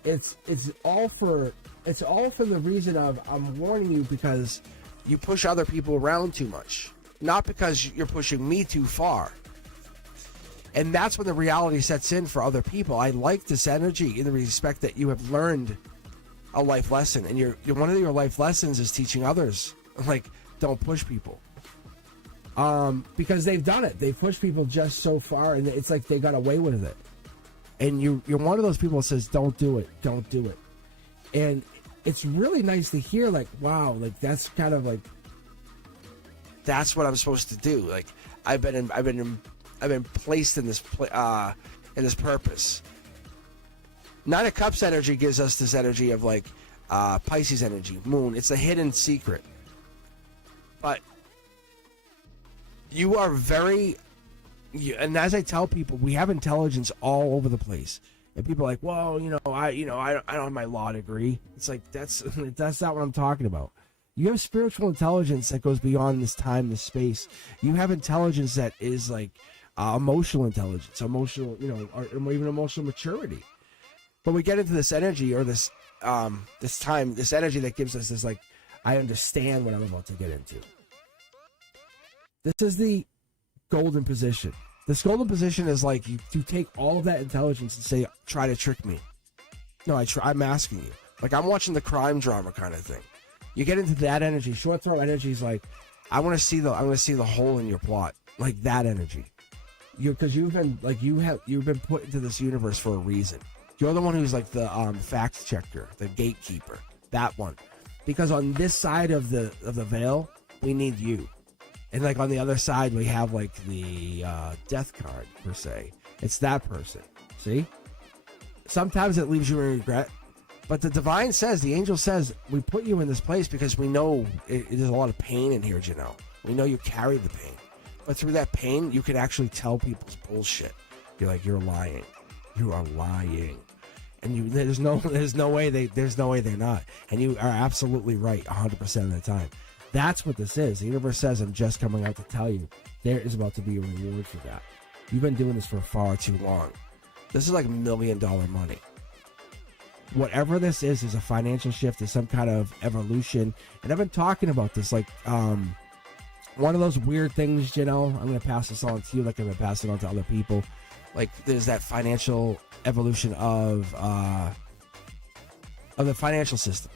it's all for the reason of I'm warning you because you push other people around too much, not because you're pushing me too far. And that's when the reality sets in for other people. I like this energy in the respect that you have learned a life lesson, and you're one of your life lessons is teaching others, like, don't push people. Because they've done it. They've pushed people just so far, and it's like they got away with it. And you're one of those people that says, don't do it. And it's really nice to hear, like, wow, like, that's kind of like, that's what I'm supposed to do. Like, I've been placed in this purpose. Nine of Cups energy gives us this energy of like Pisces energy, Moon. It's a hidden secret. But you are and as I tell people, we have intelligence all over the place. And people are like, well, I don't have my law degree. It's like, that's not what I'm talking about. You have spiritual intelligence that goes beyond this time, this space. You have intelligence that is like emotional intelligence, emotional, or even emotional maturity. But we get into this energy or this energy that gives us this, like, I understand what I'm about to get into. This is the golden position. This golden position is like you take all of that intelligence and say, try to trick me. No, I'm asking you. Like, I'm watching the crime drama kind of thing. You get into that energy. Short throw energy is like, I want to see the hole in your plot. Like that energy. Because you've been put into this universe for a reason. You're the one who's like the fact checker, the gatekeeper. That one. Because on this side of the veil, we need you. And like on the other side, we have like the death card, per se. It's that person. See? Sometimes it leaves you in regret. But the divine says, the angel says, we put you in this place because we know there's a lot of pain in here, Janelle. We know you carry the pain. But through that pain, you can actually tell people's bullshit. You're like, you're lying. You are lying. And there's no way they're not. And you are absolutely right 100% of the time. That's what this is. The universe says, I'm just coming out to tell you there is about to be a reward for that. You've been doing this for far too long. This is like $1 million money. Whatever this is a financial shift, is some kind of evolution. And I've been talking about this, like, one of those weird things, I'm going to pass this on to you, like I'm going to pass it on to other people. Like, there's that financial evolution of the financial system.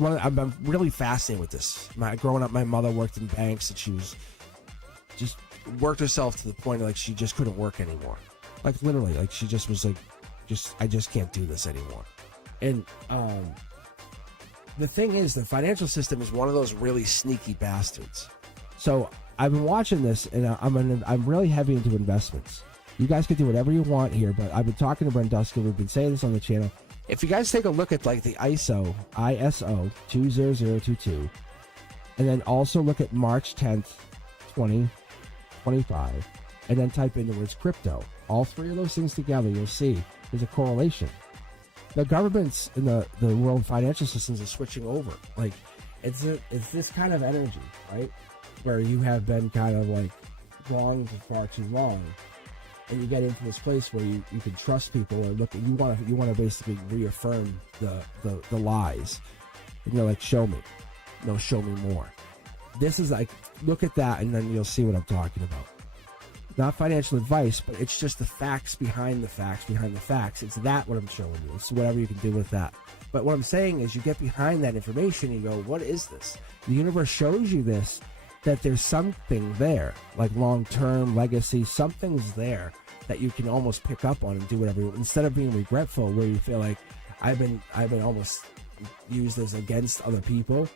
I'm really fascinated with this. Growing up, my mother worked in banks, and she was just worked herself to the point of, like, she just couldn't work anymore. Like, literally, like, she just was like, I just can't do this anymore. And the thing is, the financial system is one of those really sneaky bastards. So I've been watching this, and I'm really heavy into investments. You guys can do whatever you want here, but I've been talking to Brent Dusker. We've been saying this on the channel. If you guys take a look at like the ISO 20022, and then also look at March 10th, 2025, and then type in the words crypto, all three of those things together, you'll see there's a correlation. The governments in the world financial systems are switching over. Like, it's this kind of energy, right? Where you have been kind of like wrong for far too long. And you get into this place where you can trust people, or look, you want to basically reaffirm the lies. And you're like, show me. No, show me more. This is like, look at that, and then you'll see what I'm talking about. Not financial advice, but it's just the facts behind the facts behind the facts. It's that what I'm showing you. It's whatever you can do with that. But what I'm saying is, you get behind that information and you go, what is this? The universe shows you this, that there's something there, like long-term legacy, something's there that you can almost pick up on and do whatever. Instead of being regretful, where you feel like I've been almost used as against other people.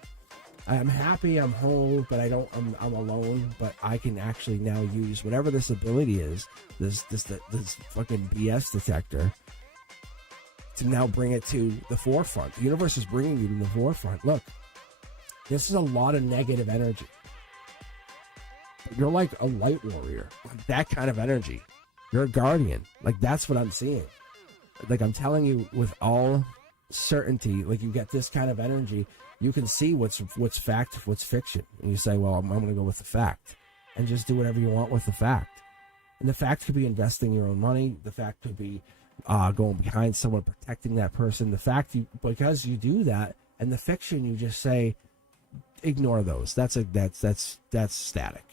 I'm happy, I'm whole, but I'm alone. But I can actually now use whatever this ability is, this fucking BS detector, to now bring it to the forefront. The universe is bringing you to the forefront. Look, this is a lot of negative energy. You're like a light warrior, like that kind of energy. You're a guardian. Like, that's what I'm seeing. Like, I'm telling you with all certainty, like, you get this kind of energy, you can see what's fact, what's fiction. And you say, well, I'm going to go with the fact. And just do whatever you want with the fact. And the fact could be investing your own money. The fact could be going behind someone, protecting that person. The fact, because you do that, and the fiction, you just say, ignore those. That's static.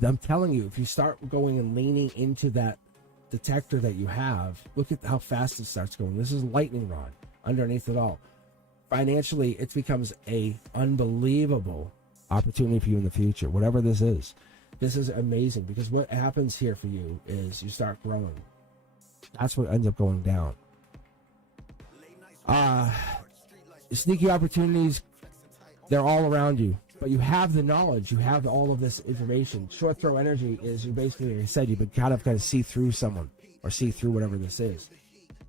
I'm telling you, if you start going and leaning into that detector that you have, look at how fast it starts going. This is lightning rod underneath it all. Financially, it becomes a unbelievable opportunity for you in the future. Whatever this is amazing, because what happens here for you is you start growing. That's what ends up going down. Sneaky opportunities, they're all around you. But you have the knowledge. You have all of this information. Short throw energy is you basically, like I said, you can kind of see through someone or see through whatever this is.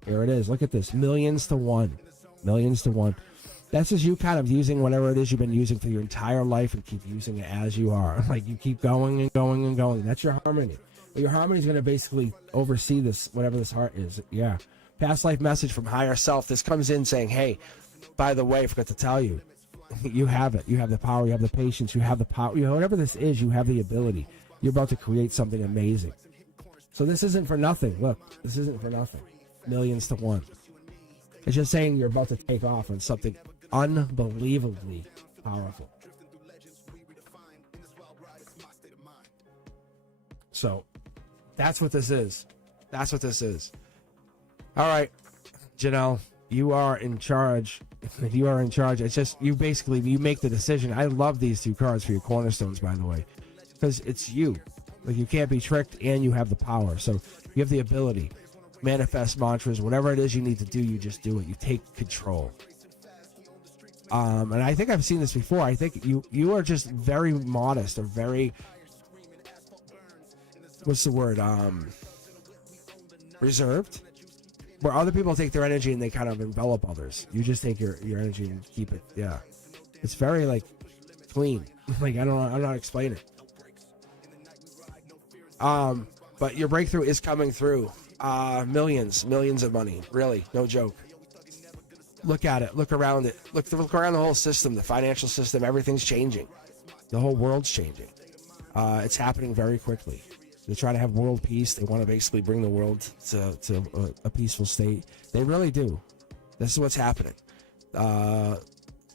Here it is. Look at this. Millions to one. Millions to one. That's just you kind of using whatever it is you've been using for your entire life and keep using it as you are. Like you keep going and going and going. That's your harmony. But your harmony is going to basically oversee this, whatever this heart is. Yeah. Past life message from higher self. This comes in saying, hey, by the way, I forgot to tell you, you have it. You have the power. You have the patience. You have the power. You know, whatever this is, you have the ability. You're about to create something amazing. So this isn't for nothing. Look, this isn't for nothing. Millions to one. It's just saying you're about to take off on something unbelievably powerful. So that's what this is. That's what this is. All right, Janelle, you are in charge. You are in charge. It's just you basically you make the decision. I love these two cards for your cornerstones, by the way, because it's you. Like you can't be tricked, and you have the power. So you have the ability. Manifest mantras, whatever it is you need to do, you just do it. You take control. And I think I've seen this before. I think you are just very modest or very, what's the word? Reserved. Where other people take their energy and they kind of envelop others. You just take your energy and keep it. Yeah, it's very like clean. Like I don't know how to explain it. But your breakthrough is coming through. Millions of money. Really, no joke. Look at it. Look around it. Look around the whole system, the financial system. Everything's changing. The whole world's changing. It's happening very quickly. They try to have world peace. They want to basically bring the world to a peaceful state. They really do. This is what's happening.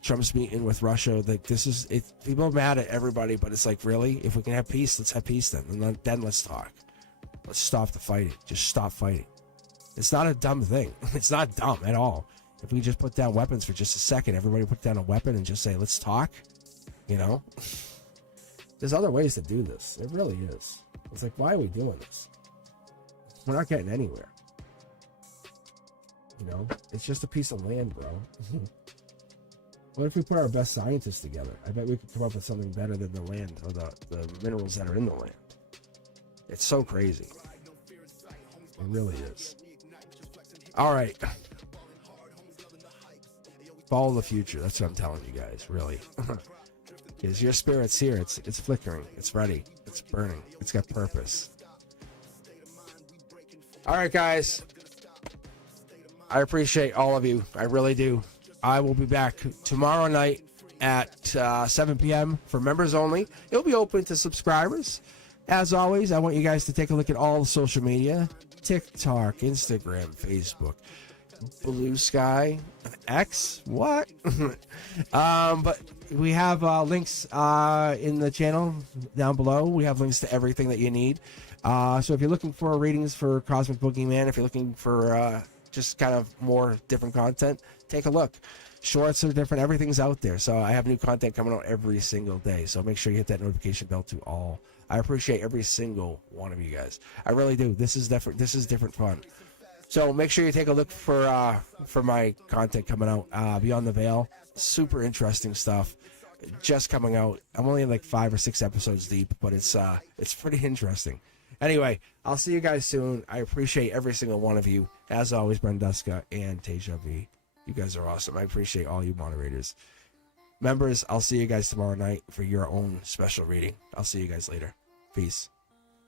Trump's meeting with Russia. Like this is it. People are mad at everybody, but it's like really, if we can have peace, let's have peace then, and then let's talk. Let's stop the fighting. Just stop fighting. It's not a dumb thing. It's not dumb at all. If we just put down weapons for just a second, everybody put down a weapon and just say, let's talk. You know? There's other ways to do this. It really is. It's like, why are we doing this? We're not getting anywhere. You know? It's just a piece of land, bro. What if we put our best scientists together? I bet we could come up with something better than the land or the minerals that are in the land. It's so crazy. It really is. All right. Follow the future. That's what I'm telling you guys, really. Because your spirit's here. It's flickering. It's ready. It's burning. It's got purpose. All right, guys. I appreciate all of you. I really do. I will be back tomorrow night at 7 p.m. for members only. It'll be open to subscribers. As always, I want you guys to take a look at all the social media. TikTok, Instagram, Facebook, Blue Sky, X, what? But we have links in the channel down below. We have links to everything that you need. So if you're looking for readings for Cosmic Boogeyman, if you're looking for just kind of more different content, take a look. Shorts are different. Everything's out there. So I have new content coming out every single day. So make sure you hit that notification bell to all. I appreciate every single one of you guys. I really do. This is different. This is different fun. So make sure you take a look for my content coming out. Beyond the Veil, super interesting stuff, just coming out. I'm only like 5 or 6 episodes deep, but it's pretty interesting. Anyway, I'll see you guys soon. I appreciate every single one of you. As always, Brenduska and Teja V. You guys are awesome. I appreciate all you moderators. Members, I'll see you guys tomorrow night for your own special reading. I'll see you guys later. Peace.